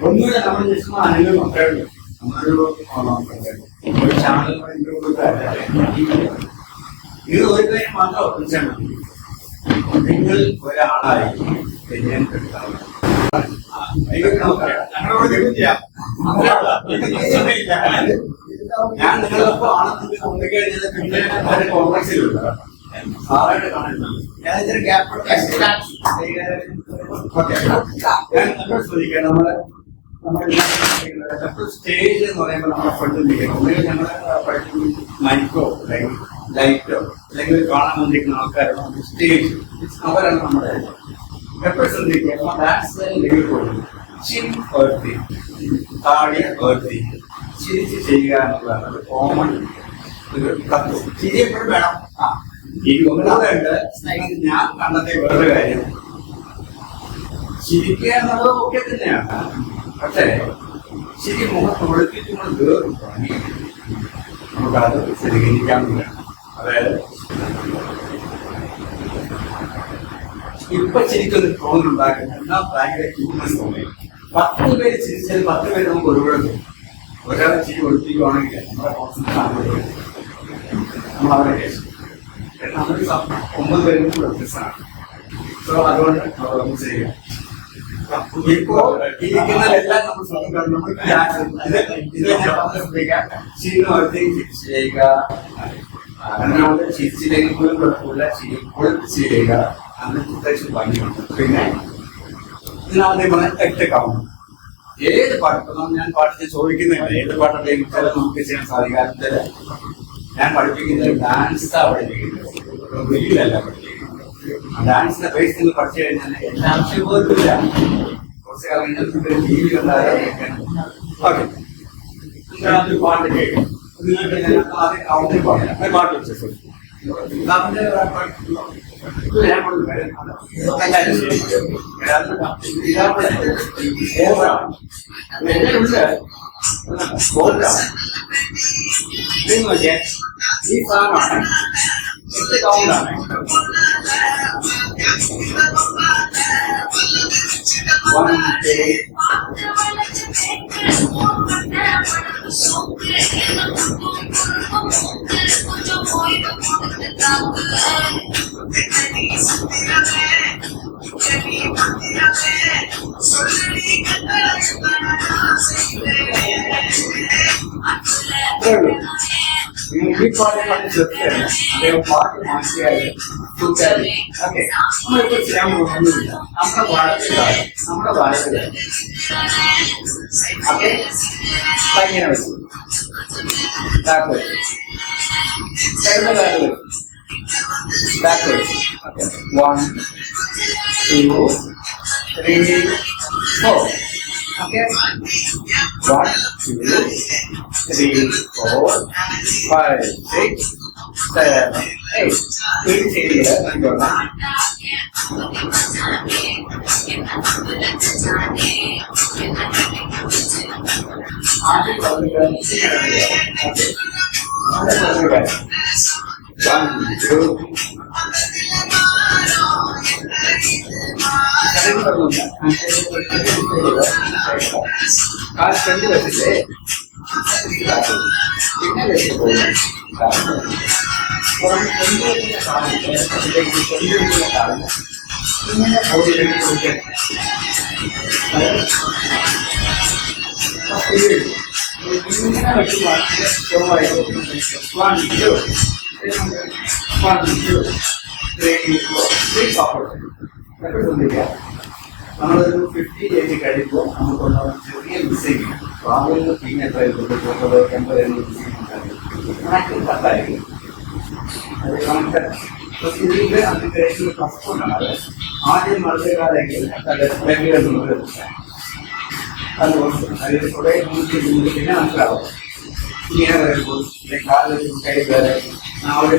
ഒന്നുമില്ല, നമ്മൾ ജസ്റ്റ് അനുഭവം മാത്രമേ ഉള്ളൂ. ഒരു ചാനൽ നിങ്ങൾ ഒരു കാര്യം മാത്രം മനസ്സിലാക്കാൻ മതി. നിങ്ങൾ ഒരാളായി ഞങ്ങളോട് ചെയ്യാം. ഞാൻ നിങ്ങളൊപ്പം ആണെന്ന് തോന്നിക്കഴിഞ്ഞാൽ പിന്നെ വളരെ കോംപ്ലക്സിലുണ്ട്. സാറായിട്ട് കാണുന്നത് ഞാൻ ഇച്ചിരി ഗ്യാപ്പ് ഓക്കെ. ഞാൻ നിങ്ങളോട് ചോദിക്കാം, നമ്മുടെ സ്റ്റേജ് എന്ന് പറയുമ്പോൾ നമ്മളെ ഫ്രണ്ടിൽ നിൽക്കണം. ഒന്നുകിൽ ഞങ്ങളെ മൈക്കോ അല്ലെങ്കിൽ ലൈറ്റോ അല്ലെങ്കിൽ കാണാൻ വന്നിരിക്കുന്ന ആൾക്കാരോ സ്റ്റേജ് അവരാണ് നമ്മുടെ എപ്പോഴും ശ്രദ്ധിക്കുക. നമ്മൾ ഡാൻസ് ലെവലിൽ പോയി ചിൻ ഉയർത്തി താടി ഉയർത്തി ചിരിച്ച് ചെയ്യുക എന്നുള്ളതാണ് ഒരു കോമൺ ഒരു തത്വം. ചിരി എപ്പോഴും വേണം. ഈ ഒന്നുകൂടെ ഞാൻ കണ്ടെത്തിയ വേറൊരു കാര്യം, ചിരിക്കുക എന്നുള്ളത് ഒക്കെ തന്നെയാണ്. പക്ഷേ ശരി മുഖത്ത് ഒഴുക്കിട്ട് നമ്മൾ വേറും നമുക്കത് സ്ഥിരീകരിക്കാമെന്ന് വേണം. അതായത് ഇപ്പൊ ശരിക്കൊരു തോന്നലുണ്ടാക്കുന്നത് എന്നാ ഭയങ്കര ക്യൂട്ട്നെസ് തോന്നി. 10 പേര് ചിരിച്ചാൽ 10 പേര് നമുക്ക് ഒരുപാട് തോന്നും. ഒരാളെ ചിരി ഒഴിപ്പിക്കുകയാണെങ്കിൽ നമ്മുടെ കോൺസെൻട്രേഷൻ നമ്മൾ അവരെ കേസ്. നമുക്ക് 9 പേരും കൂടെ വ്യത്യസ്തമാണ്. സോ അതുകൊണ്ട് നമ്മൾ ചെയ്യുക. ഇപ്പോ ഇരിക്കുന്നതെല്ലാം നമ്മൾ ശ്രദ്ധിക്കണം. നമ്മൾ ഇത് ഞാൻ ശ്രദ്ധിക്കാം. ചെയ്യുക അങ്ങനെയാവുമ്പോൾ ചിരിച്ചില്ലെങ്കിൽ പോലും കുഴപ്പമില്ല. ചെയ്യുക അങ്ങനെ പ്രത്യേകിച്ച് ഭംഗിയുണ്ട്. പിന്നെ ഇതിനാദ്യം പറഞ്ഞ എട്ട് കൗണ്ട്. ഏത് പാട്ട് ഞാൻ പാട്ടിന് ചോദിക്കുന്നില്ല, ഏത് പാട്ടുണ്ടെങ്കിലും ചില നമുക്ക് ചെയ്യാൻ സാധിക്കാത്ത. ഞാൻ പഠിപ്പിക്കുന്നത് ഡാൻസാ പഠിപ്പിക്കുന്നത്, റീലല്ല പഠിപ്പിക്കുന്നത്. ഡാൻസിന്റെ ബേസ് നിങ്ങൾ പഠിച്ചു കഴിഞ്ഞാൽ എല്ലാ ആവശ്യം പോലുമില്ല. കുറച്ച് കാലം കഴിഞ്ഞാൽ ടി വി ഉണ്ടാകാൻ. ഓക്കെ, ഒരു പാട്ട് കേൾക്കും. നിങ്ങൾക്ക് ആദ്യം കൗണ്ടിൽ പാടില്ല, പാട്ട് വെച്ചു ഈ സാധനമാണ് എട്ട് കൗണ്ടാണ്. ഈ പാട്ട് പാട്ട് ശ്രദ്ധിച്ചാൽ അദ്ദേഹം പാട്ട് മാറ്റിയാല് കൂട്ടാല് ഓക്കെ നമ്മളിപ്പോൾ ചെയ്യാൻ പോകുന്നില്ല. നമ്മുടെ ഭാരതത്തിലാണ് ഓക്കെ ഇങ്ങനെ വെച്ചു ബാക്ക്വേർഡ് ബാക്ക്വേർഡ് ഓക്കെ 1 2 3 4 okay 1 2 3 4 5 6 7 8 ഇത് ശരിയല്ല കണ്ടോളാം. ആദ്യം പറഞ്ഞ 1 2 കാൽ ഫ്രണ്ട് വെച്ചില്ലേ പിന്നെ വെച്ച് പോകുന്നു. ഇങ്ങനെ ബോഡിയിലേക്ക് കൊടുക്കാൻ ഇങ്ങനെ വെക്കുമ്പോൾ കുറവായിട്ട് 1 2 1 2 3 4 3 സപ്പോർട്ട് ശ്രദ്ധിക്കുക. നമ്മളൊരു 50 ഏജ് കഴിയുമ്പോൾ നമുക്കുള്ള ചെറിയ മിസ്സിങ് പ്രാമുഖ്യം പിന്നെ എത്ര 80 മിസ്സിങ് പത്തായിരിക്കും. അത് നമുക്ക് ഇതിന്റെ അതിന്റെ കഷ്ടമാണ്. ആദ്യം മത്സരക്കാരെങ്കിൽ അതിൽ കുറെ പിന്നെ മനസ്സിലാവും. ഇങ്ങനെ വരുമ്പോൾ കാലിൽ കൈ കയറി അവിടെ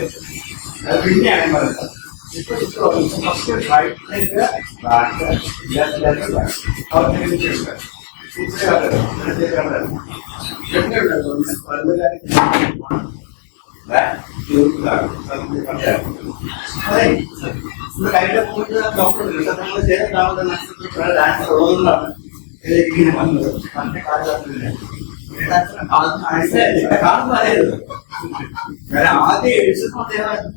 പിന്നെയാണ് പറയുന്നത്. ഫസ്റ്റ് റൈറ്റിലേക്ക് കൈയുടെ പോയിട്ട് ഡോക്ടർ നമ്മൾ ചെയ്താൽ ഡാൻസ് ഉള്ളതുകൊണ്ടാണ് ഇങ്ങനെ വന്നത്. പണ്ട് കാലഘട്ടത്തില് കാണുമ്പോൾ അറിയരുത്. കാരണം ആദ്യം എഴുതുമ്പോൾ അദ്ദേഹം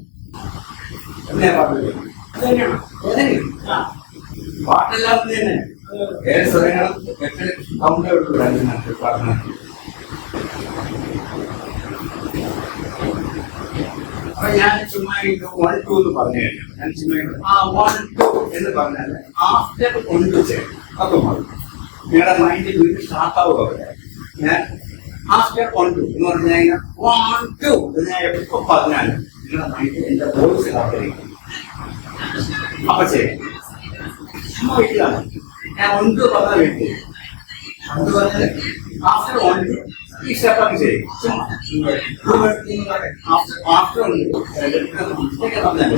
പാട്ടെല്ലാത്ത തന്നെ ഏത് സ്വരങ്ങളും എട്ട് കൗണ്ട് പറഞ്ഞു. അപ്പൊ ഞാൻ ചുമ്മാ ഇത് 1 2 എന്ന് പറഞ്ഞു കഴിഞ്ഞു. ഞാൻ ചുമ്മാ ആ 1 2 എന്ന് പറഞ്ഞാൽ ആഫ്റ്റർ 1 2 ചെയ്യും. അപ്പൊ നിങ്ങളുടെ മൈൻഡ് വീണ്ടും സ്റ്റാർട്ടാവുക അവിടെ. ഞാൻ ആഫ്റ്റർ 1 2 എന്ന് പറഞ്ഞു കഴിഞ്ഞാൽ 1 2 എന്ന് ഞാൻ എപ്പോ പറഞ്ഞാലും നിങ്ങളുടെ മൈൻഡ് എന്റെ വോയിസ് കാത്തിരിക്കും. അപ്പൊ ശരി ചുമ്മാ വീട്ടിലാണ് ഞാൻ 1 2 പറഞ്ഞാൽ വീട്ടിൽ അത് പറഞ്ഞാൽ ആഫ്റ്റർ 1 2 ഈ സ്റ്റെപ്പ് ശരി ചുമ്മാ ആഫ്റ്റർ 1 2 പറഞ്ഞാൽ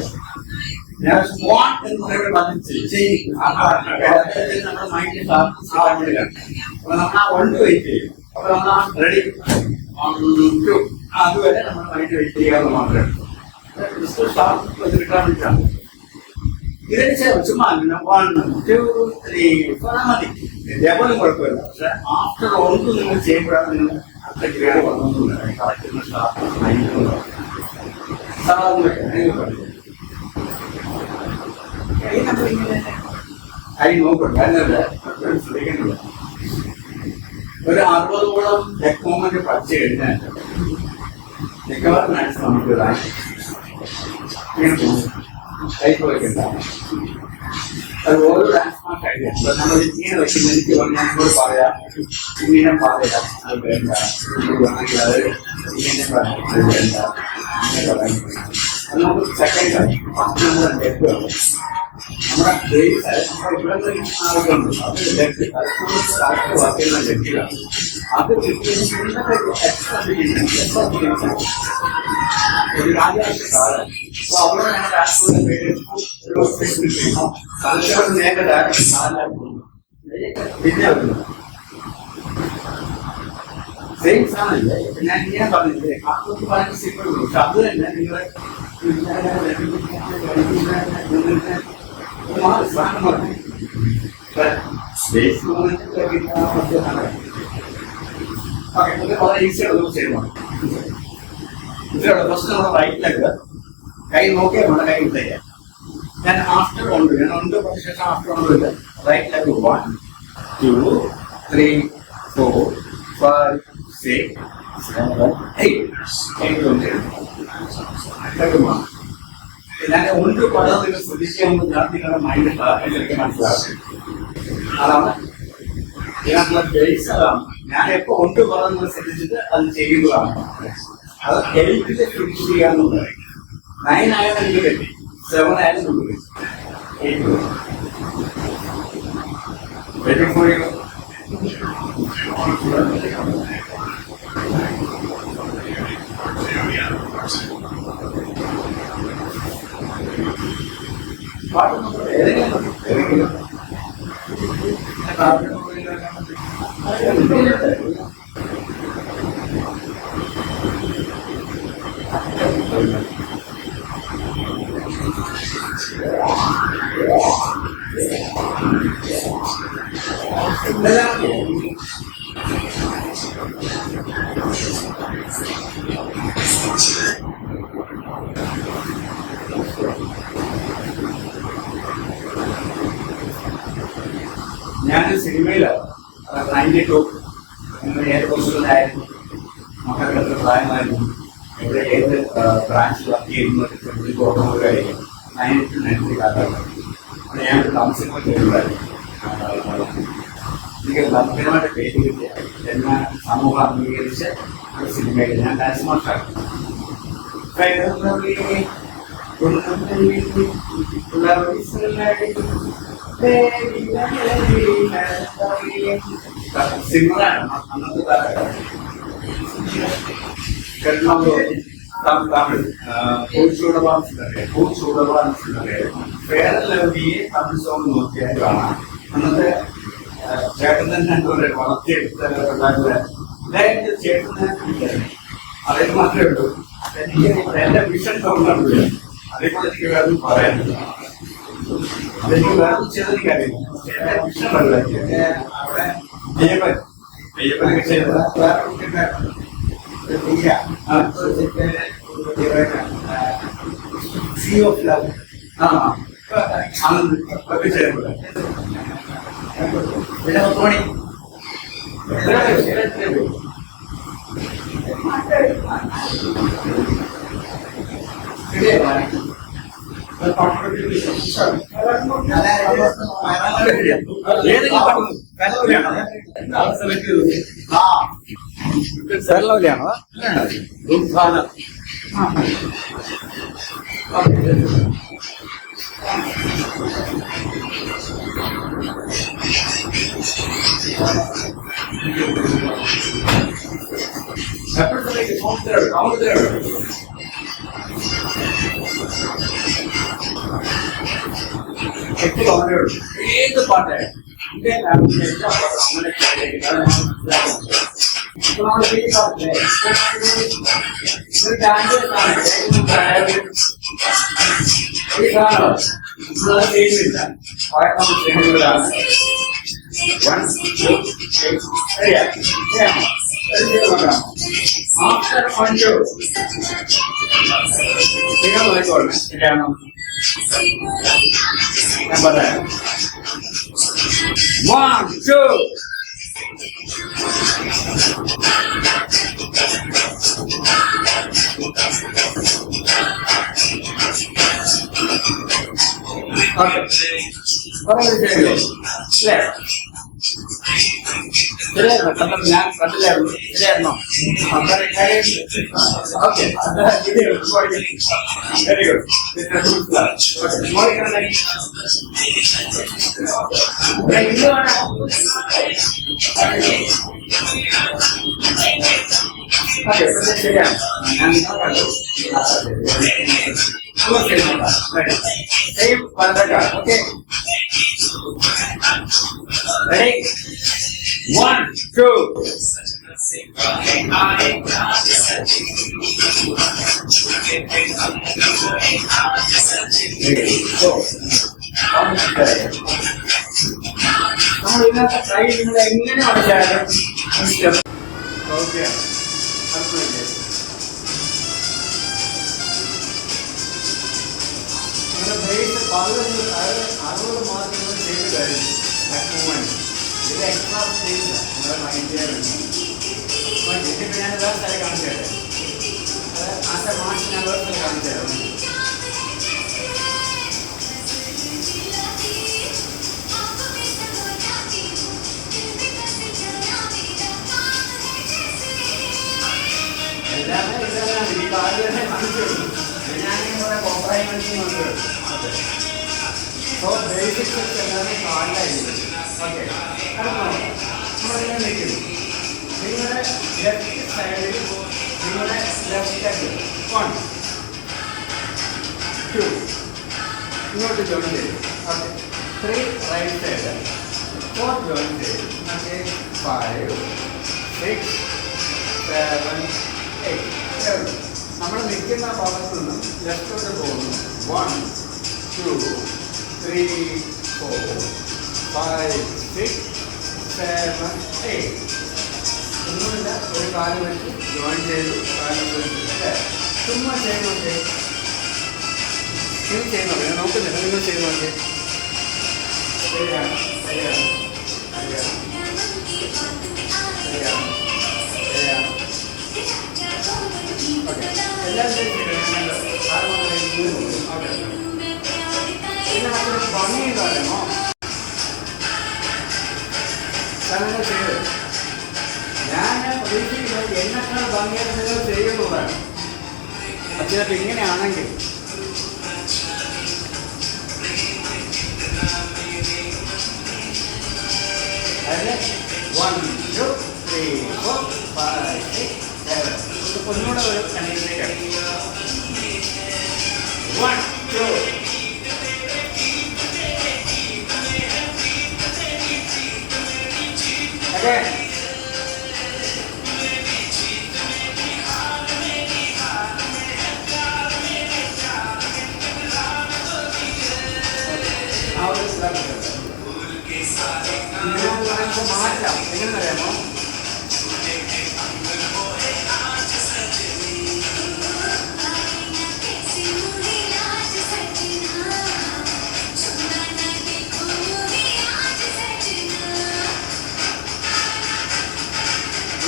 ഞാൻ സ്മാർട്ട് എന്ന് പറയുന്നത് പറഞ്ഞിട്ട് നമ്മുടെ മൈൻഡ് സാധിക്കില്ല. അപ്പൊ നമ്മൾ ആ 1 2 വെയിറ്റ് ചെയ്യും. അപ്പൊ നമ്മൾ ആ റെഡി 1 2 അതുവരെ നമ്മുടെ മൈൻഡ് വെയിറ്റ് ചെയ്യാമെന്ന് മാത്രമേ കിട്ടാൻ വേണ്ടിയിട്ടാണ്. ഇതിന് ചുമ്മാ 1 2 3 4 മതി. ഇതേപോലും കുഴപ്പമില്ല. പക്ഷെ ആഫ്റ്റർ 1 2 നിങ്ങൾ ചെയ്യുമ്പോഴാണ് നിങ്ങൾ അത്ര ഗ്രേഡ് വന്നൊന്നുമില്ല. കൈ നോക്കണ്ട ശ്രദ്ധിക്കുന്നില്ല. ഒരു 60ഓളം നെക്ക് മൂവ്മെന്റ് പഠിച്ചു കഴിഞ്ഞാൽ മിക്കവാറും മാക്സ് നമുക്ക് ഇങ്ങനെ പോകും. കൈ പോയിക്കണ്ട. അത് ഓരോ ഡാൻസ് മാർക്ക് ആയിട്ട് ഇപ്പൊ നമ്മൾ ഇങ്ങനെ വെക്കുമ്പോൾ എനിക്ക് ഞാനിങ്ങോട് പറയാം ഇങ്ങനെ പറയാം അത് വേണ്ട വേണമെങ്കിൽ അത് ഇങ്ങനെ പറയാം അത് വേണ്ട അങ്ങനെ പറയാൻ അത് നമുക്ക് സെക്കൻഡ് ആണ്. ഫസ്റ്റ് നമ്മൾ ലെഫ്റ്റ് ആണ് നമ്മുടെ ബേസ് നമ്മുടെ ഇവിടെ ആളുകളുണ്ട് അത് ലെഫ്റ്റ് കറക്റ്റ് വർക്ക് ചെയ്യുന്ന ലെഫ്റ്റിലാണ്. അത് ഒരു രാജ്യാവശ്യ കാലം അപ്പൊ അവിടെ ഞങ്ങൾ രാഷ്ട്രീയ പേര് തലച്ചോറ് നേരെ ഡയറക്റ്റ് സാധനം പിന്നെ സെയിം സാധനമില്ലേ. ഞാൻ ഇങ്ങനെ പറഞ്ഞില്ലേ അതൊക്കെ വളരെ സിമ്പിൾ ഉള്ളൂ. പക്ഷെ അത് തന്നെ നിങ്ങളെ സാധനം പറഞ്ഞു ബേസ് ഓക്കെ വളരെ ഈസിയാണ് ചെയ്യുന്നത്. ഇതിലുള്ള ഫസ്റ്റ് നമ്മുടെ റൈറ്റിലേക്ക് കൈ നോക്കിയാൽ നമ്മുടെ കൈ ഇട്ടേക്കാം. ഞാൻ ആഫ്റ്റർ 1 2 ഞാൻ 1 2 പറഞ്ഞ ശേഷം ആഫ്റ്റർ 1 2 റൈറ്റിലേക്ക് 1 2 3 4 5 6 7 8 ഞാൻ 1 2 പറഞ്ഞത് നിങ്ങൾ ശ്രദ്ധിക്കുമ്പോൾ ഞാൻ നിങ്ങളുടെ മൈൻഡ് എനിക്ക് മനസ്സിലാക്കും. അതാണ് ഇതിനകത്തുള്ള ബേസ്. അതാണ് ഞാൻ എപ്പോ 1 2 പറഞ്ഞത് നിങ്ങൾ ശ്രദ്ധിച്ചിട്ട് അത് ചെയ്യുന്നതാണ്. അത് 8 ഫിനിഷ് ചെയ്യാന്നുള്ളത് 9 ആയാലും എനിക്ക് പറ്റി 7 ആയാലും നമുക്ക് 8 waiting for you. ഏതെങ്കിലും ഞാൻ സിനിമയിലാണ് 92 ഏത് കോഴ്സുകളിലായിരുന്നു മക്കളുടെ എത്ര പ്രായമായിരുന്നു എവിടെ ഏത് ബ്രാഞ്ചിൽ വർക്ക് ചെയ്യുന്നു ഓർമ്മകായിരിക്കും 92 93 കാലഘട്ടം. അവിടെ ഞാൻ താമസിക്കുമ്പോൾ ചെയ്യുന്നതായിരുന്നു. എനിക്ക് ഭദ്രമായിട്ട് പേര് കിട്ടിയ എന്നെ സമൂഹം അംഗീകരിച്ച് ഒരു സിനിമയിൽ ഞാൻ ഡാൻസ് മാസ്റ്ററായിരുന്നു. സിനിമയാണ് അന്നത്തെ കാലഘട്ടം. തമിഴ് പൂച്ചൂടപാൻ വേറെ ലവിയെ തമിഴ് സോങ് നോക്കിയാൽ കാണാം. അന്നത്തെ ചേട്ടൻ തന്നെ വളർത്തിയെടുത്ത ചേട്ടന് അതിന് മാത്രമേ ഉള്ളൂ. എനിക്ക് എന്റെ വിഷൻ തോന്നുന്നുണ്ട്. അതേപോലെ എനിക്ക് വേറെ പറയാനില്ല. അതെനിക്ക് വേറെ ചെയ്തെനിക്കറിയില്ല. എന്റെ വിഷൻ അവിടെ അയ്യപ്പനൊക്കെ ചെയ്തത് വേറെ കുട്ടിയുടെ സീ ഓഫ് ലവ് ഒക്കെ ചെയ്യുന്നത് പിന്നെ 10 മണി ഏതെങ്കിലും പാട്ട് കേരളത്തിലാണോ? ആ കേരളത്തിലാണോ? ഏത് പാട്ട് ശരിയാണോ? ഞാൻ പറയാം. 1, 2. Okay. What is it? Left. ശരിയായിരുന്നോ? ഞാൻ കണ്ടില്ലായിരുന്നു. ശരിയായിരുന്നോ? Okay, very good. ശരിയാണ്. ഞാൻ നിങ്ങളെ കണ്ടു. സെയിം വലത്തേക്കാണ്. Okay, ready? 1, 2. നമ്മൾ ഇതിനകത്ത് ട്രൈ നിങ്ങൾ എങ്ങനെ പഠിച്ചാലും ഓക്കെ. നിങ്ങളുടെ ബേസ് 60 മാർക്കുകൾ ചെയ്ത് കഴിഞ്ഞു. ഇത് എക്സ്ട്രാ ചെയ്യില്ല നിങ്ങളുടെ മൈൻഡ് ചെയ്യാറുണ്ട്. ഇതിപ്പോൾ ഞാൻ വേറെ സ്ഥലം കാണിച്ചു തരാം. അത് ആദ്യത്തെ മാസം ഞാൻ വേറെ സ്ഥലം കാണിച്ചു തരാം. എല്ലാമേ ഇതാണ്. ഈ കാര്യം തന്നെ കാണിച്ചു തരും. ഞാനിങ്ങനെ കുറേ കോംപ്രമൈസ് വന്നത്. സോ ബേസിക്സ് എല്ലാവരും കാണില്ലായിരിക്കും. ഓക്കെ, നമ്മളിങ്ങനെ നിൽക്കുന്നു. നിങ്ങളുടെ ലെഫ്റ്റ് സൈഡിൽ നിങ്ങളുടെ ലെഫ്റ്റ് ലെഗ് 1, 2 ഇങ്ങോട്ട് ജോയിൻ ചെയ്തു. ഓക്കെ, 3 റൈറ്റ് സൈഡ്, 4 ജോയിൻ ചെയ്തു. ഓക്കെ, 5, 6, 7, 8. നമ്മൾ നിൽക്കുന്ന ഭാഗത്ത് നിന്നും ലെഫ്റ്റോട്ട് പോകുന്നു. 1, 2, 3, 4, 5, 6, 7, 8. ഒന്നുമില്ല, ഒരു കാലം വെച്ച് ജോയിൻ ചെയ്തു. കാലം വെച്ച് ചുമ്മാ ചെയ്യുന്നോക്കെ. നിങ്ങൾ ചെയ്യുന്നോക്കെ, ഞാൻ നോക്കുന്നില്ല. നിങ്ങൾ ചെയ്യുന്നോക്കെ. ശരിയാണ്, ശരിയാണ്, ശരിയാണ്, ശരിയാണ്, ശരിയാണ്. ഓക്കെ, എല്ലാവരും ചെയ്യുന്നുണ്ടല്ലോ. ഓക്കെ, ഇതിനകത്തൊരു ഭംഗി കാര്യമോ അങ്ങനെ ചെയ്ത് ഞാൻ പ്രതീക്ഷിക്കുന്നത് എന്നെക്കാൾ ഭംഗിയായിട്ട് നിങ്ങൾ ചെയ്യുന്നതാണ്. അതിനകത്ത് ഇങ്ങനെയാണെങ്കിൽ അതിന് 1, 2, 3, 4, 5, 6, 7. ഒന്നുകൂടെ ഒരു continuation. 1, 2. Again. Now this level. മാറ്റാം. എങ്ങനെയാണോ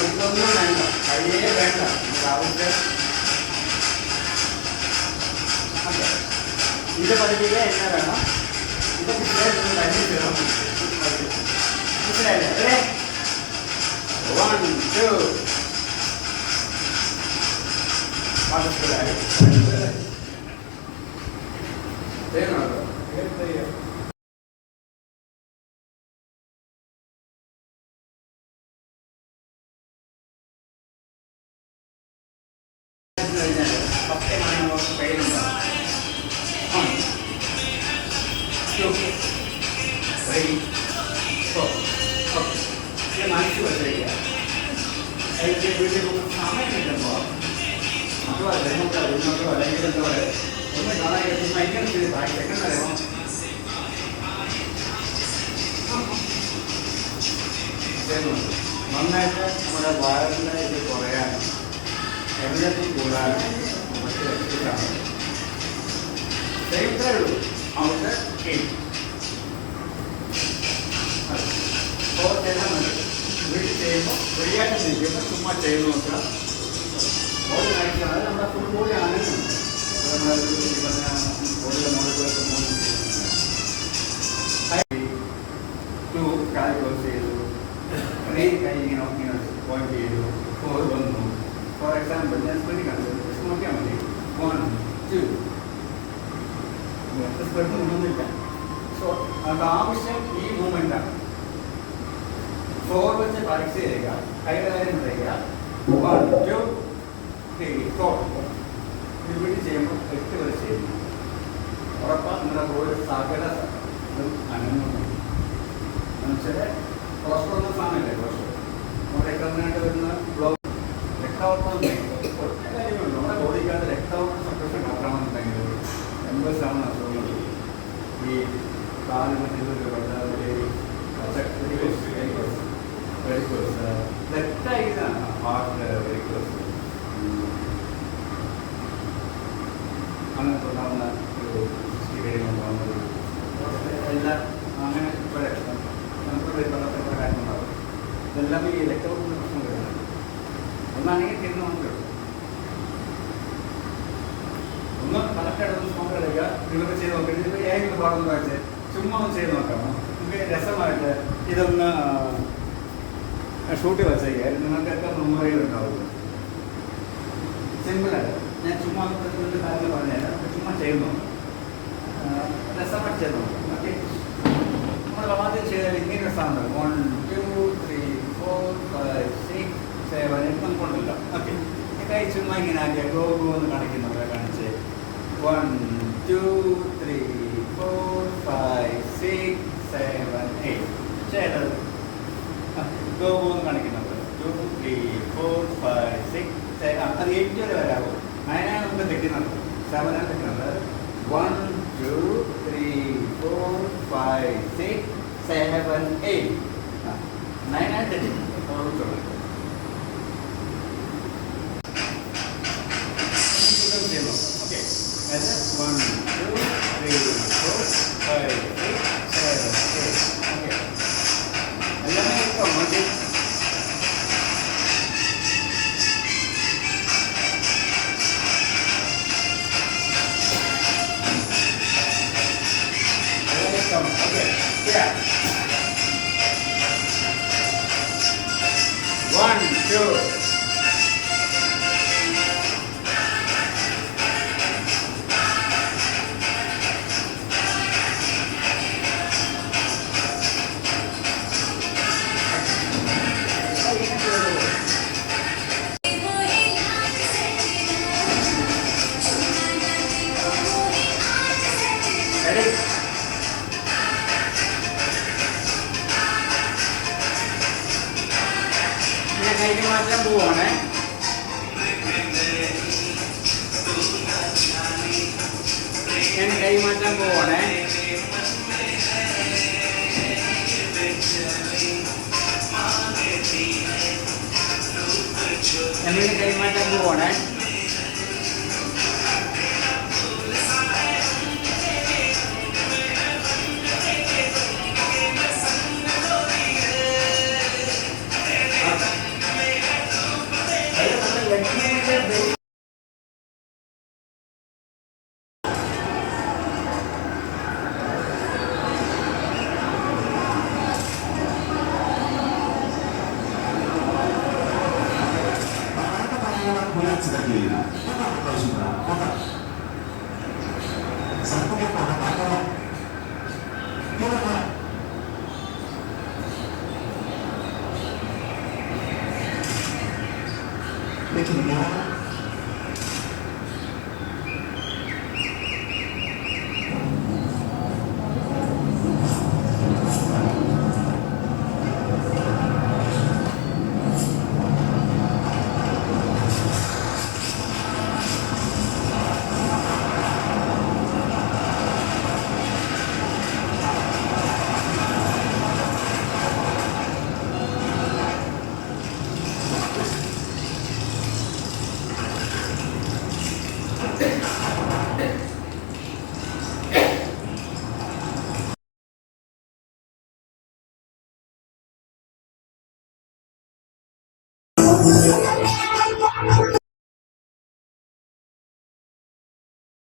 ഇതൊന്നും വേണ്ട, കയ്യേ വേണ്ട. രാവിലെ ഇത് പഠിപ്പിക്കുക എന്നെ വേണം. ഇതൊക്കെ കഴിഞ്ഞിട്ട് മനസ്സിലായില്ലേ? 1, 2. മനസ്സിലായി. മനസ്സ് വെച്ചിരിക്കുക വീട്ടിൽ സമയമില്ലപ്പോ അതുപോലെ നമുക്ക് അല്ലെങ്കിൽ എന്താ പറയുക ഒന്ന് കാണാൻ ഭയങ്കര സെക്കൻഡ് അറിയാമോ നന്നായിട്ട് നമ്മുടെ വയറിൻ്റെ ഇത് കുറയാനും എനർജി കൂടാനും നമുക്ക് എത്തിക്കാണ് ഇത്രേ ഉള്ളൂ നമുക്ക് അപ്പോൾ ചെയ്താൽ മതി വീട്ടിൽ ചെയ്യുമ്പോൾ ഫ്രീയായിട്ട് നിൽക്കുമ്പോൾ ചുമ്മാ ചെയ്ത് നോക്കുക ബോഡി നയിക്കുന്നത് നമ്മുടെ ഫുൾ ബോഡി ആണെങ്കിലും നമ്മുടെ ബോഡിയുടെ മുകളിൽ ടു കാൽ ക്ലോസ് ചെയ്തു ത്രീ കൈ ഇങ്ങനെ പോയിന്റ് ചെയ്തു 4 വന്നു ഫോർ എക്സാമ്പിൾ ഞാൻ സ്പ്രെഡ് കാണിച്ചു നോക്കിയാൽ മതി 1, 2 സ്പ്രെഡ് ഒന്നുമില്ല സോ അത് ആവശ്യം ഈ മൂവ്മെൻ്റാണ് 4 വെച്ച് പരീക്ഷ ചെയ്യുക കൈയുടെ കാര്യം ചെയ്യുക 1, 2, 3, 4 ഇവിടെ ചെയ്യുമ്പോൾ 8 വരെ ചെയ്യുന്നു ഉറപ്പാണ് നിങ്ങളുടെ ബോഡി സകല അനങ്ങുന്നു എന്നുവെച്ചാൽ കൊളസ്ട്രോൾ എന്ന സാധനമില്ലേ കൊളസ്ട്രോൾ നമ്മുടെ രക്തത്തിനായിട്ട് വരുന്ന ബ്ലോക്ക് രക്താവട്ടം ഒറ്റ കാര്യമുള്ളൂ നമ്മുടെ ബോഡിക്കകത്ത് രക്താവട്ട സംരക്ഷണം മാത്രമാണെന്നുണ്ടെങ്കിൽ 80% അസുഖങ്ങൾ ഈ കാലിന് വെരിക്കോസ് തെറ്റായിട്ടാണ് ഹാർട്ട് വെരിക്കോസ് അങ്ങനത്തെ ഉണ്ടാകുന്ന ഒരു ഉണ്ടാകുന്ന ഒരു എല്ലാം അങ്ങനെ ഇവിടെ നമുക്ക് വെള്ളത്തിലുള്ള കാര്യങ്ങളുണ്ടാവും ഇതെല്ലാം ഈ രക്തത്തിന്റെ പ്രശ്നം വരുന്നത് ഒന്നാണെങ്കിൽ തിരിഞ്ഞു മാത്രമേ ഒന്ന് കണക്കെടുത്ത് സ്മോക്ക് എടുക്കുക നിങ്ങളൊക്കെ ചെയ്ത് നോക്കിയിട്ട് ഇത് ഏതെങ്കിലും പാടൊന്ന് വെച്ച് ചുമ്മാ ഒന്ന് ചെയ്ത് നോക്കാം നമുക്ക് രസമായിട്ട് ഇതൊന്ന് ഷൂട്ട് വെച്ചേക്കുക നിങ്ങൾക്ക് എത്ര മെമ്മറിയിൽ ഉണ്ടാവും സിമ്പിളായിട്ട് ഞാൻ ചുമ്മാ കാര്യങ്ങൾ പറഞ്ഞുതരാം ചുമ്മാ ചെയ്ത് നോക്കാം രസമായിട്ട് ചെയ്ത് നോക്കാം ഓക്കെ നമ്മൾ ആദ്യം ചെയ്താൽ ഇങ്ങനെ സാധനം 1, 2, 3, 4, 5, 6, 7 നമുക്കുണ്ടല്ലോ ഓക്കെ കൈ ചുമ്മാ ഇങ്ങനെ ആക്കിയ ഗ്ലോബ് ഒന്ന് കാണിക്കുന്നവരെ കാണിച്ച് 1, 2, 3, 4, 5, 6, 7, 8 ചെയ്തത് ഗ്ലോബ് ഒന്ന് കാണിക്കുന്നത് 2, 3, 4, 5, 6, 7 അത് 8 വരെ വരാവും 9 നമുക്ക് തെറ്റുന്നുണ്ട് 7 തെറ്റുന്നുണ്ട് 1, 2, 3, 4, 5, 6, 7, 8 9 തെറ്റുന്നുണ്ട് ഓക്കെ 1, 2, 3, 4, 5, 6, 7, 8 ഓക്കെ എല്ലാമേ ഇട്ടോ മതി ഓക്കെ 1, 2 ഞാൻ കൈക്ക് മാറ്റാൻ പോവാണേ ഞാൻ കൈ മാറ്റാൻ പോവാണേ ഞാൻ കൈ മാറ്റാൻ പോവാണേ やつだけいいな。大丈夫だ。また。さっきのまた。では。できるよ。